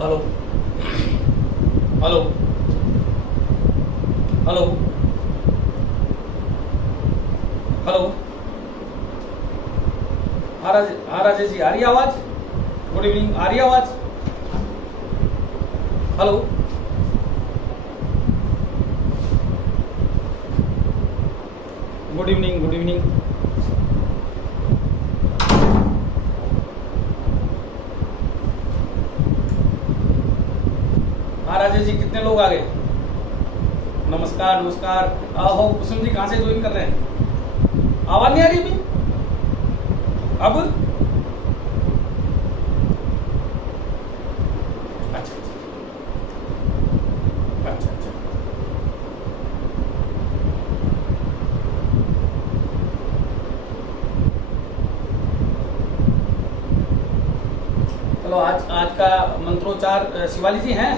Hello hello hello hello. हाँ राजेश जी, आ रही आवाज? गुड इवनिंग, आ रही आवाज? Hello good evening, good evening. हाँ राजेश जी, कितने लोग आ गए? नमस्कार नमस्कार। हो कुसुम जी, कहाँ से ज्वाइन कर रहे हैं? आवाज नहीं आ रही अभी? अब अच्छा अच्छा अच्छा। चलो, आज आज का मंत्रोच्चार शिवाली जी हैं?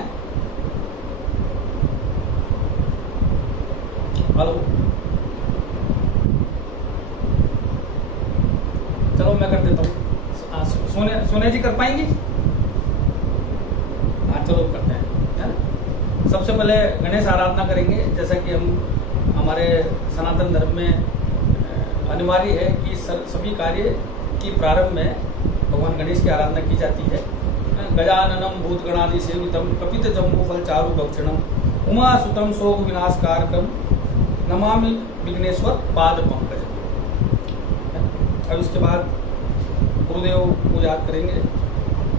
हेलो। चलो मैं कर देता हूँ। सोने जी कर पाएंगी? हाँ चलो करते हैं, है ना। सबसे पहले गणेश आराधना करेंगे। जैसा कि हम हमारे सनातन धर्म में अनिवार्य है कि सभी कार्य की प्रारंभ में भगवान गणेश की आराधना की जाती है। गजाननम भूतगणादि सेवितम कपित जम्बू फल चारु भक्षणम उमा सुतम शोक विनाशकारकम नमामि विघ्नेश्वर पाद पंकज। अब इसके बाद गुरुदेव को याद करेंगे।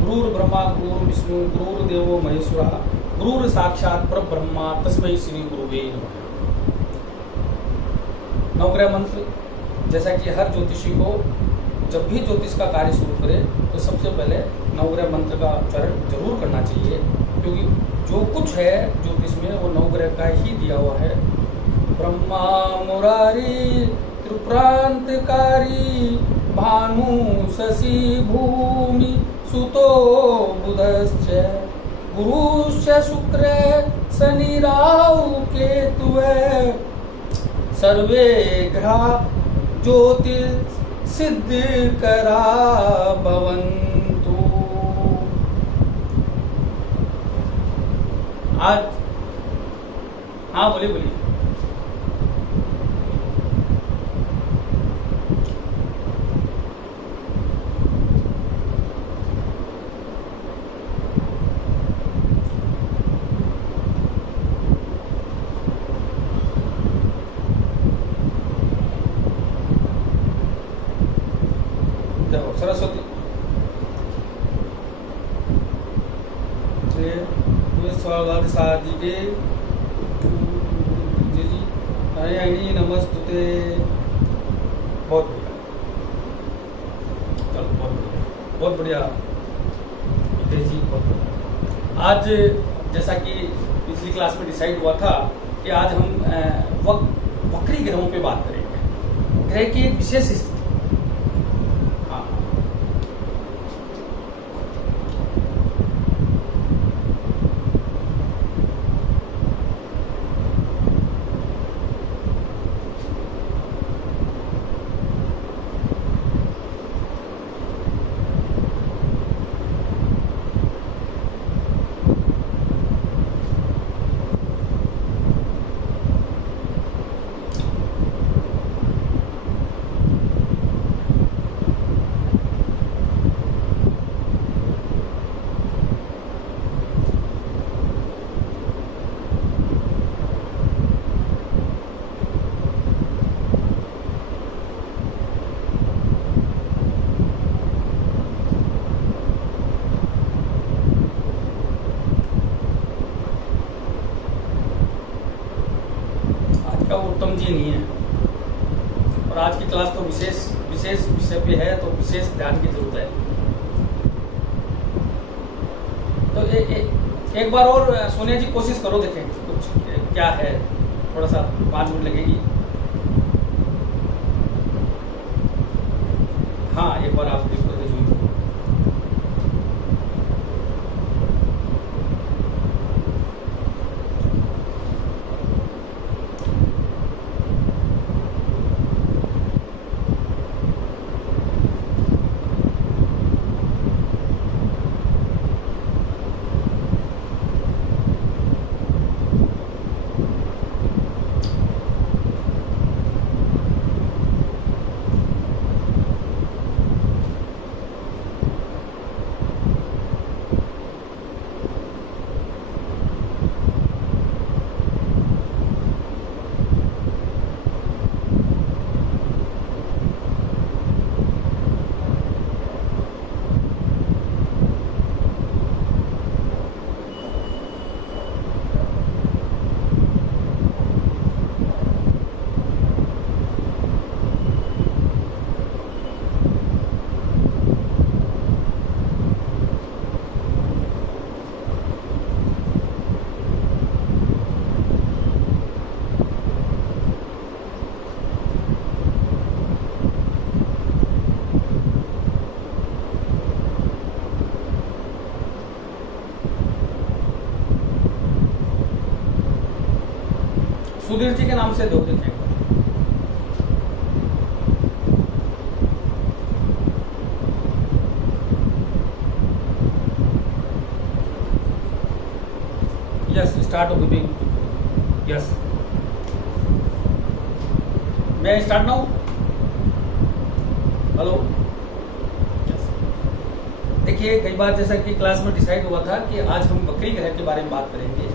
गुरुर ब्रह्मा गुरुर विष्णु गुरुर देवो महेश्वरा गुरुर साक्षात परब्रह्मा तस्मै श्री गुरुवे नमः। नवग्रह मंत्र, जैसा कि हर ज्योतिषी को जब भी ज्योतिष का कार्य शुरू करे तो सबसे पहले नवग्रह मंत्र का उच्चारण जरूर करना चाहिए, क्योंकि जो कुछ है ज्योतिष में वो नवग्रह का ही दिया हुआ है। ब्रह्मा मुरारी त्रिप्रांतकारी भानु शशि भूमि सुतो बुधश्च गुरुश्च शुक्र शनि राहु केतुः सर्वे ग्रहा ज्योतिष सिद्ध करा भवन्तु। आज हाँ बोलिए बोलिए। देखो सरस्वती स्वागत साधिके जी जी नारायणी नमस्तुते। बहुत बढ़िया, चलो बहुत बढ़िया बहुत बढ़िया जी, बहुत बढ़िया। आज जैसा कि पिछली क्लास में डिसाइड हुआ था कि आज हम वक्री ग्रहों पे बात करेंगे। ग्रह की एक विशेष स्थिति। उत्तम जी नहीं है और आज की क्लास तो विशेष विशेष विषय पे है, तो विशेष ध्यान की जरूरत है। तो एक बार और सोनिया जी कोशिश करो, देखें कुछ क्या है। थोड़ा सा 5 मिनट लगेगी। हाँ एक बार आप देख करके जुड़ी। एनर्जी के नाम से दो देखें। Yes, start giving. यस, मैं स्टार्ट नाउ। हेलो। देखिए, कई बार जैसा कि क्लास में डिसाइड हुआ था कि आज हम वक्री ग्रह के बारे में बात करेंगे,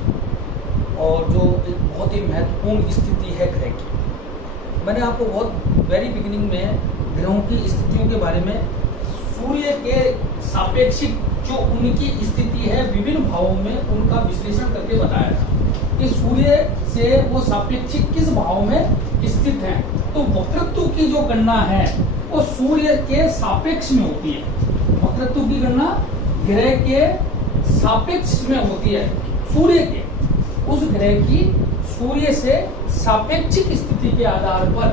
और जो एक बहुत ही महत्वपूर्ण स्थिति है ग्रह की। मैंने आपको बहुत वेरी बिगिनिंग में ग्रहों की स्थितियों के बारे में सूर्य के सापेक्षिक जो उनकी स्थिति है विभिन्न भावों में, उनका विश्लेषण करके बताया था कि सूर्य से वो सापेक्षिक किस भाव में स्थित हैं। तो वक्रत्व की जो गणना है वो सूर्य के सापेक्ष में होती है। वक्रत्व की गणना ग्रह के सापेक्ष में होती है। सूर्य के उस ग्रह की सूर्य से सापेक्षिक स्थिति के आधार पर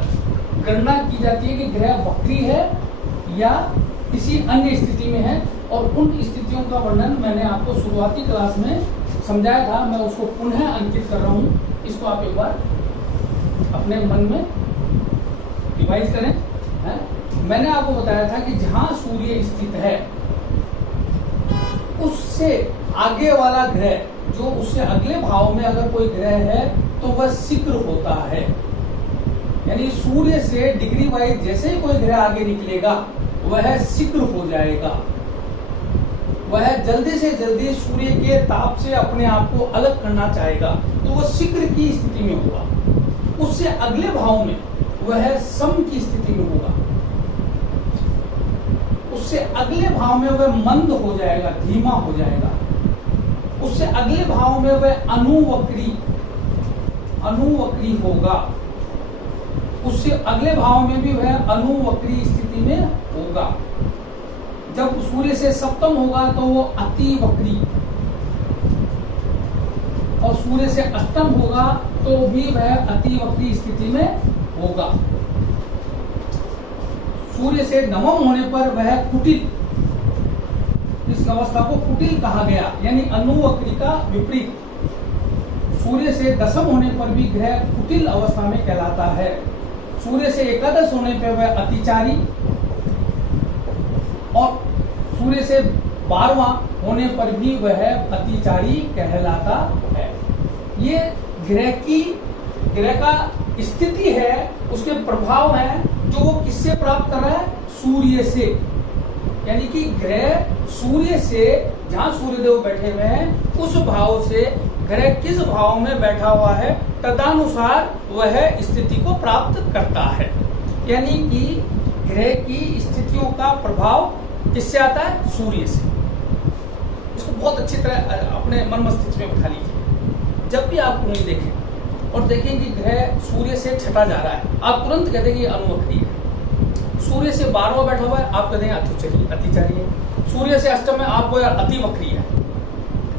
गणना की जाती है कि ग्रह वक्री है या किसी अन्य स्थिति में है। और उन स्थितियों का वर्णन मैंने आपको शुरुआती क्लास में समझाया था, मैं उसको पुनः अंकित कर रहा हूं। इसको आप एक बार अपने मन में रिवाइज करें। है? मैंने आपको बताया था कि जहां सूर्य स्थित है उससे आगे वाला ग्रह, जो उससे अगले भाव में अगर कोई ग्रह है तो वह शीघ्र होता है। यानी सूर्य से डिग्री वाइज जैसे ही कोई ग्रह आगे निकलेगा वह शीघ्र हो जाएगा। वह जल्दी से जल्दी सूर्य के ताप से अपने आप को अलग करना चाहेगा, तो वह शीघ्र की स्थिति में होगा। उससे अगले भाव में वह सम की स्थिति में होगा। उससे अगले भाव में वह मंद हो जाएगा, धीमा हो जाएगा। उससे अगले भाव में वह अनुवक्री होगा। उससे अगले भाव में भी वह अनुवक्री स्थिति में होगा। जब सूर्य से सप्तम होगा तो वो अति वक्री, और सूर्य से अष्टम होगा तो भी वह अति वक्री स्थिति में होगा। सूर्य से नवम होने पर वह कुटिल, इस अवस्था को कुटिल कहा गया, यानी अनुवक्री का विपरीत। सूर्य से दसम होने पर भी ग्रह कुटिल अवस्था में कहलाता है। सूर्य से एकादश होने पर वह अतिचारी, और सूर्य से 12वां होने पर भी वह अतिचारी कहलाता है। ये ग्रह का स्थिति है, उसके प्रभाव है जो वो किससे प्राप्त कर रहा है? सूर्य से। यानी कि ग्रह सूर्य से, जहां सूर्यदेव बैठे हुए हैं उस भाव से ग्रह किस भाव में बैठा हुआ है तदनुसार वह स्थिति को प्राप्त करता है। यानी कि ग्रह की स्थितियों का प्रभाव किससे आता है? सूर्य से। इसको बहुत अच्छी तरह अपने मन मस्तिष्क में उठा लीजिए। जब भी आप कुंडली देखें और देखें कि ग्रह सूर्य से छटा जा रहा है, आप तुरंत कहते हैं कि अनुवक्री है। सूर्य से 12वां बैठा हुआ है, आप कहते हैं अतिचारी है। सूर्य से अष्टम में आप अति वक्री है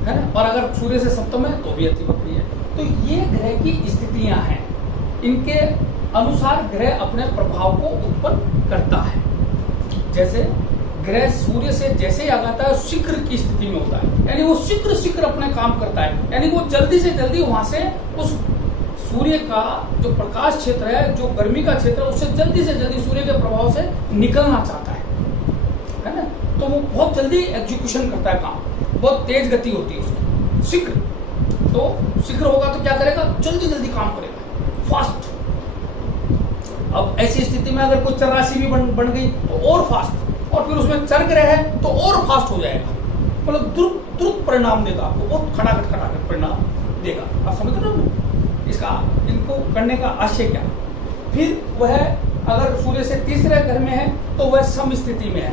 ना? और अगर सूर्य से सप्तम है तो भी अति वक्री है। तो ये ग्रह की स्थितियां हैं, इनके अनुसार ग्रह अपने प्रभाव को उत्पन्न करता है। जैसे ग्रह सूर्य से जैसे ही आगाता है शीघ्र की स्थिति में होता है, यानी वो शीघ्र अपने काम करता है। यानी वो जल्दी से जल्दी वहां से उस सूर्य का जो प्रकाश क्षेत्र है, जो गर्मी का क्षेत्र है, उससे जल्दी से जल्दी सूर्य के प्रभाव से निकलना चाहता है ना? तो वो बहुत जल्दी एग्जीक्यूशन करता है काम, बहुत तेज गति होती है उसकी, शीघ्र। तो शीघ्र होगा तो क्या करेगा? जल्दी जल्दी काम करेगा, फास्ट। अब ऐसी स्थिति में अगर कोई चर राशि भी बन गई तो और फास्ट, और फिर उसमें चर ग्रह है तो और फास्ट हो जाएगा। मतलब द्रुत परिणाम देगा आपको, बहुत खटाखट परिणाम देगा। आप समझ रहे हो इसका, इनको करने का आशय क्या? फिर वह अगर सूर्य से तीसरे घर में है तो वह सम स्थिति में है,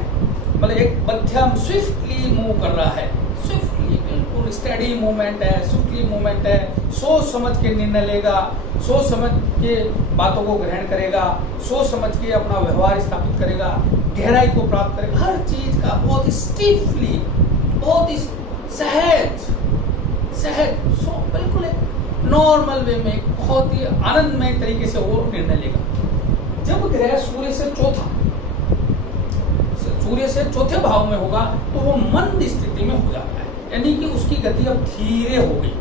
मतलब एक मध्यम स्विफ्टली मूव कर रहा है, स्विफ्टली, बिल्कुल स्टडी मूवमेंट है, स्विफ्टली मूवमेंट है। सोच समझ के निर्णय लेगा, सोच समझ के बातों को ग्रहण करेगा, सोच समझ के अपना व्यवहार स्थापित करेगा, गहराई को प्राप्त करेगा। हर चीज का बहुत ही स्टीफली, बहुत ही सहज, सो बिल्कुल नॉर्मल वे में, बहुत ही आनंदमय तरीके से वो निर्णय लेगा। जब ग्रह सूर्य से चौथे भाव में होगा तो वो मंद स्थिति में हो जाता है, यानी कि उसकी गति अब धीरे हो गई।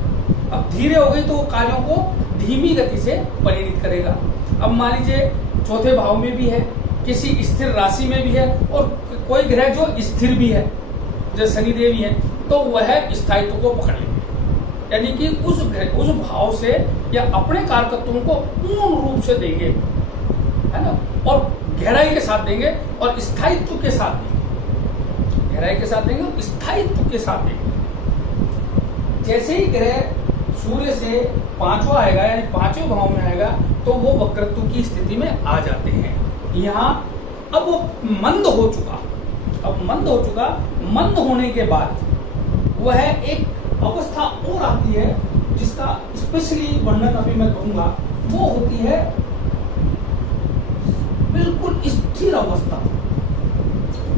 अब धीरे हो गई तो वो कार्यों को धीमी गति से परिणित करेगा। अब मान लीजिए चौथे भाव में भी है, किसी स्थिर राशि में भी है, और कोई ग्रह जो स्थिर भी है, जैसे शनिदेव ही है, तो वह स्थायित्व को पकड़ लेंगे, यानी कि उस भाव से या अपने कारकत्वों को पूर्ण रूप से देंगे, है ना, और गहराई के साथ देंगे और स्थायित्व के साथ देंगे, गहराई के साथ देंगे और स्थायित्व के साथ देंगे। जैसे ही ग्रह सूर्य से पांचवा आएगा, यानी पांचवें भाव में आएगा, तो वो वक्रत्व की स्थिति में आ जाते हैं। यहाँ अब वो मंद हो चुका, मंद होने के बाद वह एक अवस्था और आती है जिसका स्पेशली वर्णन अभी मैं करूंगा, वो होती है बिल्कुल स्थिर अवस्था।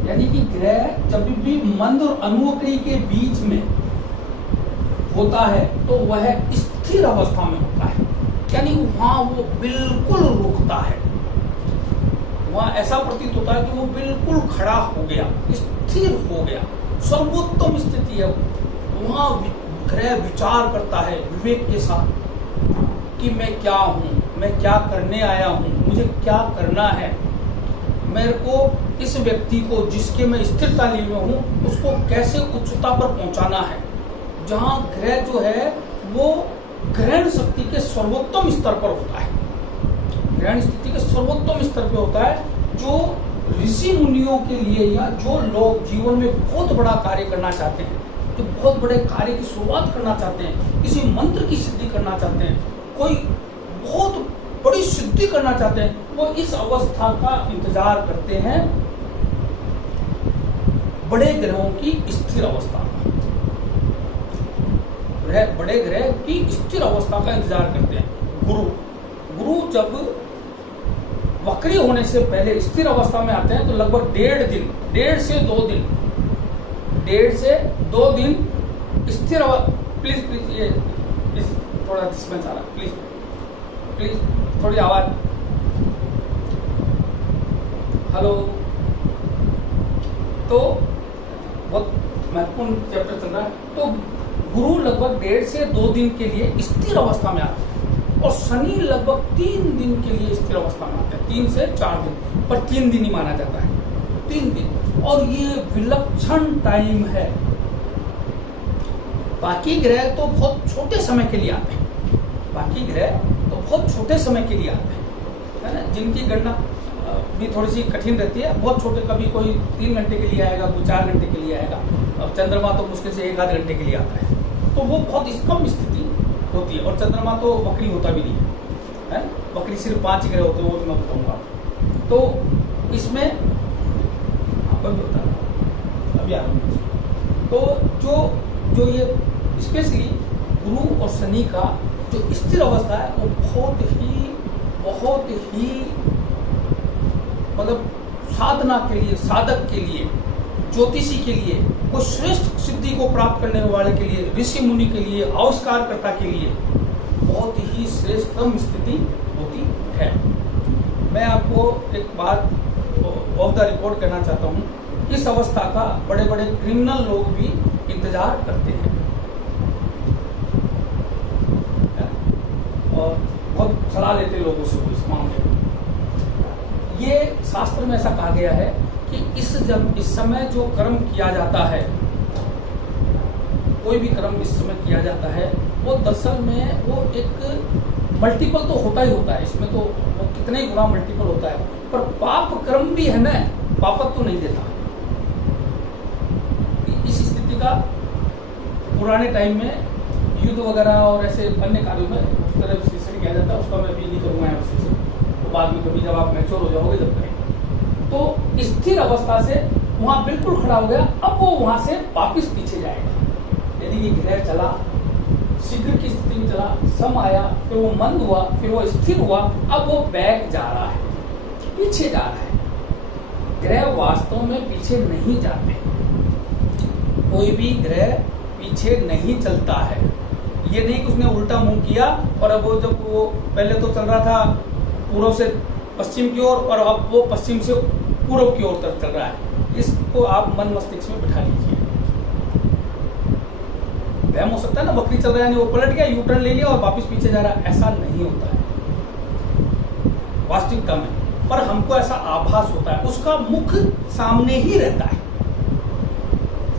यानी कि ग्रह जब भी मंद और अनुवक्री के बीच में होता है तो वह स्थिर अवस्था में होता है, यानी वहां वो बिल्कुल रुकता है, वहां ऐसा प्रतीत होता है कि वो बिल्कुल खड़ा हो गया, स्थिर हो गया, सर्वोत्तम स्थिति है। वहां ग्रह विचार करता है विवेक के साथ कि मैं क्या हूं, मैं क्या करने आया हूं, मुझे क्या करना है, मेरे को इस व्यक्ति को जिसके मैं स्थिरता लिए हुए हूं उसको कैसे उच्चता पर पहुंचाना है। जहां ग्रह जो है वो ग्रहण शक्ति के सर्वोत्तम स्तर पर होता है, ग्रहण स्थिति के सर्वोत्तम स्तर पर होता है, जो ऋषि मुनियों के लिए या जो लोग जीवन में बहुत बड़ा कार्य करना चाहते हैं, जो बहुत बड़े कार्य की शुरुआत करना चाहते हैं, किसी मंत्र की सिद्धि करना चाहते हैं, कोई बहुत बड़ी सिद्धि करना चाहते हैं, वो इस अवस्था का इंतजार करते हैं, बड़े ग्रहों की स्थिर अवस्था, बड़े ग्रह की स्थिर अवस्था का इंतजार करते हैं। गुरु जब वक्री होने से पहले स्थिर अवस्था में आते हैं तो लगभग 1.5 से 2 दिन स्थिर। प्लीज ये थोड़ा डिस्टेंस आ रहा, प्लीज थोड़ी आवाज। हेलो, तो बहुत महत्वपूर्ण चैप्टर चल रहा है। तो गुरु लगभग 1.5 से 2 दिन के लिए स्थिर अवस्था में आते हैं और शनि लगभग 3 दिन के लिए स्थिर अवस्था में आते हैं, 3 से 4 दिन, पर 3 दिन ही माना जाता है, 3 दिन। और ये विलक्षण टाइम है। बाकी ग्रह तो बहुत छोटे समय के लिए आते हैं, है ना, जिनकी गणना भी थोड़ी सी कठिन रहती है, बहुत छोटे, कभी कोई 3 घंटे के लिए आएगा, कोई 4 घंटे के लिए आएगा। अब चंद्रमा तो मुश्किल से 1-8 घंटे के लिए आता है, तो वो बहुत कम स्थिति होती है। और चंद्रमा तो वक्री होता भी नहीं है, वक्री सिर्फ 5 ग्रह होते हैं, वो मैं बताऊंगा। तो इसमें अभी तो जो ये स्पेशली गुरु और शनि का जो स्थिर अवस्था है वो बहुत ही मतलब साधना के लिए, साधक के लिए, ज्योतिषी के लिए, कोई श्रेष्ठ सिद्धि को प्राप्त करने वाले के लिए, ऋषि मुनि के लिए, आविष्कारकर्ता के लिए बहुत ही श्रेष्ठतम स्थिति होती है। मैं आपको एक बात ऑफ द रिकॉर्ड कहना चाहता हूँ, इस अवस्था का बड़े बड़े क्रिमिनल लोग भी इंतजार करते हैं और बहुत सलाह लेते हैं लोगों से इस मामले में। ये शास्त्र में ऐसा कहा गया है कि इस समय जो कर्म किया जाता है, कोई भी कर्म इस समय किया जाता है, वो दरअसल में वो एक मल्टीपल तो होता ही होता है, इसमें तो वो कितने ही गुना मल्टीपल होता है, पर पाप कर्म भी है ना, पापक तो नहीं देता। इस स्थिति का पुराने टाइम में युद्ध वगैरह और ऐसे अन्य कार्यों में उस तरह विश्लेषण किया जाता है, उसका मैं भी नहीं करूँगा यहाँ विश्लेषण, तो बाद में कभी जब आप मैच्योर हो जाओगे जब करेंगे। तो स्थिर अवस्था से वहां बिल्कुल खड़ा हो गया, अब वो वहां से वापिस पीछे जाएगा। यदि ये ग्रह चला, शीघ्र की स्थिति में चला, सम आया, फिर वो मंद हुआ, फिर वो स्थिर हुआ, अब वो बैक जा रहा है, पीछे जा रहा है। ग्रह वास्तव में पीछे नहीं जाते, कोई भी ग्रह पीछे नहीं चलता है। ये नहीं कि उसने उल्टा मुंह किया और अब वो जब वो पहले तो चल रहा था पूर्व से पश्चिम की ओर और अब वो पश्चिम से पूर्व की ओर तरफ चल रहा है। इसको आप मन मस्तिष्क में बिठा लीजिए। वहम हो सकता है ना, वक्री चल रहा है यानी वो पलट गया, यू टर्न ले लिया और वापस पीछे जा रहा है, ऐसा नहीं होता है वास्तविकता में। पर हमको ऐसा आभास होता है, उसका मुख सामने ही रहता है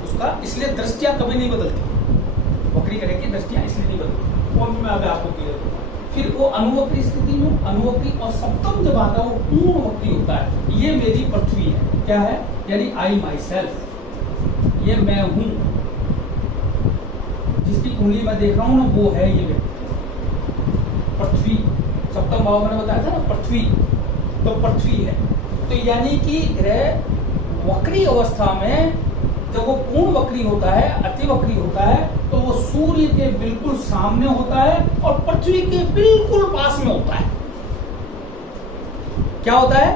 उसका, इसलिए दृष्टियां कभी नहीं बदलती। वक्री करें की दृष्टियां इसलिए नहीं बदलती, वो मैं अभी आपको क्लियर करूंगा। फिर वो अनुवक्री स्थिति में, अनुवक्री और सप्तम जब आता है वो पूर्ण वक्री होता है। ये मेरी पृथ्वी है, क्या है, यानी आई माई सेल्फ, ये मैं हूं, जिसकी कुंडली मैं देख रहा हूं ना वो है ये व्यक्ति, पृथ्वी। सप्तम भाव मैंने बताया था ना पृथ्वी, तो पृथ्वी है। तो यानी कि ग्रह वक्री अवस्था में जब वो पूर्ण वक्री होता है, अति वक्री होता है, तो वो सूर्य के बिल्कुल सामने होता है और पृथ्वी के बिल्कुल पास में होता है। क्या होता है,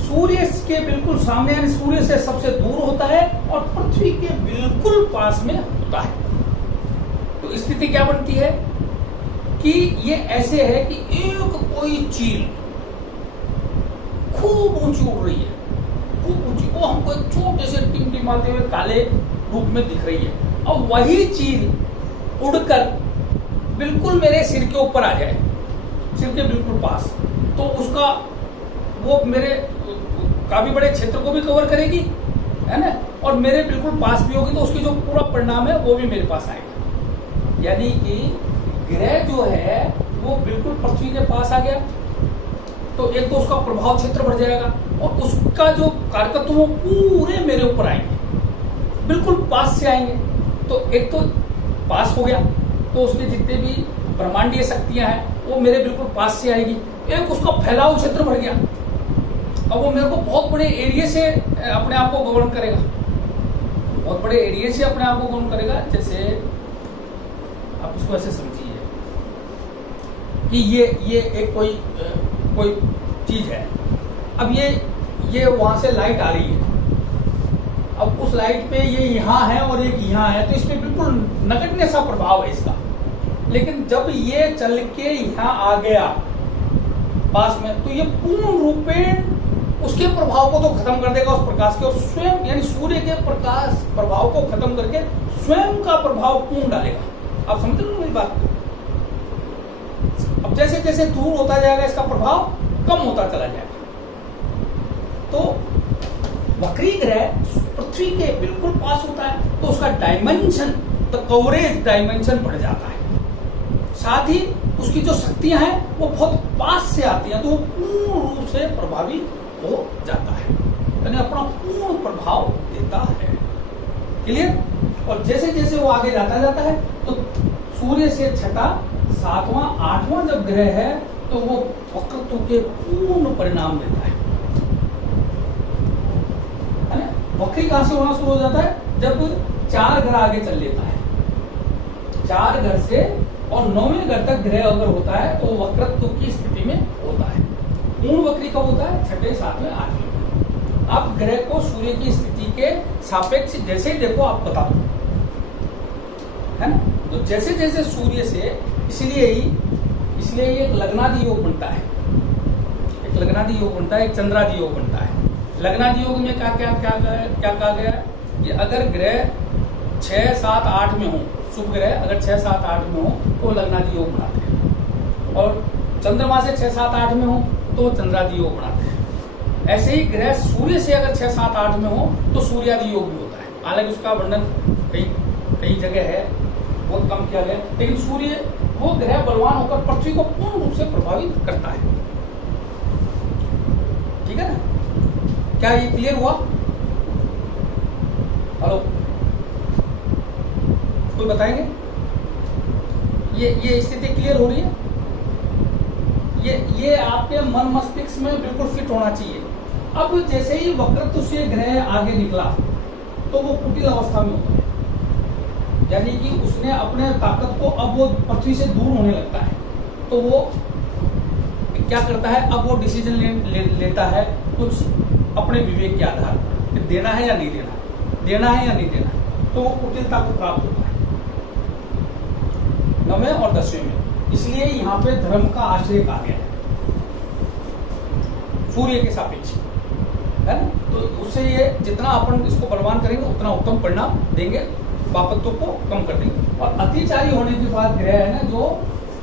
सूर्य के बिल्कुल सामने यानी सूर्य से सबसे दूर होता है और पृथ्वी के बिल्कुल पास में होता है। तो स्थिति क्या बनती है कि ये ऐसे है कि एक कोई चील खूब ऊंची उड़ रही है, खूब ऊंची, वो हमको एक छोटे से टिमटिमाते हुए काले रूप में दिख रही है। और वही चील उड़कर बिल्कुल मेरे सिर के ऊपर आ जाए, सिर के बिल्कुल पास, तो उसका वो मेरे काफी बड़े क्षेत्र को भी कवर करेगी, है ना, और मेरे बिल्कुल पास भी होगी, तो उसकी जो पूरा परिणाम है वो भी मेरे पास आएगा। यानी कि ग्रह जो है वो बिल्कुल पृथ्वी के पास आ गया, तो एक तो उसका प्रभाव क्षेत्र बढ़ जाएगा और उसका जो कारकत्व वो पूरे मेरे ऊपर आएंगे, बिल्कुल पास से आएंगे। तो एक तो पास हो गया, तो उसके जितने भी ब्रह्मांडीय शक्तियां हैं वो मेरे बिल्कुल पास से आएगी। एक उसका फैलाव क्षेत्र बढ़ गया, अब वो मेरे को बहुत बड़े एरिया से अपने आप को गवर्न करेगा, बहुत बड़े एरिया से अपने आप को गवर्न करेगा। जैसे आप इसको ऐसे समझिए कि ये एक कोई चीज है, अब ये वहां से लाइट आ रही है, अब उस लाइट पे ये यहाँ है और एक यहाँ है, तो इसमें बिल्कुल नगण्य सा प्रभाव है इसका। लेकिन जब ये चल के यहाँ आ गया पास में, तो ये पूर्ण रूपेण उसके प्रभाव को तो खत्म कर देगा उस प्रकाश के, और स्वयं यानी सूर्य के प्रकाश प्रभाव को खत्म करके स्वयं का प्रभाव पूर्ण डालेगा। आप समझ रहे हो मेरी बात? अब जैसे जैसे दूर होता जाएगा इसका प्रभाव कम होता चला जाएगा। तो वक्री ग्रह पृथ्वी के बिल्कुल पास होता है, तो उसका डायमेंशन, द कवरेज डायमेंशन बढ़ जाता है। साथ ही उसकी जो शक्तियां हैं वो बहुत पास से आती हैं, तो वो पूर्ण रूप से प्रभावी हो जाता है, यानी अपना पूर्ण प्रभाव देता है। क्लियर? और जैसे जैसे वो आगे जाता है, तो सूर्य से छठा, सातवां, आठवां जब ग्रह है तो वो वक्रत्व के पूर्ण परिणाम देता है ना? वक्री कहां से होना शुरू हो जाता है? जब 4 घर आगे चल लेता है, 4 घर से और 9वें घर तक ग्रह अगर होता है तो वक्रत्व की स्थिति में होता है। पूर्ण वक्री कब होता है? 6ठे, 7वें, 8वें। आप ग्रह को सूर्य की स्थिति के सापेक्ष जैसे ही देखो आप बता दो, है ना? तो जैसे जैसे सूर्य से, इसलिए ये एक लग्नादि योग बनता है, एक लग्नादि योग बनता है, एक चंद्रादि योग बनता है। लग्नादि योग में क्या कहा गया कि अगर ग्रह 6, 7, 8 में हो, शुभ ग्रह अगर 6, 7, 8 में हो तो लग्नादि योग बनाते हैं, और चंद्रमा से 6, 7, 8 में हो तो चंद्रादि योग बनाते हैं। ऐसे ही ग्रह सूर्य से अगर 6, 7, 8 में हो तो सूर्यादि योग भी होता है। हालांकि उसका वर्णन कई जगह है, बहुत कम किया गया, लेकिन सूर्य वो ग्रह बलवान होकर पृथ्वी को पूर्ण रूप से प्रभावित करता है। ठीक है ना? क्या ये क्लियर हुआ? हेलो, कोई बताएंगे? ये स्थिति क्लियर हो रही है? ये आपके मन मस्तिष्क में बिल्कुल फिट होना चाहिए। अब जैसे ही वक्रत्व से ग्रह आगे निकला तो वो कुटिल अवस्था में होता है, यानी कि उसने अपने ताकत को, अब वो पृथ्वी से दूर होने लगता है, तो वो क्या करता है? अब वो डिसीजन लेता है कुछ अपने विवेक के आधार पर कि देना है या नहीं देना, देना है या नहीं देना, तो वो कुटिलता को प्राप्त होता है 9वें और 10वें में। इसलिए यहाँ पे धर्म का आश्रय कहा गया है सूर्य के सापेक्ष, है ना? तो उससे ये जितना अपन इसको बलवान करेंगे उतना उत्तम परिणाम देंगे। पापत्व को कम कर देंगे। और अतिचारी होने के बाद ग्रह है ना जो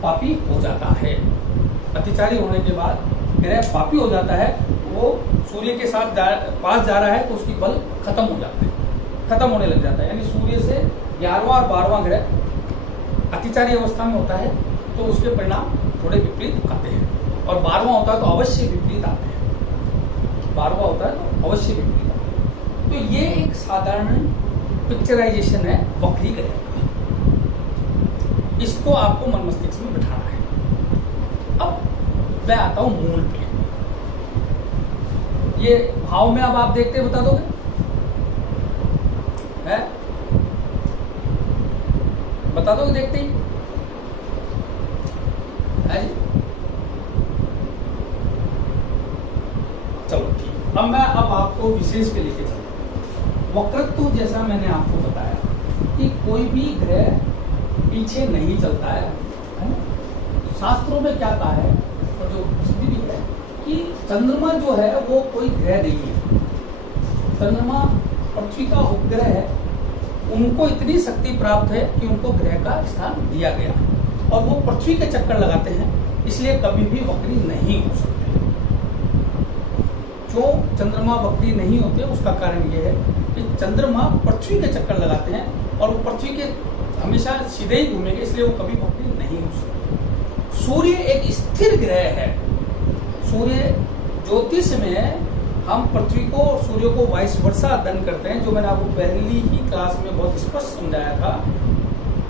पापी हो जाता है, अतिचारी होने के बाद ग्रह पापी हो जाता है, वो सूर्य के साथ पास जा रहा है तो उसकी बल खत्म हो जाता है, खत्म होने लग जाता है। यानी सूर्य से 11वां और 12वां ग्रह अतिचारी अवस्था में होता है तो उसके परिणाम थोड़े विपरीत आते हैं, और 12वां होता है तो अवश्य विपरीत आते हैं, 12वां होता है तो अवश्य विपरीत आते हैं। तो ये एक साधारण पिक्चराइजेशन है वक्री ग्रह का, इसको आपको मन मस्तिष्क में बिठाना है। अब मैं आता हूं मूल पे। ये भाव में अब आप देखते बता दोगे है? बता दोगे देखते ही है जी? चलो ठीक। अब मैं आपको विशेष पे लेके चलता हूं। वक्रत्व जैसा मैंने आपको बताया कि कोई भी ग्रह पीछे नहीं चलता है ना? शास्त्रों में क्या कहा है, और जो सिद्धि भी है कि चंद्रमा जो है वो कोई ग्रह नहीं है। चंद्रमा पृथ्वी का उपग्रह है, उनको इतनी शक्ति प्राप्त है कि उनको ग्रह का स्थान दिया गया, और वो पृथ्वी के चक्कर लगाते हैं, इसलिए कभी भी वक्री नहीं हो सकते। जो चंद्रमा वक्री नहीं होते उसका कारण ये है कि चंद्रमा पृथ्वी के चक्कर लगाते हैं, और वो पृथ्वी के हमेशा सीधे ही घूमेंगे, इसलिए वो कभी वक्री नहीं हो सकते। सूर्य एक स्थिर ग्रह है। सूर्य ज्योतिष में हम पृथ्वी को और सूर्य को वाइस वर्सा अध्ययन करते हैं, जो मैंने आपको पहली ही क्लास में बहुत स्पष्ट समझाया था।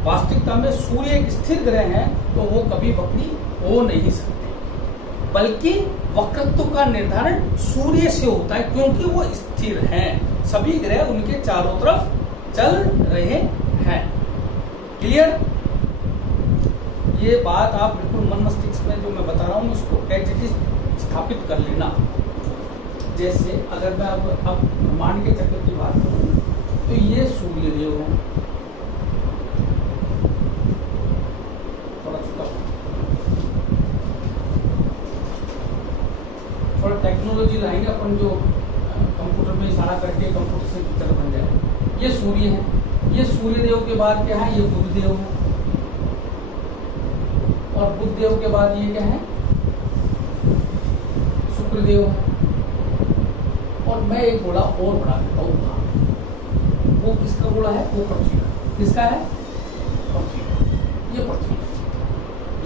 वास्तविकता में सूर्य एक स्थिर ग्रह है तो वो कभी वक्री हो नहीं सकते, बल्कि वक्रत्व का निर्धारण सूर्य से होता है, क्योंकि वो स्थिर हैं। सभी ग्रह उनके चारों तरफ चल रहे हैं। क्लियर? ये बात आप बिल्कुल मन मस्तिष्क में जो मैं बता रहा हूँ इसको एज इट इज स्थापित कर लेना। जैसे अगर मैं अब ब्रह्मांड के चक्र की बात करूँ तो ये सूर्य देव है, थोड़ा टेक्नोलॉजी लाएंगे अपन, जो कंप्यूटर में इशारा करके कंप्यूटर से पिक्चर बन जाए। ये सूर्य है, ये सूर्य देव के बाद क्या है, ये बुध देव है, और बुध देव के बाद ये क्या है, शुक्र देव है। और मैं एक गोला और बना देता हूँ, वो किसका गोला है, वो पृथ्वी का। किसका है? पृथ्वी। ये पृथ्वी,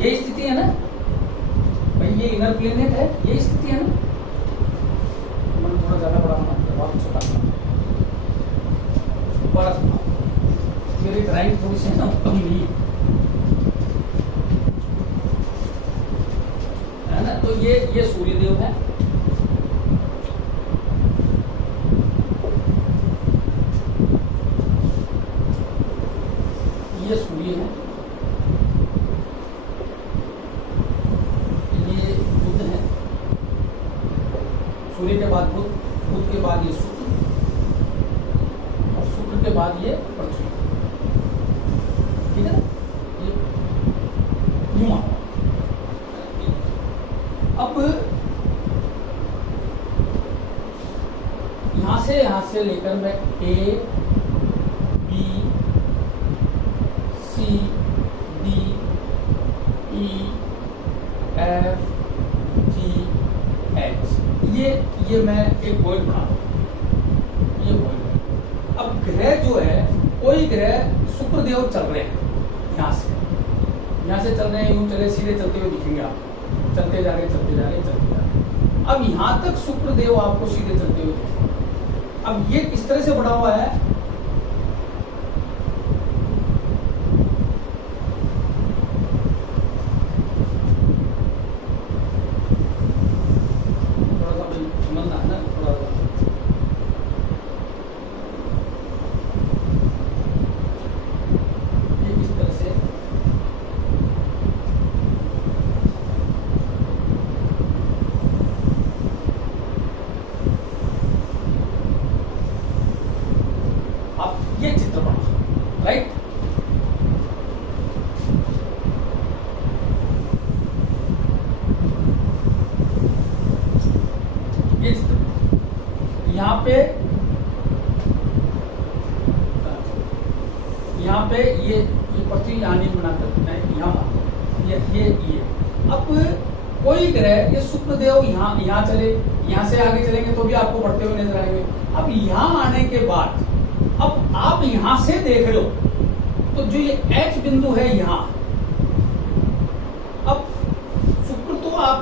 ये स्थिति है ना भाई, ये इनर प्लेनेट है, ये स्थिति है ना। मन थोड़ा ज्यादा बड़ा होना, बहुत छोटा बड़ा, मेरी ड्राइंग थोड़ी सी ना कम नहीं है ना। तो ये सूर्य देव है, ये सूर्य है, ये बुध है, सूर्य के बाद बुध, बुध के बाद ये शुक्र, और शुक्र के बाद ये पृथ्वी। ठीक है ना? ये यूं आता। अब यहां से लेकर मैं A B C D E F G H, ये मैं एक बॉइल बना रहा हूं, ये बॉइल है। अब ग्रह जो है, कोई ग्रह शुक्र देव चल रहे हैं, यहां से चल रहे हैं, यूं चले सीधे चलते हुए दिखेंगे आपको, चलते जा रहे चलते जा रहे चलते जा रहे। अब यहां तक शुक्र देव आपको सीधे चलते हुए दिखेंगे। अब ये किस तरह से बढ़ा हुआ है, थोड़ा सा समझना है ना, थोड़ा ये किस तरह से ये चित्र बना, राइट? ये चित्र यहाँ पे यहाँ पे ये पृथ्वी यहाँ नहीं बनाकर मैं यहाँ मानता हूँ ये अब कोई ग्रह ये शुक्र देव यहाँ चले, यहाँ से आगे चलेंगे तो भी आपको बढ़ते हुए नजर आएंगे। अब यहाँ आने के बाद अब आप यहाँ से देख रहे हो तो जो ये H बिंदु है यहाँ, अब शुक्र तो आप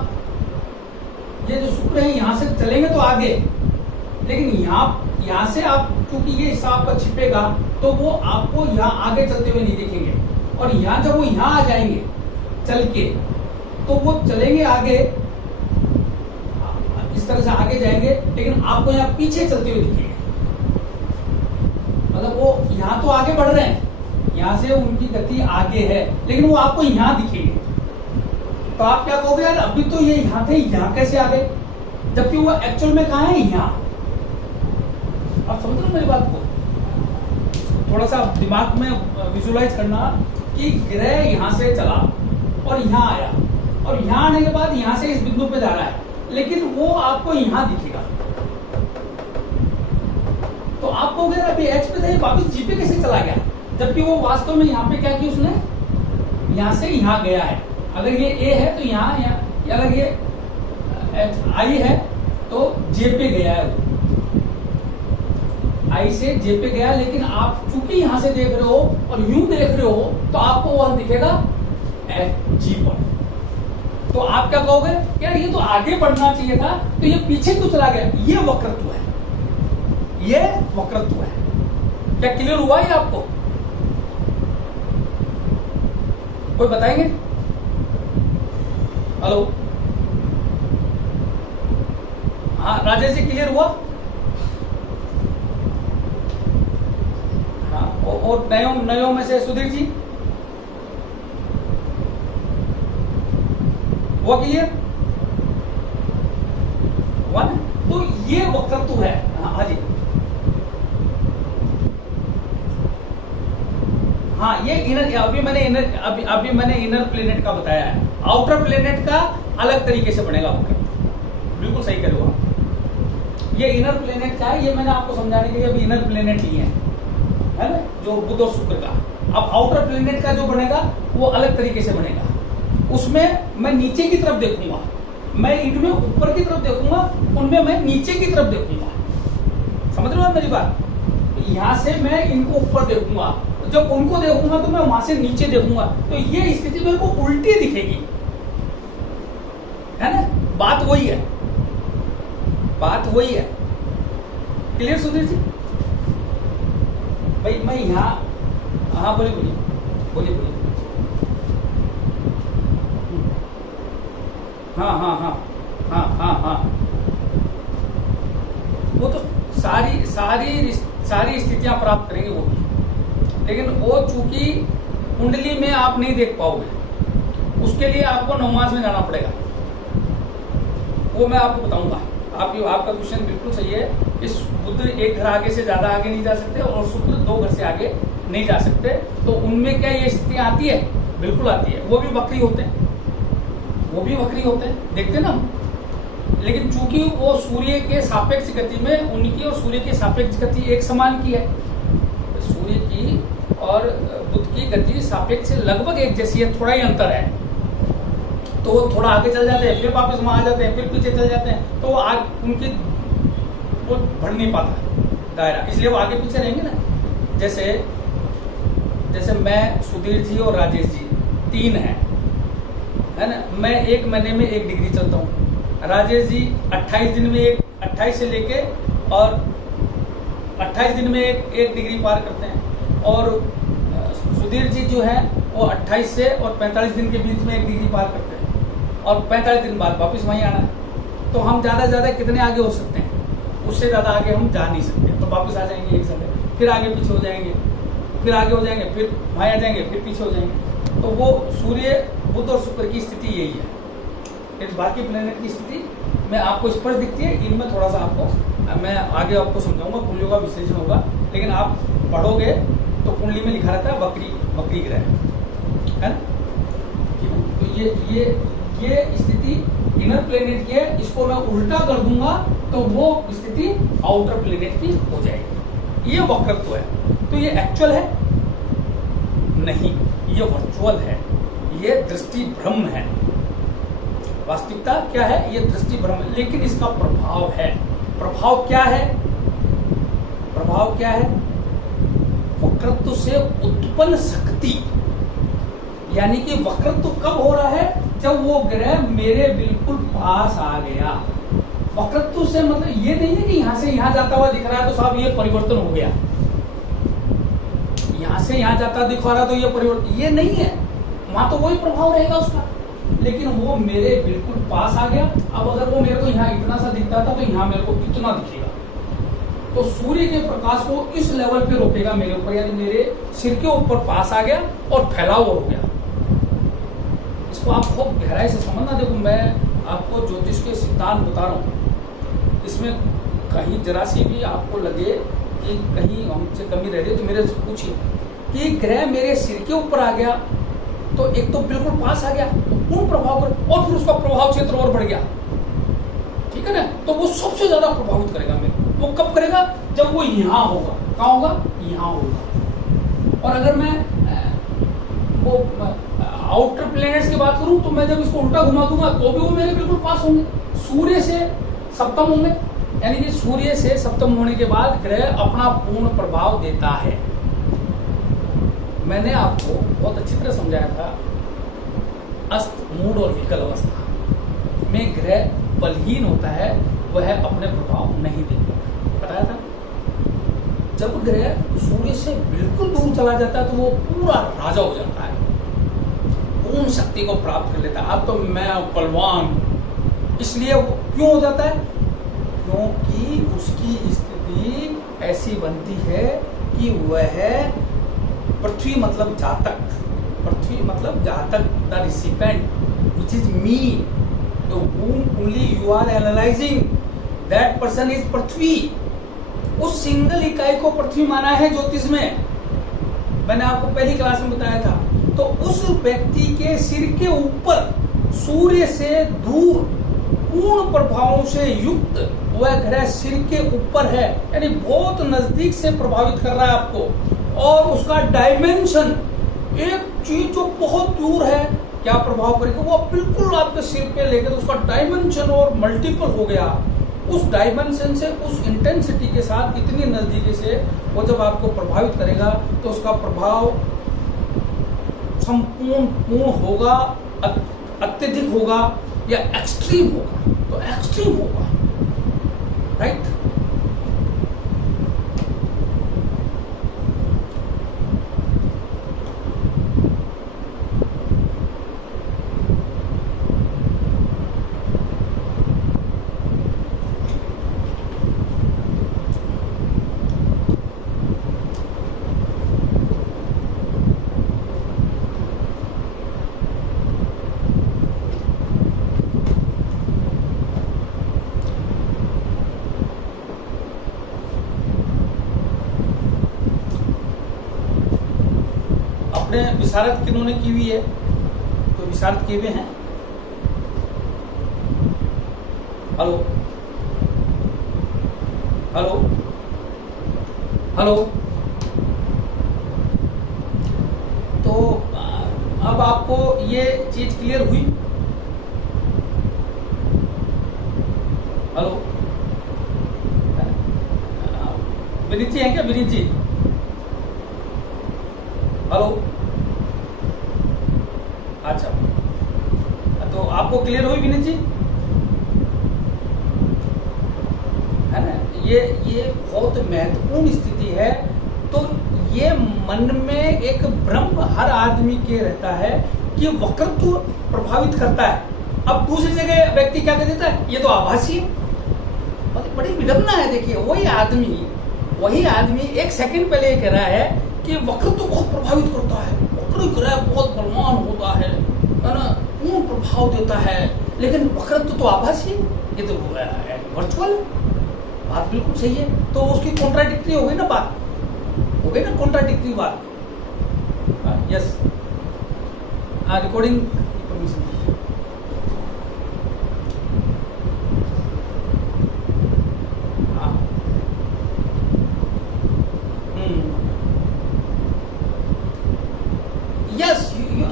ये जो शुक्र है यहाँ से चलेंगे तो आगे, लेकिन यहाँ से आप क्योंकि ये हिस्सा आपका छिपेगा तो वो आपको यहाँ आगे चलते हुए नहीं दिखेंगे। और यहाँ जब वो यहाँ आ जाएंगे चल के तो वो चलेंगे आगे, इस तरह से आगे जाएंगे, लेकिन आपको यहाँ पीछे चलते हुए दिखेंगे। मतलब वो यहाँ तो आगे बढ़ रहे हैं, यहाँ से उनकी गति आगे है, लेकिन वो आपको यहाँ दिखेंगे। तो आप क्या कहोगे, यार अभी तो ये यहाँ थे, यहाँ कैसे आ गए, जबकि वो एक्चुअल में कहाँ है, यहाँ। आप समझ रहे हो मेरी बात को? थोड़ा सा दिमाग में विजुलाइज करना कि ग्रह यहाँ से चला और यहाँ आया, और यहाँ आने के बाद यहाँ से इस बिंदु पे जा रहा है, लेकिन वो आपको यहाँ दिखेगा। तो आप कहोगे अभी एच पे था, वापस जी पे कैसे चला गया, जबकि वो वास्तव में यहाँ पे क्या किया उसने, यहाँ से यहाँ गया है। अगर ये ए है तो यहाँ, अगर ये आई है तो जे पे गया है, वो आई से जे पे गया। लेकिन आप चूंकि यहाँ से देख रहे हो और यूं देख रहे हो तो आपको वह दिखेगा जी पर। तो आप क्या कहोगे, यार ये तो आगे बढ़ना चाहिए था, तो ये पीछे क्यों चला गया। ये वक्रत्व है, ये वक्रत्व है। क्या क्लियर हुआ ये आपको? कोई बताएंगे? हेलो, हाँ राजेश जी क्लियर हुआ? हाँ, और नयो में से सुधीर जी वो क्लियर हुआ ना? तो ये वक्रत्व है। हाँ जी, हाँ ये इनर, अभी मैंने इनर प्लेनेट का बताया है। आउटर प्लेनेट का अलग तरीके से बनेगा वक्रत्व, बिल्कुल सही करो आप। ये इनर प्लेनेट का है, ये मैंने आपको समझाने के लिए अभी इनर प्लेनेट लिए है ना, जो बुध और शुक्र का। अब आउटर प्लेनेट का जो बनेगा वो अलग तरीके से बनेगा। उसमें मैं नीचे की तरफ देखूंगा, मैं इनमें ऊपर की तरफ देखूंगा, उनमें मैं नीचे की तरफ देखूंगा। समझ रहे हो मेरी बात? यहां से मैं इनको ऊपर देखूंगा, जब उनको देखूंगा तो मैं वहां से नीचे देखूंगा, तो ये स्थिति मेरे को उल्टी दिखेगी, है ना? बात वही है, बात वही है। क्लियर सुधीर जी? भाई मैं यहाँ, हाँ बोलिए बोलिए बोलिए बोलिए। हाँ हाँ हाँ हाँ हाँ हाँ, वो तो सारी स्थितियां प्राप्त करेंगे वो भी, लेकिन वो चूंकि कुंडली में आप नहीं देख पाओगे, उसके लिए आपको नवमास में जाना पड़ेगा। वो मैं आपको बताऊंगा। आपका क्वेश्चन बिल्कुल सही है। इस बुध एक घर आगे से ज्यादा आगे नहीं जा सकते और शुक्र 2 घर से आगे नहीं जा सकते, तो उनमें क्या ये स्थिति आती है? बिल्कुल आती है। वो भी वक्री होते हैं, वो भी वक्री होते हैं, देखते ना हम। लेकिन चूंकि वो सूर्य के सापेक्ष गति में, उनकी और सूर्य की सापेक्ष गति एक समान की है, सूर्य की और बुध की गति सापेक्ष लगभग एक जैसी है, थोड़ा ही अंतर है, तो वो थोड़ा आगे चल जाते हैं, फिर वापस वहां आ जाते हैं, फिर पीछे चल जाते हैं, तो उनकी वो बढ़ नहीं पाता दायरा, इसलिए वो आगे पीछे रहेंगे ना। जैसे मैं, सुधीर जी और राजेश जी 3 हैं, है ना? मैं 1 महीने में 1 डिग्री चलता हूँ, राजेश जी 28 दिन में 28 से लेके और 28 दिन में एक डिग्री पार करते हैं, और सुधीर जी जो है वो 28 से और 45 दिन के बीच में 1 डिग्री पार करते हैं, और 45 दिन बाद वापस वहीं आना है। तो हम ज्यादा से ज्यादा कितने आगे हो सकते हैं? उससे ज्यादा आगे हम जा नहीं सकते, तो वापस आ जाएंगे एक साथ, फिर आगे पीछे हो जाएंगे, फिर आगे हो जाएंगे, फिर वहीं आ जाएंगे, फिर पीछे हो जाएंगे। तो वो सूर्य, बुध और शुक्र की स्थिति यही है। इस बाकी प्लेनेट की स्थिति में आपको स्पष्ट दिखती है, इनमें थोड़ा सा आपको मैं आगे आपको समझाऊंगा, कुंडलियों का विश्लेषण होगा। लेकिन आप पढ़ोगे तो कुंडली में लिखा रहता है वक्री ग्रह, है ना? तो ये स्थिति इनर प्लेनेट की है, इसको मैं उल्टा कर दूंगा तो वो स्थिति आउटर प्लेनेट की हो जाएगी। ये वक्रत्व है, तो ये एक्चुअल है, नहीं, ये वर्चुअल है, ये दृष्टि भ्रम है। वास्तविकता क्या है? ये दृष्टि भ्रम है, लेकिन इसका प्रभाव है। प्रभाव क्या है? प्रभाव क्या है? वक्रत्व से उत्पन्न शक्ति, यानी कि वक्रत्व कब हो रहा है? जब वो ग्रह मेरे बिल्कुल पास आ गया। वक्रत्व से मतलब ये नहीं है कि यहां से यहां जाता हुआ दिख रहा है तो साहब ये परिवर्तन हो गया, यहां से यहां जाता दिख रहा तो ये परिवर्तन, ये नहीं है। वहां तो वही प्रभाव रहेगा उसका, लेकिन वो मेरे बिल्कुल पास आ गया। अब अगर वो मेरे को यहाँ इतना सा दिखता था तो यहाँ मेरे को इतना दिखेगा, तो सूर्य के प्रकाश को इस लेवल पे रोकेगा मेरे ऊपर, यानी मेरे सिर के ऊपर पास आ गया और फैलाव हो गया। इसको आप बहुत गहराई से समझना। देखो, मैं आपको ज्योतिष के सिद्धांत बता रहा हूँ, इसमें कहीं जरा सी भी आपको लगे कि कहीं हमसे कमी रह रही है तो मेरे से पूछिए कि ग्रह मेरे सिर के ऊपर आ गया तो एक तो बिल्कुल पास आ गया तो पूर्ण प्रभाव कर, और फिर उसका प्रभाव क्षेत्र और बढ़ गया, ठीक है ना? तो वो सबसे ज्यादा प्रभावित करेगा मेरे को। वो कब करेगा? जब वो यहाँ होगा। कहाँ होगा? यहाँ होगा। और अगर मैं वो आउटर प्लैनेट्स की बात करूं तो मैं जब इसको उल्टा घुमा दूंगा तो भी वो मेरे बिल्कुल पास होंगे, सूर्य से सप्तम होंगे, यानी कि सूर्य से सप्तम होने के बाद ग्रह अपना पूर्ण प्रभाव देता है। मैंने आपको बहुत अच्छी तरह समझाया था, अस्त, मूड और विकल अवस्था में ग्रह बलहीन होता है, वह अपने प्रभाव नहीं देता। बताया था। जब ग्रह सूर्य से बिल्कुल दूर चला जाता है तो वो पूरा राजा हो जाता है, पूर्ण शक्ति को प्राप्त कर लेता है। अब तो मैं बलवान, इसलिए वो क्यों हो जाता है? क्योंकि उसकी स्थिति ऐसी बनती है कि वह पृथ्वी मतलब जातक, पृथ्वी मतलब जातक, the recipient which is me, तो whom only you are analyzing, that person is पृथ्वी। उस सिंगल इकाई को पृथ्वी माना है ज्योतिष में, मैंने आपको पहली क्लास में बताया था। तो उस व्यक्ति के सिर के ऊपर सूर्य से दूर पूर्ण प्रभावों से युक्त वह ग्रह सिर के ऊपर है, यानी बहुत नजदीक से प्रभावित कर रहा है आपको। और उसका डायमेंशन, एक चीज जो बहुत दूर है क्या प्रभाव करेगा? वो बिल्कुल आपके सिर पे लेकर, तो उसका डायमेंशन और मल्टीपल हो गया। उस डायमेंशन से, उस इंटेंसिटी के साथ इतनी नजदीकी से वो जब आपको प्रभावित करेगा तो उसका प्रभाव संपूर्ण पूर्ण होगा, अत्यधिक होगा या एक्सट्रीम होगा। तो एक्सट्रीम होगा, राइट? अपने विशारद किन्होंने की हुई है? तो विशारद किए हुए हैं? Hello hello hello. तो अब आपको ये चीज क्लियर हुई? हेलो, विनीत जी हैं क्या? विनीत जी, हेलो। अच्छा, तो आपको क्लियर हुई विनीत जी? है ना? ये बहुत महत्वपूर्ण स्थिति है। तो ये मन में एक भ्रम हर आदमी के रहता है कि वक्रत्व प्रभावित करता है। अब दूसरी जगह व्यक्ति क्या कह देता है? ये तो आभासी है। बड़ी विडंबना है। देखिए, वही आदमी एक सेकंड पहले कह रहा है कि वक्रत्व बहुत प्रभावित करता है, वक्र ग्रह बहुत बलवान होता है ना, पूर्ण प्रभाव देता है, लेकिन वक्रत्व तो आभासी है, ये तो वर्चुअल है। बात बिल्कुल सही है। तो उसकी कॉन्ट्राडिक्टरी हो गई ना बात, हो गई ना कॉन्ट्राडिक्टरी बात। Yes, recording permission.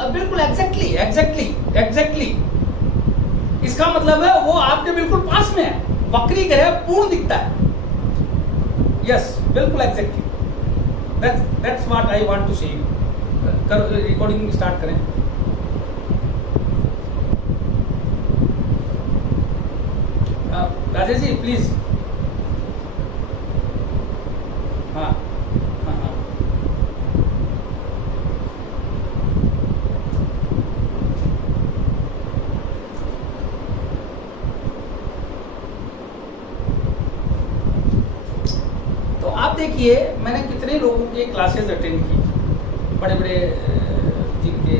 बिल्कुल एग्जैक्टली इसका मतलब है वो आपके बिल्कुल पास में है, वक्री ग्रह पूर्ण दिखता है। यस, बिल्कुल exactly, that's what I want to say. Recording start करें। राजेश जी प्लीज। हाँ हाँ हाँ, तो आप देखिए मैंने कितने लोगों के क्लासेस अटेंड की, बड़े बड़े जिनके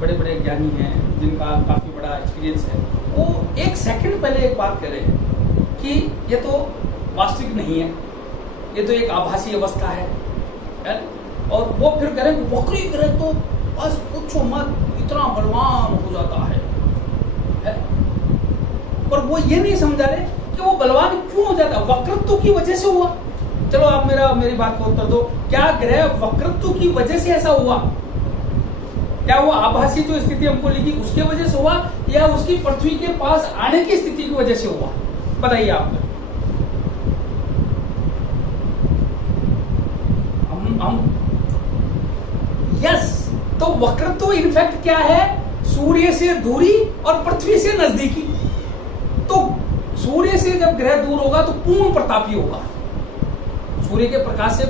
बड़े बड़े ज्ञानी हैं, जिनका काफी बड़ा एक्सपीरियंस है, वो एक सेकंड पहले एक बात कह रहे हैं कि ये तो वास्तविक नहीं है, ये तो एक आभासी अवस्था है? और वो फिर कह रहे हैं वक्री ग्रह तो बस पूछो मत, इतना बलवान हो जाता है? पर वो ये नहीं समझा रहे कि वो बलवान क्यों हो जाता है, वक्रत्व की वजह से हुआ। चलो आप मेरी बात को उत्तर दो, क्या ग्रह वक्रत्व की वजह से ऐसा हुआ? क्या वो आभासी जो स्थिति हमको लिखी उसके वजह से हुआ, या उसकी पृथ्वी के पास आने की स्थिति की वजह से हुआ? बताइए आप। हम यस, तो वक्रत्व इनफैक्ट क्या है? सूर्य से दूरी और पृथ्वी से नजदीकी। तो सूर्य से जब ग्रह दूर होगा तो पूर्ण प्रतापी होगा, सूर्य के प्रकाश से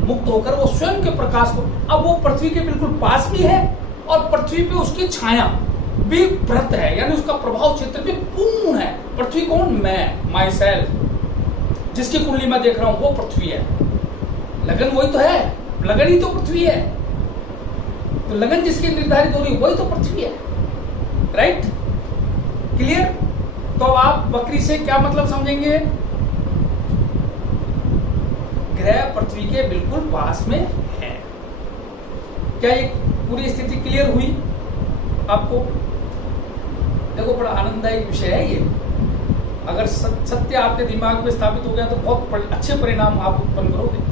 मुक्त होकर वो स्वयं के प्रकाश को, अब वो पृथ्वी के बिल्कुल पास भी है और पृथ्वी पे उसकी छाया भी व्रत है, यानी उसका प्रभाव क्षेत्र भी पूर्ण है। पृथ्वी कौन? मैं, माई सेल्फ, जिसकी कुंडली में देख रहा हूं वो पृथ्वी है। लगन वही तो है, लगन ही तो पृथ्वी है, तो लगन जिसकी निर्धारित हो रही वही तो पृथ्वी है। Right, clear? तो आप वक्री से क्या मतलब समझेंगे? ग्रह पृथ्वी के बिल्कुल पास में है। क्या ये पूरी स्थिति क्लियर हुई आपको? देखो बड़ा आनंददायक विषय है ये। अगर सत्य आपके दिमाग में स्थापित हो गया तो बहुत अच्छे परिणाम आप उत्पन्न करोगे।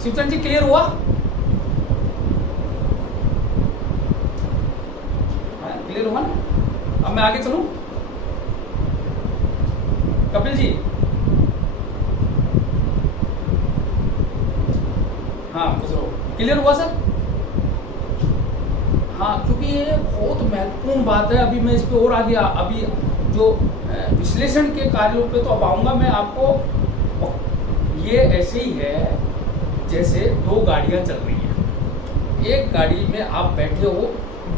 शिवचंद जी क्लियर हुआ? क्लियर हुआ ना? अब मैं आगे चलूं? कपिल जी, हाँ क्लियर हुआ सर? हाँ, क्योंकि ये बहुत महत्वपूर्ण बात है। अभी मैं इस पे और आगे अभी जो विश्लेषण के कार्यों पे तो अब आऊंगा मैं आपको। ये ऐसे ही है जैसे दो गाड़ियां चल रही हैं। एक गाड़ी में आप बैठे हो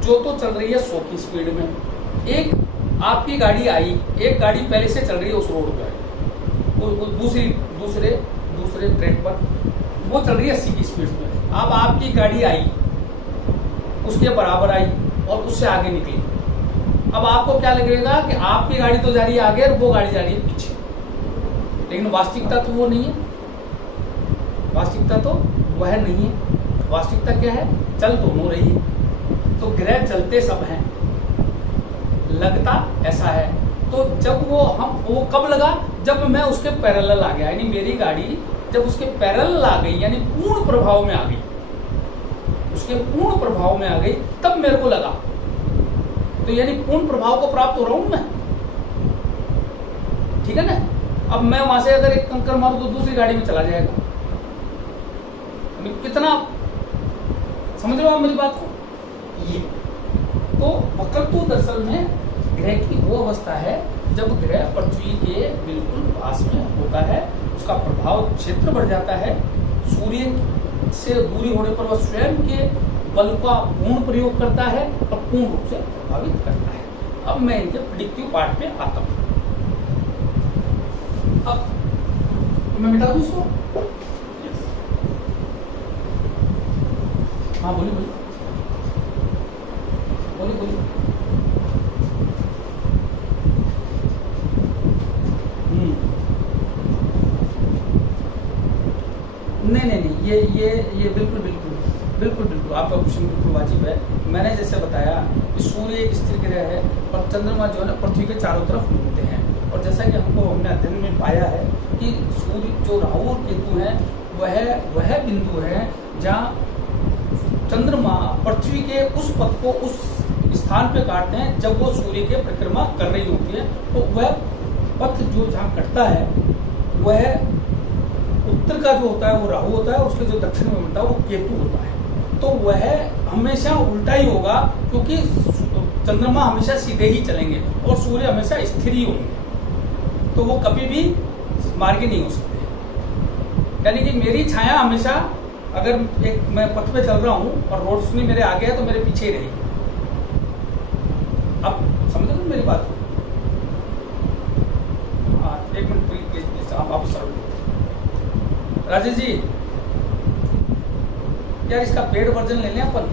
जो तो चल रही है 100 की स्पीड में, एक आपकी गाड़ी आई, एक गाड़ी पहले से चल रही है उस रोड पर, दूसरे ट्रैक पर, वो चल रही है 80 की स्पीड में। अब आपकी गाड़ी आई, उसके बराबर आई और उससे आगे निकली। अब आपको क्या लगेगा कि आपकी गाड़ी तो जा रही है आगे और वो गाड़ी जा रही है पीछे, लेकिन वास्तविकता तो वो नहीं है। वास्तविकता तो वह नहीं है। वास्तविकता क्या है? चल दोनों रही है। तो ग्रह चलते सब हैं, लगता ऐसा है। तो जब वो कब लगा? जब मैं उसके पैरेलल आ गया, यानी मेरी गाड़ी जब उसके पैरेलल आ गई, यानी पूर्ण प्रभाव में आ गई, उसके पूर्ण प्रभाव में आ गई, तब मेरे को लगा। तो यानी पूर्ण प्रभाव को प्राप्त हो रहा हूं मैं, ठीक है ना? अब मैं वहां से अगर एक कंकर मारूं तो दूसरी गाड़ी में चला जाएगा। कितना समझ रहे हो आप मेरी बात को? ये तो वक्रत्व दरअसल में ग्रह की वो अवस्था है जब ग्रह पृथ्वी के बिल्कुल पास में होता है, उसका प्रभाव क्षेत्र बढ़ जाता है, सूर्य से दूरी होने पर वह स्वयं के बल का पूर्ण प्रयोग करता है और पूर्ण रूप से प्रभावित करता है। अब मैं इनके प्रिडिक्टिव पार्ट पे आता हूं। अब मैं मिटा दूं इसको? हाँ बोलिए बोलिए बोलिए बोलिए। नहीं, ये बिल्कुल आपका क्वेश्चन बिल्कुल वाजिब है। मैंने जैसे बताया कि सूर्य एक स्थिर ग्रह है और चंद्रमा जो है ना पृथ्वी के चारों तरफ घूमते हैं, और जैसा कि हमने अध्ययन में पाया है कि सूर्य जो राहु और केतु है वह बिंदु है जहाँ चंद्रमा पृथ्वी के उस पथ को उस स्थान पे काटते हैं जब वो सूर्य के परिक्रमा कर रही होती है। तो वह पथ जो जहाँ कटता है वह उत्तर का जो होता है वो राहु होता है, उसके जो दक्षिण में होता है वो केतु होता है। तो वह हमेशा उल्टा ही होगा, क्योंकि चंद्रमा हमेशा सीधे ही चलेंगे और सूर्य हमेशा स्थिर ही होंगे, तो वो कभी भी मार्गी नहीं हो सकते। यानी कि मेरी छाया हमेशा, अगर एक मैं पथ पे चल रहा हूँ और रोशनी मेरे आगे है तो मेरे पीछे ही रहेगी। अब समझ लो मेरी बात। हाँ, एक मिनट प्लीज प्लीज आप वापस राजेश जी, यार इसका पेड वर्जन ले लें अपन।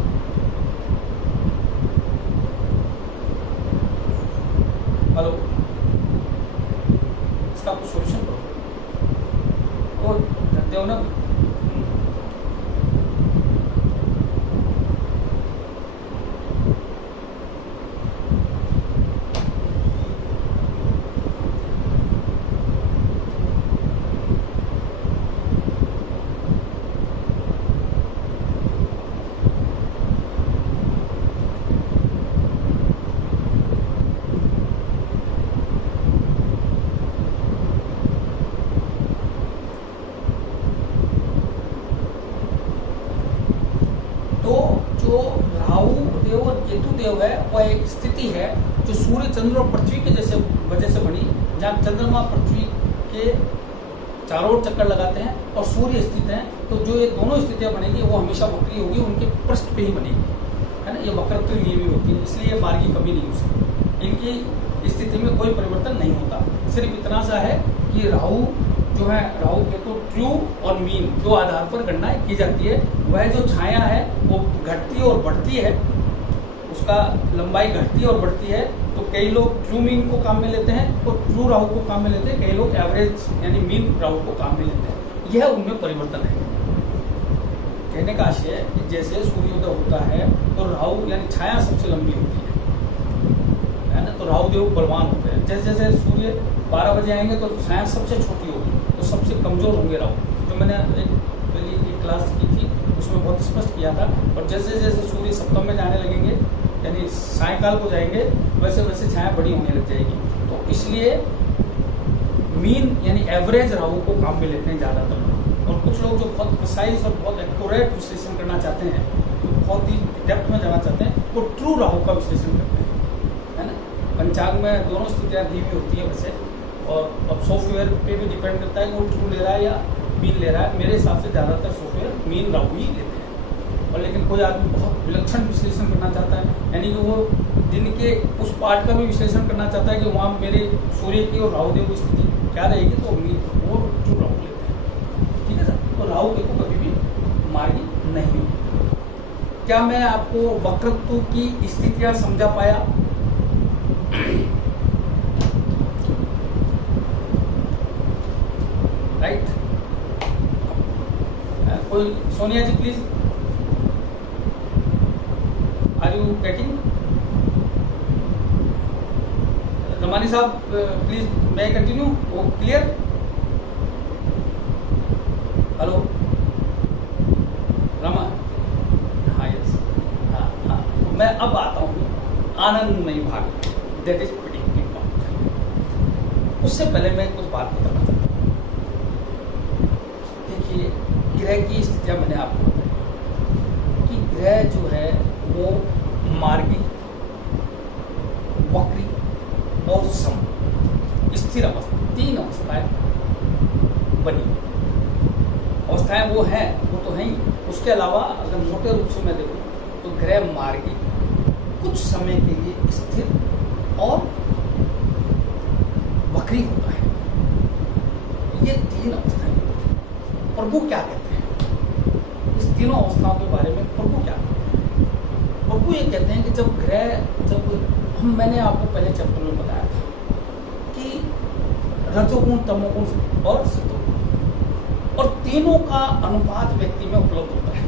हेलो, इसका कुछ सोल्यूशन करो। वो जानते हो ना, केतु देव है वह एक स्थिति है जो सूर्य चंद्र और पृथ्वी के जैसे वजह से बनी, जहाँ चंद्रमा पृथ्वी के चारों ओर चक्कर लगाते हैं और सूर्य स्थित हैं। तो जो ये दोनों स्थितियां बनेगी वो हमेशा वक्री होगी, उनके पृष्ठ पे ही बनेगी, है ना। ये वक्रत्व लिए भी होती है, इसलिए मार्गी कभी नहीं हो सकती। इनकी स्थिति में कोई परिवर्तन नहीं होता। सिर्फ इतना सा है कि राहु जो है, राहु केतु ट्रू और मीन दो आधार पर गणना की जाती है। वह जो छाया है वो घटती और बढ़ती है, उसका लंबाई घटती और बढ़ती है। तो कई लोग ट्रू मीन को काम में लेते हैं, तो ट्रू राहु को काम में लेते हैं, कई लोग एवरेज यानी मीन राहु को काम में लेते हैं। यह उनमें परिवर्तन है। कहने का आशय है कि जैसे सूर्योदय होता है तो राहु यानी छाया सबसे लंबी होती है ना, तो राहु देव बलवान होते हैं। जैसे जैसे सूर्य 12 बजे आएंगे तो छाया सबसे छोटी होगी, तो सबसे कमजोर होंगे राहु। जो मैंने एक पहली एक क्लास की थी उसमें बहुत स्पष्ट किया था। और जैसे जैसे सूर्य सप्तम में जाने लगेंगे यानी सायकाल को जाएंगे, वैसे वैसे छाया बड़ी होने लग जाएगी। तो इसलिए मीन यानी एवरेज राहु को काम में लेते हैं ज़्यादातर लोग। और कुछ लोग जो बहुत प्रिसाइज और बहुत एक्यूरेट विश्लेषण करना चाहते हैं, तो बहुत ही डेप्थ में जाना चाहते हैं, वो ट्रू राहु का विश्लेषण करते हैं, है ना। पंचांग में दोनों स्थितियाँ दी हुई होती है वैसे, और अब सॉफ्टवेयर पे भी डिपेंड करता है कि वो ट्रू ले रहा है या मीन ले रहा है। मेरे हिसाब से ज़्यादातर सॉफ्टवेयर मीन राहु ही लेते हैं। और लेकिन कोई आदमी बहुत विलक्षण विश्लेषण करना चाहता है, यानी कि वो दिन के उस पार्ट का भी विश्लेषण करना चाहता है कि वहाँ मेरे सूर्य की और राहु देव की स्थिति क्या रहेगी, तो मीन वो ट्रू राहु लेते हैं। ठीक है सर। तो राहु केतु कभी भी मार्गी नहीं होती। क्या मैं आपको वक्रत्व की स्थितियाँ समझा पाया? राइट। कोई Sonia ji please, are you getting? Ramani Sahab please, मैं कंटिन्यू? वो क्लियर? हेलो रमा? हाँ यस, हाँ हाँ। मैं अब आता हूँ आनंदमयी भाग, दैट इज प्रेडिक्टिव पार्ट। उससे पहले मैं कुछ बात बताना चाहता हूँ। देखिए, ग्रह की स्थितियाँ मैंने आपको बताई कि ग्रह जो है वो मार्गी, वक्री और सम स्थिर अवस्था, तीन अवस्थाएं बनी। अवस्थाएं वो हैं, वो तो हैं ही। उसके अलावा अगर मोटे रूप से मैं देखूं तो ग्रह मार्गी कुछ समय के लिए स्थिर और वक्री होता है। ये तीन अवस्थाएं। प्रभु क्या कहते हैं इस तीनों अवस्थाओं के बारे में? प्रभु क्या कहते हैं? प्रभु ये कहते हैं कि जब मैंने आपको पहले चैप्टर में बताया था कि रजोगुण, तमोगुण और सतोगुण, और तीनों का अनुपात व्यक्ति में उपलब्ध होता है।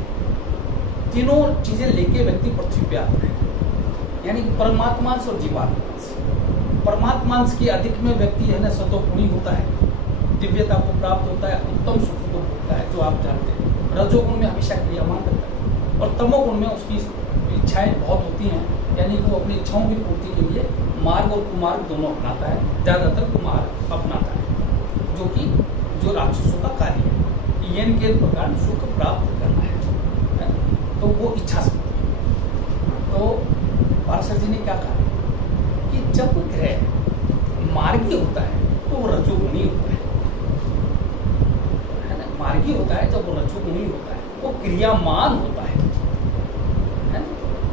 तीनों चीजें लेके व्यक्ति पृथ्वी पे आता है, यानी कि परमात्मांश और जीवात्मांश। परमात्मांश की अधिक में व्यक्ति है ना सतोगुणी होता है, दिव्यता को प्राप्त होता है, उत्तम सुख को भोगता है, जो आप जानते हैं। रजोगुण में हमेशा क्रियामान रहता है, और तमोगुण में उसकी इच्छाएं बहुत होती हैं, यानी कि वो अपनी इच्छाओं की पूर्ति के लिए मार्ग और कुमार्ग दोनों अपनाता है। ज़्यादातर कुमार्ग अपनाता है, जो राक्षसों का कार्य है, यन के प्रकार सुख प्राप्त करना है। तो वो इच्छा शक्ति। तो पार्षद जी ने क्या कहा कि जब ग्रह मार्गी होता है तो वो रजोगुणी होता है ना। मार्गी होता है जब वो रजोगुणी होता है, वो क्रियामान होता है ना।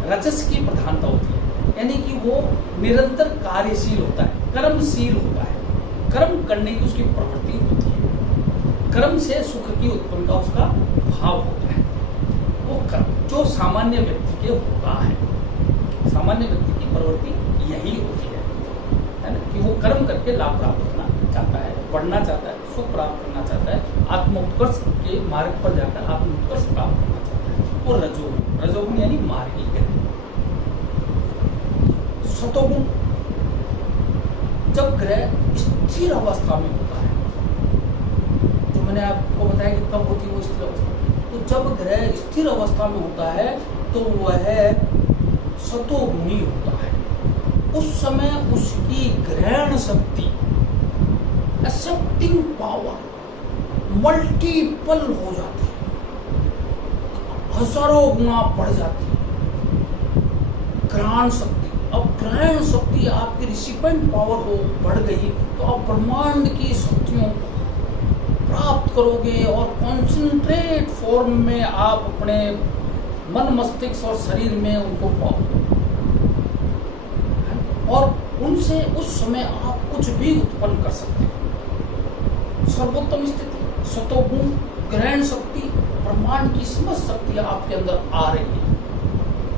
रजस की प्रधानता होती है, यानी कि वो निरंतर कार्यशील होता है, कर्मशील होता है, कर्म करने की उसकी प्रवृत्ति होती है, कर्म से सुख की उत्पन्न का उसका भाव होता है। वो कर्म जो सामान्य व्यक्ति के होता है, सामान्य व्यक्ति की प्रवृत्ति यही होती है ना, कि वो कर्म करके लाभ प्राप्त करना चाहता है, बढ़ना चाहता है, सुख प्राप्त करना चाहता है, आत्मोत्कर्ष के मार्ग पर जाकर आत्मोत्कर्ष प्राप्त करना चाहता है। वो रजोगुण यानी मार्गी ग्रह। सतोगुण जब ग्रह स्थिर अवस्था में होता है, जो मैंने आपको बताया कि कब होती है वो स्थिर अवस्था, तो जब ग्रह स्थिर अवस्था में होता है तो वह सतोगुणी होता है। उस समय उसकी ग्रहण शक्ति, एक्सेप्टिंग पावर मल्टीपल हो जाती है, हजारों गुना बढ़ जाती है ग्रहण शक्ति। अब ग्रहण शक्ति आपकी रिसिपेंट पावर हो बढ़ गई तो आप ब्रह्मांड की शक्तियों को प्राप्त करोगे और कॉन्सेंट्रेट फॉर्म में आप अपने मन, मस्तिष्क और शरीर में उनको पाओ, और उनसे उस समय आप कुछ भी उत्पन्न कर सकते हो। सर्वोत्तम स्थिति सतोगुण, ग्रहण शक्ति, ब्रह्मांड की समस्त शक्ति आपके अंदर आ रही है।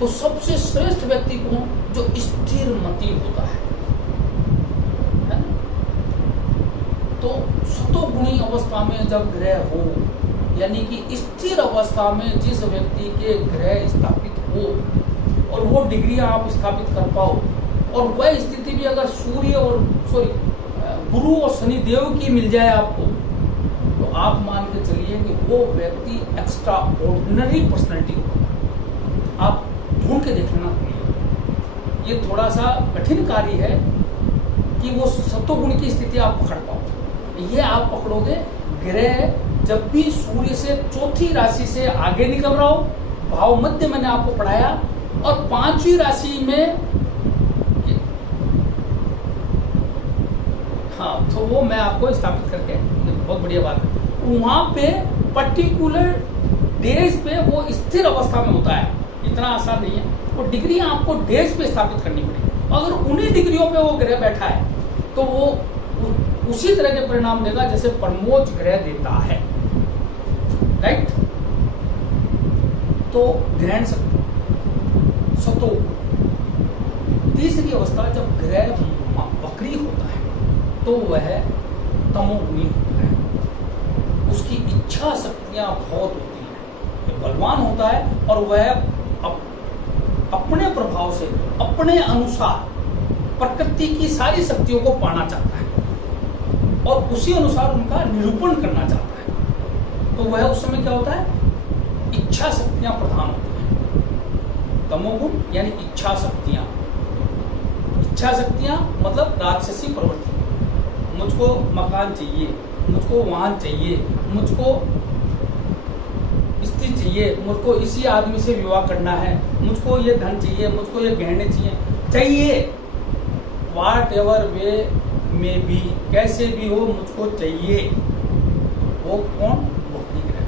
तो सबसे श्रेष्ठ व्यक्ति कौन? जो स्थिर मति होता है ना? तो सतोगुणी अवस्था में जब ग्रह हो, यानी कि स्थिर अवस्था में जिस व्यक्ति के ग्रह स्थापित हो और वो डिग्रियां आप स्थापित कर पाओ, और वह स्थिति भी अगर सूर्य और गुरु और शनि देव की मिल जाए आपको, तो आप मान के चलिए कि वो व्यक्ति एक्स्ट्रा ऑर्डिनरी पर्सनैलिटी होगा। आप ढूंढ के देख लेना, ये थोड़ा सा कठिन कार्य है कि वो सतोगुण की स्थिति आप पकड़ पाओ। ये आप पकड़ोगे ग्रह जब भी सूर्य से चौथी राशि से आगे निकल रहा हो, भाव मध्य मैंने आपको पढ़ाया, और पांचवी राशि में, हाँ, तो वो मैं आपको स्थापित करके, बहुत बढ़िया बात है, वहां पे पर्टिकुलर डेज पे वो स्थिर अवस्था में होता है। इतना आसान नहीं है, वो डिग्रियां आपको डेज पे स्थापित करनी पड़ेगी। अगर उन्हीं डिग्रियों पे वो ग्रह बैठा है तो वो उसी तरह के परिणाम देगा जैसे परमोच्च ग्रह देता है, राइट। तो ग्रहण शक्ति सतो। तीसरी अवस्था जब ग्रह वक्री होता है तो वह तमोगुणी होता है। उसकी इच्छा शक्तियां बहुत होती हैं, ये बलवान होता है और वह अपने प्रभाव से, अपने अनुसार प्रकृति की सारी शक्तियों को पाना चाहता है और उसी अनुसार उनका निरूपण करना चाहता है। तो वह उस समय क्या होता है? इच्छा शक्तियां प्रधान होती हैं। तमोगुण यानी इच्छा शक्तियां। इच्छा शक्तियां मतलब राक्षसी प्रवृत्ति। मुझको मकान चाहिए, मुझको वाहन चाहिए, मुझको स्त्री चाहिए, मुझको इसी आदमी से विवाह करना है, मुझको ये धन चाहिए, मुझको ये गहने चाहिए, व्हाट एवर वे में भी, कैसे भी हो मुझको चाहिए। वो कौन? वक्री ग्रह।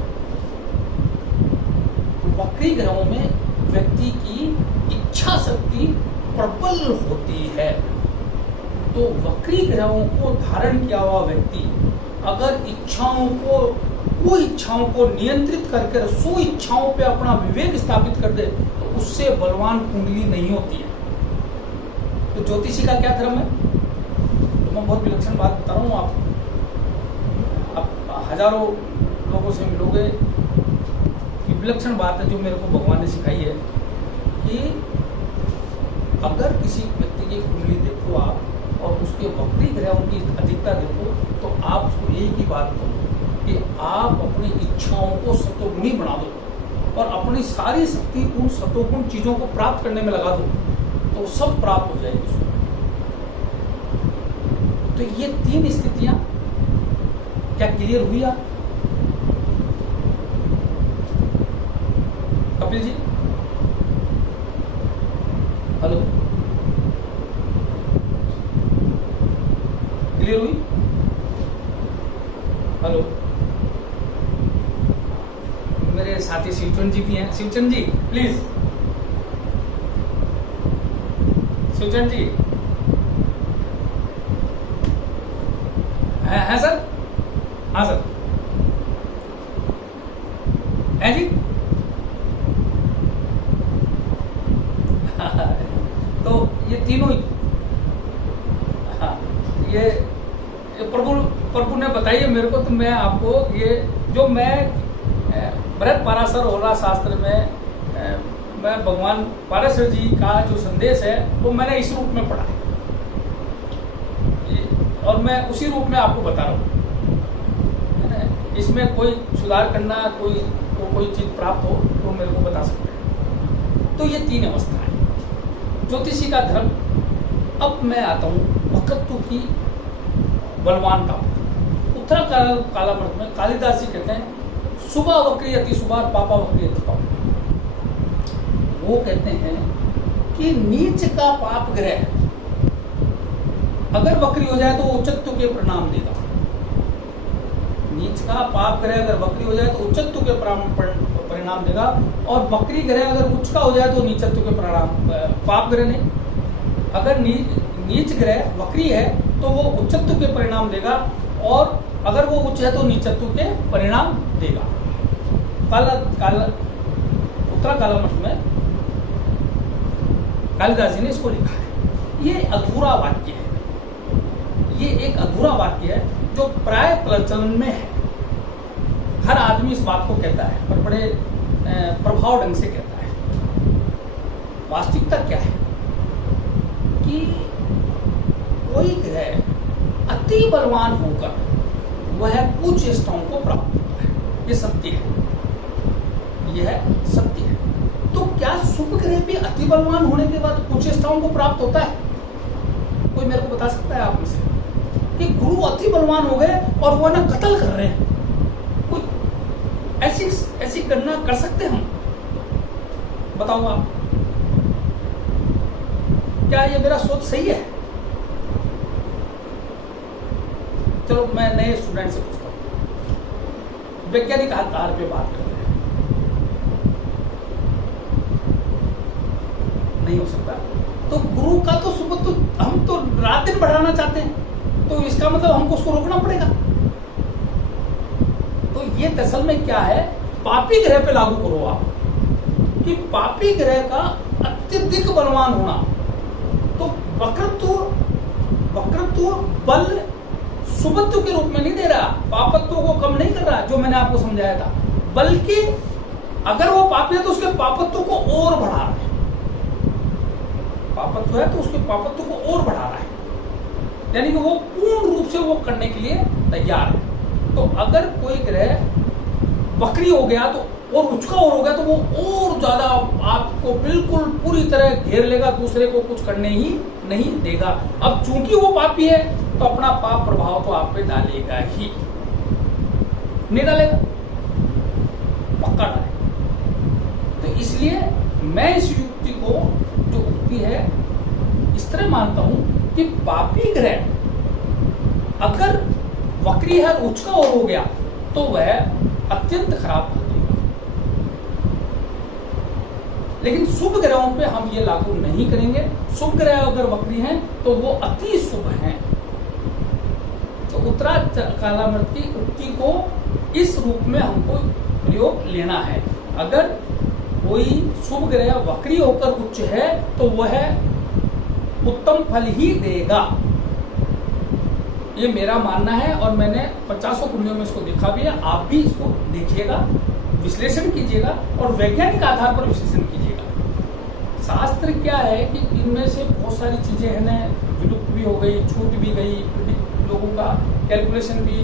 वक्री ग्रहों में व्यक्ति की इच्छा शक्ति प्रबल होती है। तो वक्री ग्रहों को धारण किया हुआ व्यक्ति अगर इच्छाओं को नियंत्रित करके सु इच्छाओं पे अपना विवेक स्थापित कर दे तो उससे बलवान कुंडली नहीं होती है। तो ज्योतिषी का क्या धर्म है? तो मैं बहुत विलक्षण बात बता रहा हूँ। आप हजारों लोगों से मिलोगे, विलक्षण बात है जो मेरे को भगवान ने सिखाई है कि अगर किसी व्यक्ति की कुंडली देखो आप और उसके वक्री ग्रहों की अधिकता देखो तो आप उसको एक ही बात करो कि आप अपनी इच्छाओं को सतोगुणी बना दो। और अपनी सारी शक्ति उन सतोगुण चीजों को प्राप्त करने में लगा दो तो सब प्राप्त हो जाएगी उसको। तो ये 3 स्थितियां क्या क्लियर हुई आप? कपिल जी, हेलो, क्लियर हुई? हेलो, मेरे साथी शिवचंद जी भी हैं। शिवचंद जी प्लीज, शिवचंद जी है सर? हाँ सर, है जी। तो ये तीनों ही, हाँ, ये प्रभु ने बताइए मेरे को, तो मैं आपको ये जो मैं बृहद पाराशर होला शास्त्र में मैं भगवान पाराशर जी का जो संदेश है वो मैंने इस रूप में पढ़ा है और मैं उसी रूप में आपको बता रहा हूँ। इसमें कोई सुधार करना, कोई चीज प्राप्त हो तो मेरे को बता सकते हैं। तो ये 3 अवस्थाएं ज्योतिषी का धर्म। अब मैं आता हूँ वक्रत्व की बलवानता। उत्तरा कालामृत में कालिदास जी कहते हैं शुभा वक्री अति शुभा, पापा वक्री अति पाप। वो कहते हैं कि नीच का पाप ग्रह अगर वक्री हो जाए तो वो उच्चत्व के परिणाम देगा। नीच का पाप ग्रह अगर वक्री हो जाए तो उच्चत्व के परिणाम देगा, और वक्री ग्रह अगर उच्च का हो जाए तो नीचत्व के परिणाम, पाप ग्रह नहीं, अगर नीच ग्रह वक्री है तो वो उच्चत्व के परिणाम देगा, और अगर वो उच्च है तो नीचत्व के परिणाम देगा। उत्तरा कालामृत में कालिदास जी ने इसको लिखा है। ये अधूरा वाक्य है, ये एक अधूरा वाक्य है जो प्राय प्रचलन में है। हर आदमी इस बात को कहता है पर बड़े प्रभाव ढंग से कहता है। वास्तविकता क्या है कि कोई ग्रह अति बलवान होकर वह उच्च चेष्टाओं को प्राप्त होता है, ये सत्य है, यह सत्य है। तो क्या शुभ ग्रह भी अति बलवान होने के बाद उच्च चेष्टाओं को प्राप्त होता है? कोई मेरे को बता सकता है आप में से कि गुरु अति बलवान हो गए और वो ना कत्ल कर रहे हैं? कोई ऐसी करना कर सकते हम? बताओ आप, क्या ये मेरा सोच सही है? चलो मैं नए स्टूडेंट से पूछता हूं, वैज्ञानिक आधार पे बात करते हैं। नहीं हो सकता। तो गुरु का तो सुबह तो हम तो रात दिन बढ़ाना चाहते हैं, तो इसका मतलब हमको उसको रोकना पड़ेगा। तो ये दरअसल में क्या है, पापी ग्रह पे लागू करो आप कि पापी ग्रह का अत्यधिक बलवान होना। तो वक्रत्व बल शुभत्व के रूप में नहीं दे रहा, पापत्व को कम नहीं कर रहा, जो मैंने आपको समझाया था, बल्कि अगर वो पापी है तो उसके पापत्व को और बढ़ा रहा है। पापत्व है तो उसके पापत्व को और बढ़ा रहा है, यानी कि वो पूर्ण रूप से वो करने के लिए तैयार है। तो अगर कोई ग्रह वक्री हो गया तो और उच्च का और हो गया तो वो और ज्यादा आपको बिल्कुल पूरी तरह घेर लेगा, दूसरे को कुछ करने ही नहीं देगा। अब चूंकि वो पापी है तो अपना पाप प्रभाव तो आप पे डालेगा ही, नहीं डालेगा? पक्का डालेगा। तो इसलिए मैं इस युक्ति को, जो उक्ति है, इस तरह मानता हूं कि पापी ग्रह अगर वक्री है उच्च का और हो गया तो वह अत्यंत खराब कर देगा। लेकिन शुभ ग्रहों पे हम ये लागू नहीं करेंगे। शुभ ग्रह अगर वक्री हैं तो वो अति शुभ हैं। तो उत्तरा कालामृत की उक्ति को इस रूप में हमको प्रयोग लेना है। अगर कोई शुभ ग्रह वक्री होकर उच्च है तो वह उत्तम फल ही देगा, ये मेरा मानना है। और मैंने 50 कुंडलियों में इसको देखा भी है। आप भी इसको देखिएगा, विश्लेषण कीजिएगा और वैज्ञानिक आधार पर विश्लेषण कीजिएगा। शास्त्र क्या है कि इनमें से बहुत सारी चीजें है ना, विलुप्त भी हो गई, छूट भी गई, लोगों का कैलकुलेशन भी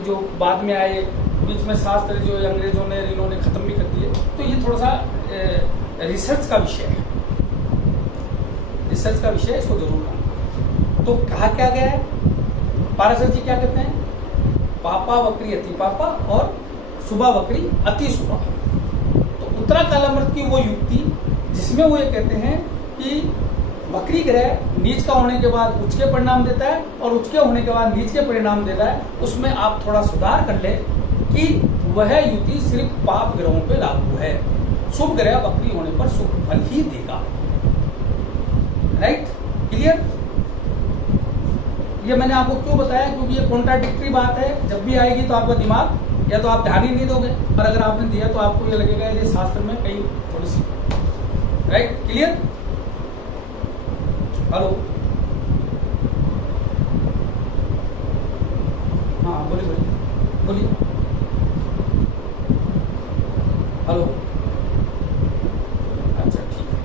जो बाद में आए बीच में शास्त्र जो अंग्रेजों ने इन्होंने खत्म भी कर दिए। तो ये थोड़ा सा रिसर्च का विषय है, रिसर्च का विषय है, इसको जरूर करना। तो कहा क्या गया है, पाराशर जी क्या कहते हैं, पापा वक्री अति पापा और शुभा वक्री अति शुभा। तो उत्तरा कालामृत की वो युक्ति जिसमें वो ये कहते हैं कि वक्री ग्रह नीच का होने के बाद उच्च के परिणाम देता है और उच्च के होने के बाद नीच के परिणाम देता है, उसमें आप थोड़ा सुधार कर ले कि वह युति सिर्फ पाप ग्रहों पे लागू है, शुभ ग्रह वक्री होने पर शुभ फल ही देगा। Right, clear? ये मैंने आपको क्यों बताया, क्योंकि ये कॉन्ट्राडिक्टरी बात है। जब भी आएगी तो आपका दिमाग या तो आप ध्यान ही नहीं दोगे, और अगर आपने दिया तो आपको ये लगेगा ये शास्त्र में कहीं थोड़ी सी। Right, clear? हेलो, हाँ बोलिए बोलिए बोलिए। हेलो, अच्छा ठीक है,